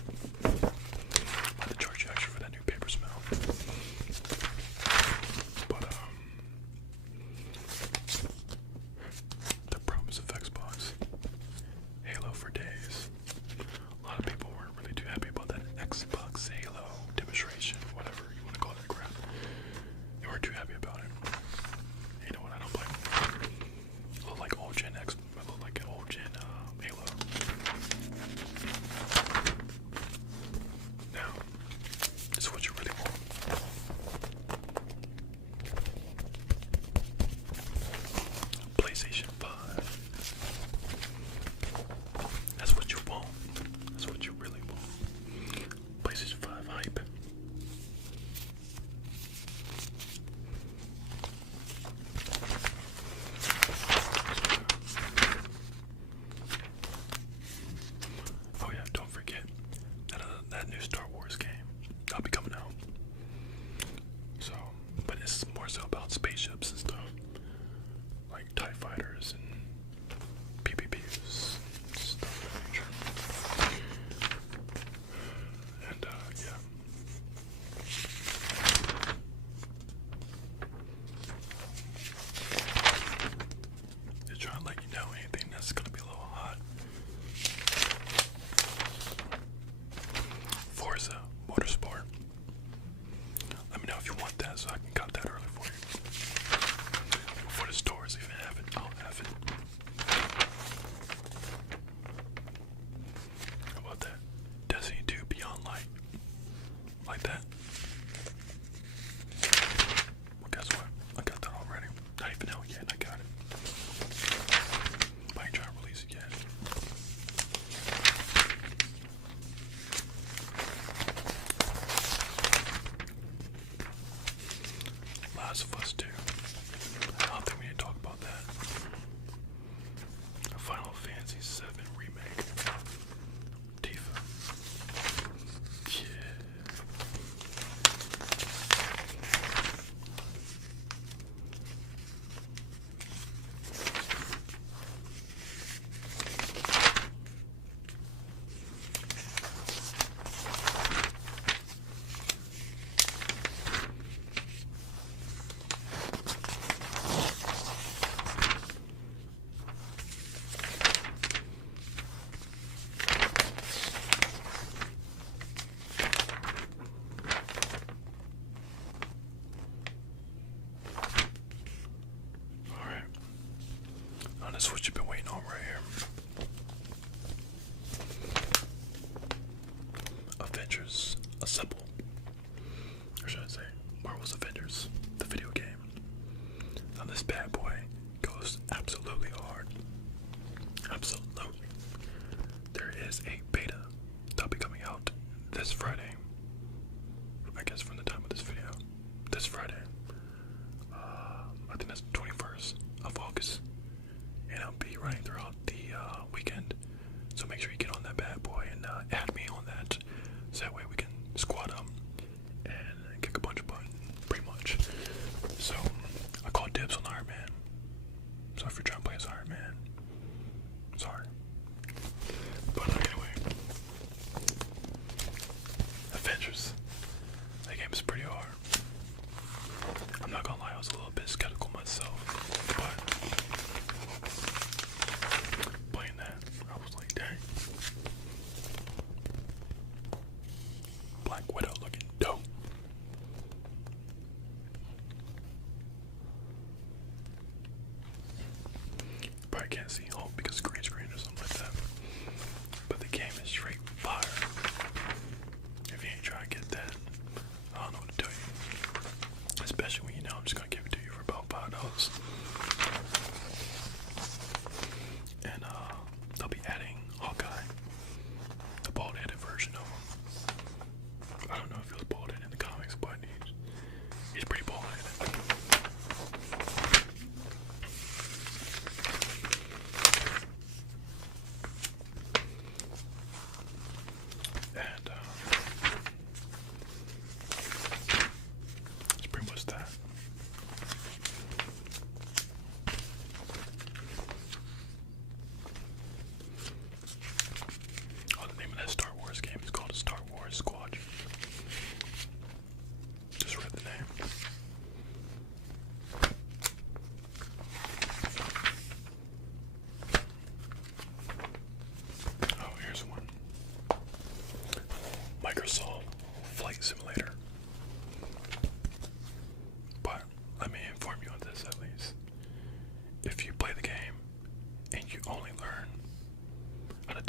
I had to charge you extra for that new paper smell. But, the promise of Xbox. Halo for days. A lot of people weren't really too happy about that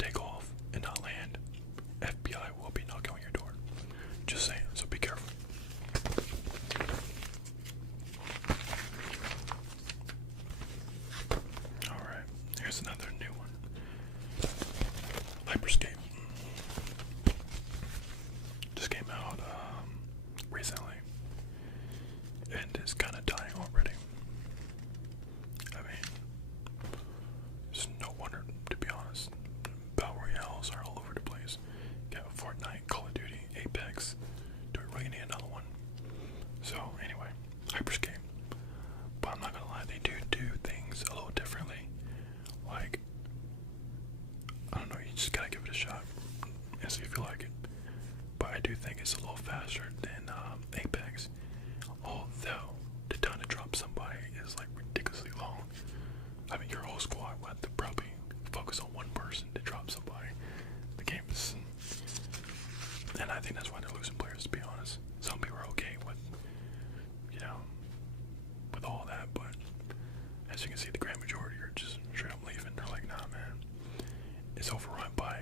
take off and not land, FBI will be knocking on your door. Just saying, so be careful. Alright, here's another new one. Hyperscape. Just came out recently. And it's kind of dying already. I mean, it's no wonder, to be honest. Battle Royales are all over the place. You got Fortnite, Call of Duty, Apex. Do we really need another one? So, anyway, Hyperscape. But I'm not gonna lie, they do things a little differently. Like, I don't know, you just gotta give it a shot and see if you like it. But I do think it's a little faster than Apex. Although, the time to drop somebody is like ridiculously long. I mean, your whole squad will have to probably focus on one person to drop somebody. The game is, and I think that's why they're losing players, to be honest. Some people are okay with, you know, with all that, but as you can see, the grand majority are just straight up leaving. They're like, nah, man, it's overrun by